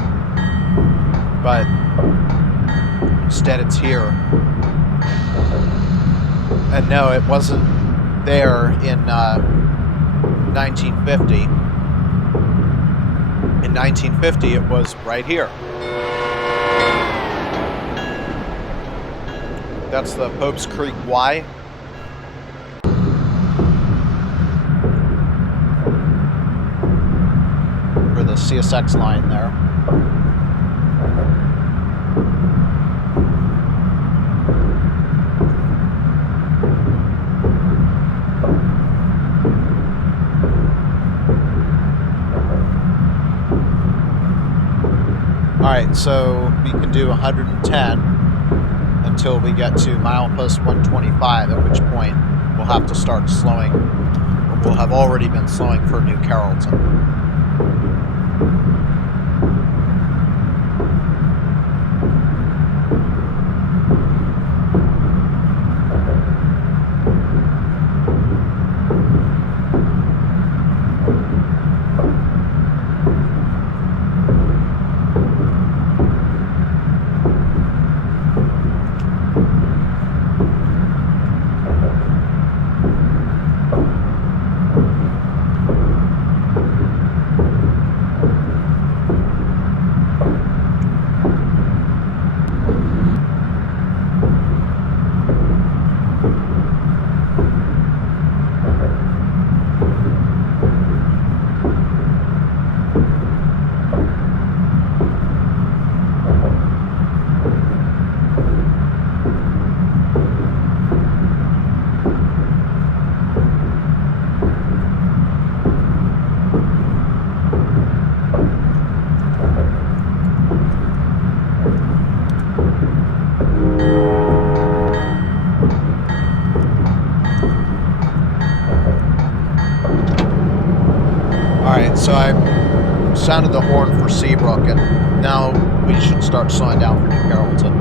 but instead it's here. And no, it wasn't there in 1950. In 1950, it was right here. That's the Pope's Creek Y. The CSX line there. so we can do 110 until we get to milepost 125, at which point we'll have to start slowing, or we'll have already been slowing for New Carrollton. So I sounded the horn for Seabrook, and now we should start slowing down for New Carrollton.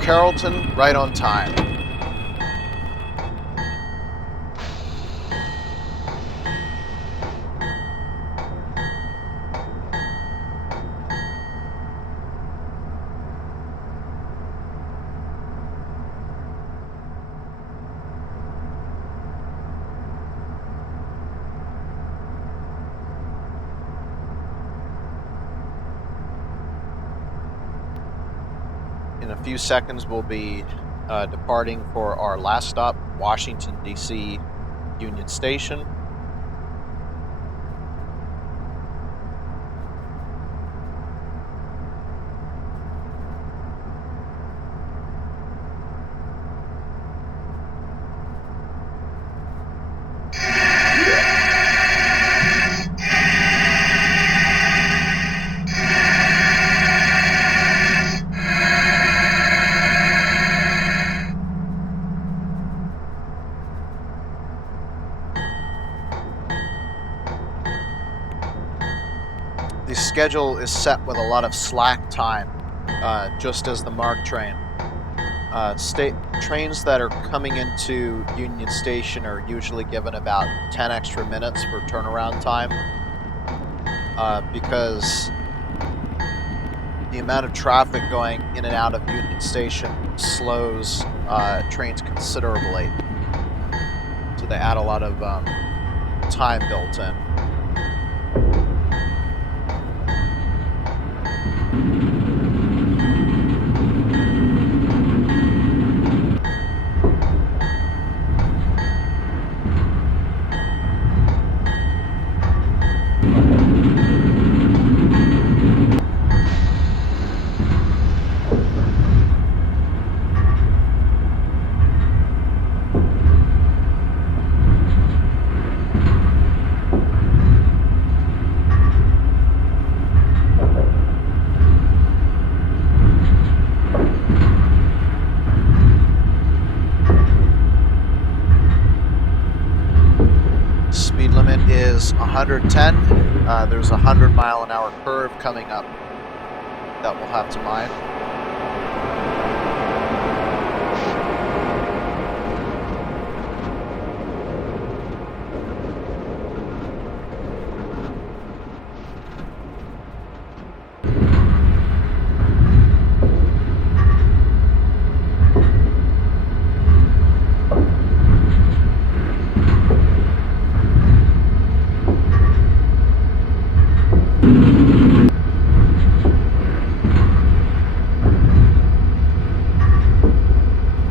Carrollton, right on time. In a few seconds, we'll be departing for our last stop, Washington, D.C. Union Station. The schedule is set with a lot of slack time, just as the MARC train. Trains that are coming into Union Station are usually given about 10 extra minutes for turnaround time, because amount of traffic going in and out of Union Station slows trains considerably. So they add a lot of time built in. Speed limit is 110. There's a 100-mile-an-hour curve coming up that we'll have to mind.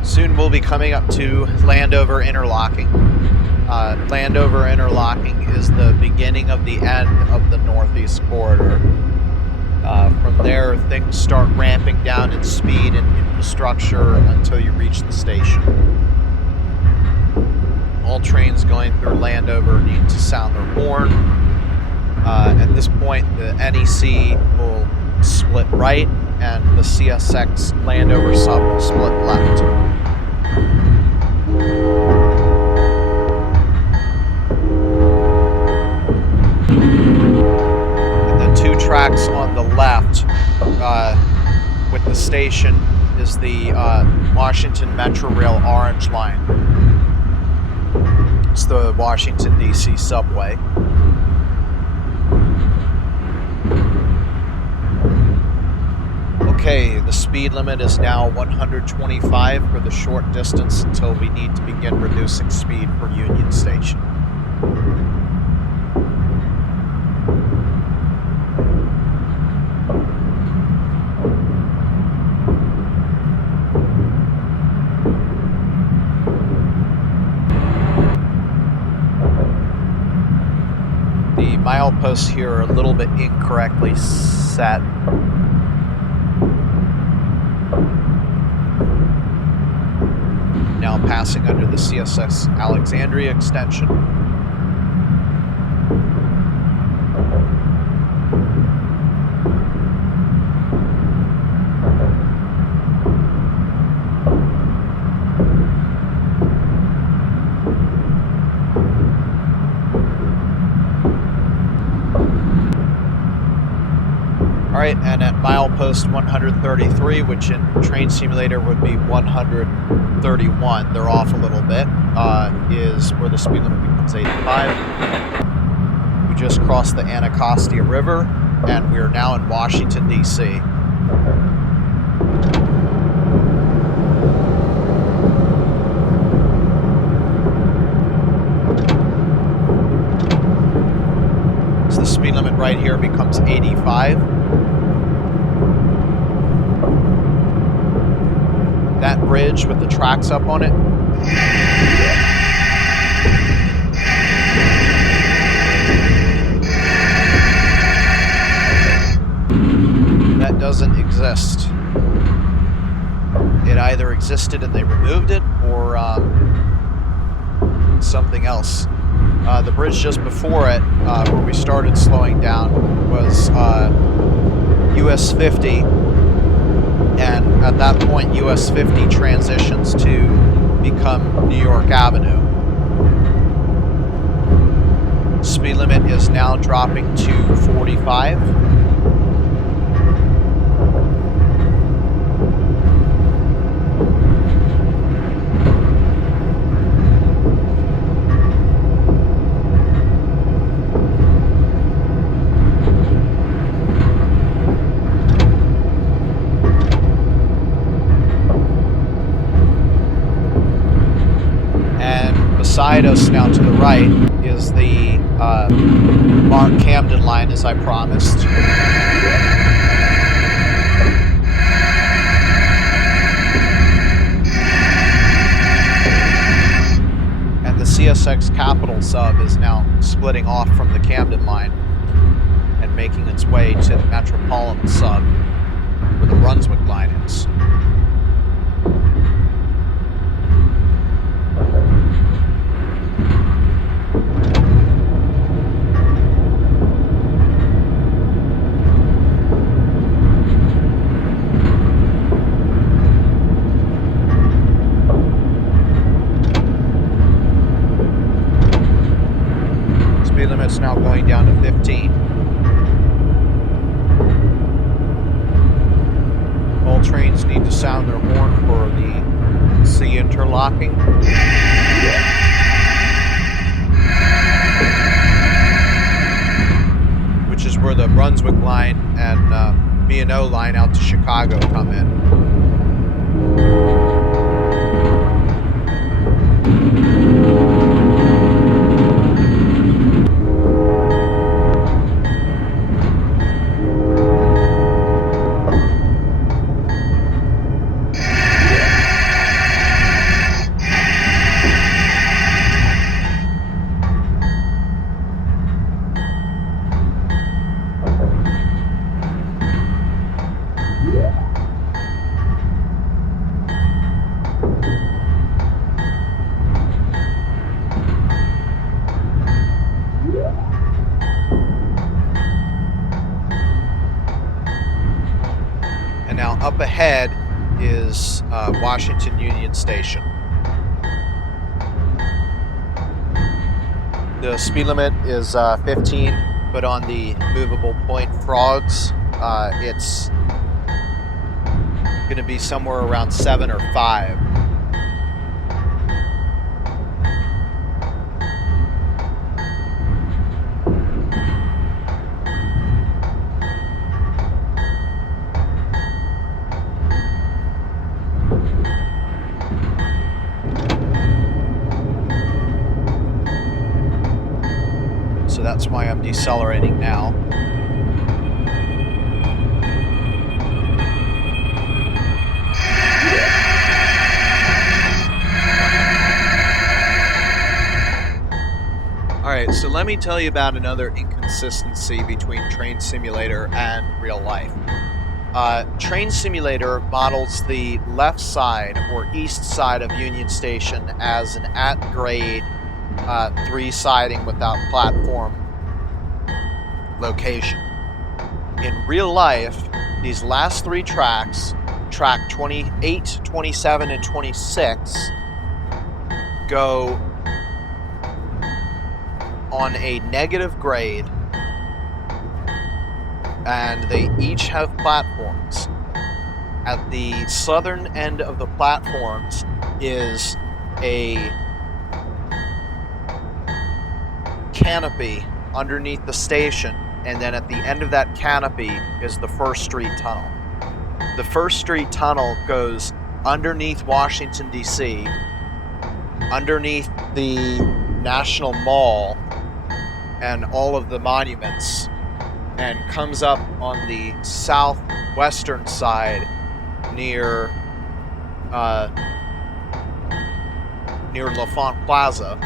Soon we'll be coming up to Landover Interlocking. Landover Interlocking is the beginning of the end of the Northeast Corridor. From there, things start ramping down in speed and infrastructure until you reach the station. All trains going through Landover need to sound their horn. At this point, the NEC will split right, and the CSX Landover sub will split left. And the two tracks on the left with the station is the Washington Metro Rail Orange Line. It's the Washington, D.C. subway. Okay, the speed limit is now 125 for the short distance until we need to begin reducing speed for Union Station. The mileposts here are a little bit incorrectly set. Now passing under the CSX Alexandria extension. Alright, and at milepost 133, which in Train Simulator would be 131, they're off a little bit, is where the speed limit becomes 85. We just crossed the Anacostia River, and we are now in Washington, D.C. So the speed limit right here becomes 85. That bridge with the tracks up on it. That doesn't exist. It either existed and they removed it, or something else. The bridge just before it, where we started slowing down, was US 50. And at that point, US 50 transitions to become New York Avenue. Speed limit is now dropping to 45. beside us now to the right is the Mark Camden line, as I promised. And the CSX Capital sub is now splitting off from the Camden line and making its way to the Metropolitan sub, where the Brunswick line is. Speed limit's now going down to 15. All trains need to sound their horn for the C interlocking. Which is where the Brunswick line and B&O line out to Chicago come in. Up ahead is Washington Union Station. The speed limit is 15, but on the movable point frogs, it's going to be somewhere around 7 or 5. So that's why I'm decelerating now. Alright, so let me tell you about another inconsistency between Train Simulator and real life. Train Simulator models the left side or east side of Union Station as an at-grade 3 siding without platform location. In real life, these last 3 tracks, track 28, 27, and 26, go on a negative grade, and they each have platforms. At the southern end of the platforms is a canopy underneath the station, and then at the end of that canopy is the First Street Tunnel. The First Street Tunnel goes underneath Washington, D.C., underneath the National Mall and all of the monuments, and comes up on the southwestern side near LaFont Plaza.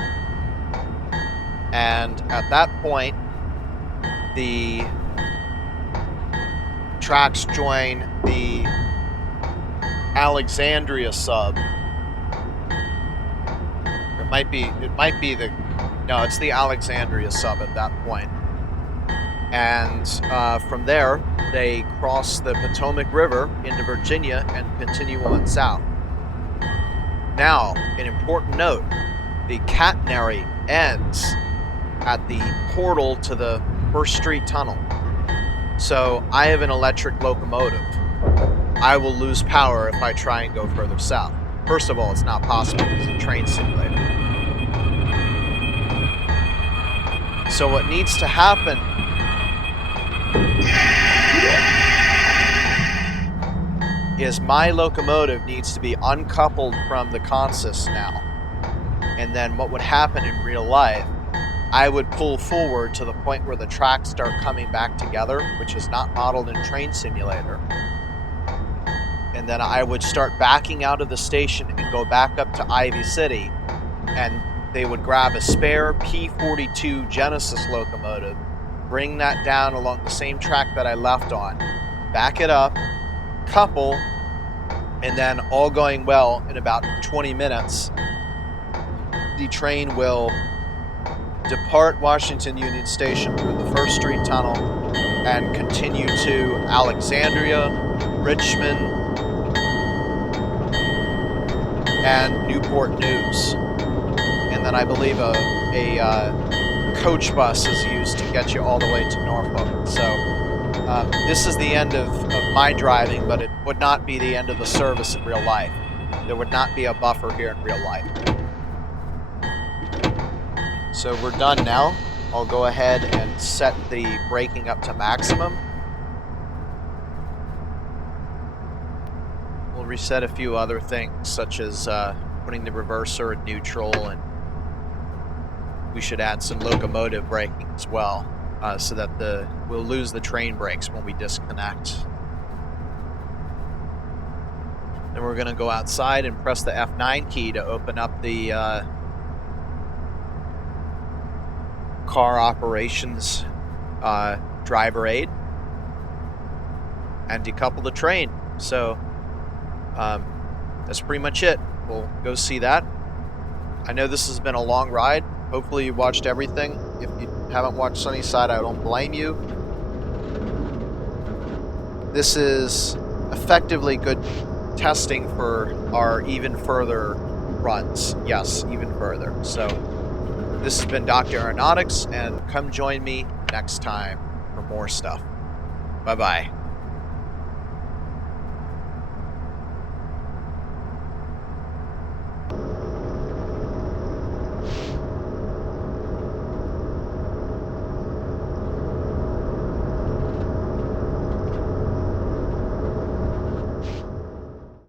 And at that point, the tracks join the Alexandria sub. It's the Alexandria sub at that point. And from there, they cross the Potomac River into Virginia and continue on south. Now, an important note, the catenary ends at the portal to the First Street Tunnel. So I have an electric locomotive. I will lose power if I try and go further south. First of all, it's not possible. It's a train simulator. So what needs to happen is my locomotive needs to be uncoupled from the consist now. And then what would happen in real life, I would pull forward to the point where the tracks start coming back together, which is not modeled in Train Simulator. And then I would start backing out of the station and go back up to Ivy City, and they would grab a spare P-42 Genesis locomotive, bring that down along the same track that I left on, back it up, couple, and then all going well in about 20 minutes, the train will depart Washington Union Station through the 1st Street Tunnel and continue to Alexandria, Richmond, and Newport News. And then I believe a coach bus is used to get you all the way to Norfolk. So this is the end of my driving, but it would not be the end of the service in real life. There would not be a buffer here in real life. So we're done now. I'll go ahead and set the braking up to maximum. We'll reset a few other things, such as putting the reverser in neutral, and we should add some locomotive braking as well, so that we'll lose the train brakes when we disconnect. Then we're going to go outside and press the F9 key to open up the car operations driver aid and decouple the train. So that's pretty much it. We'll go see that. I know this has been a long ride. Hopefully you watched everything. If you haven't watched Sunnyside, I don't blame you. This is effectively good testing for our even further runs. Yes, even further. So this has been Dr. Aeronautics, and come join me next time for more stuff. Bye-bye.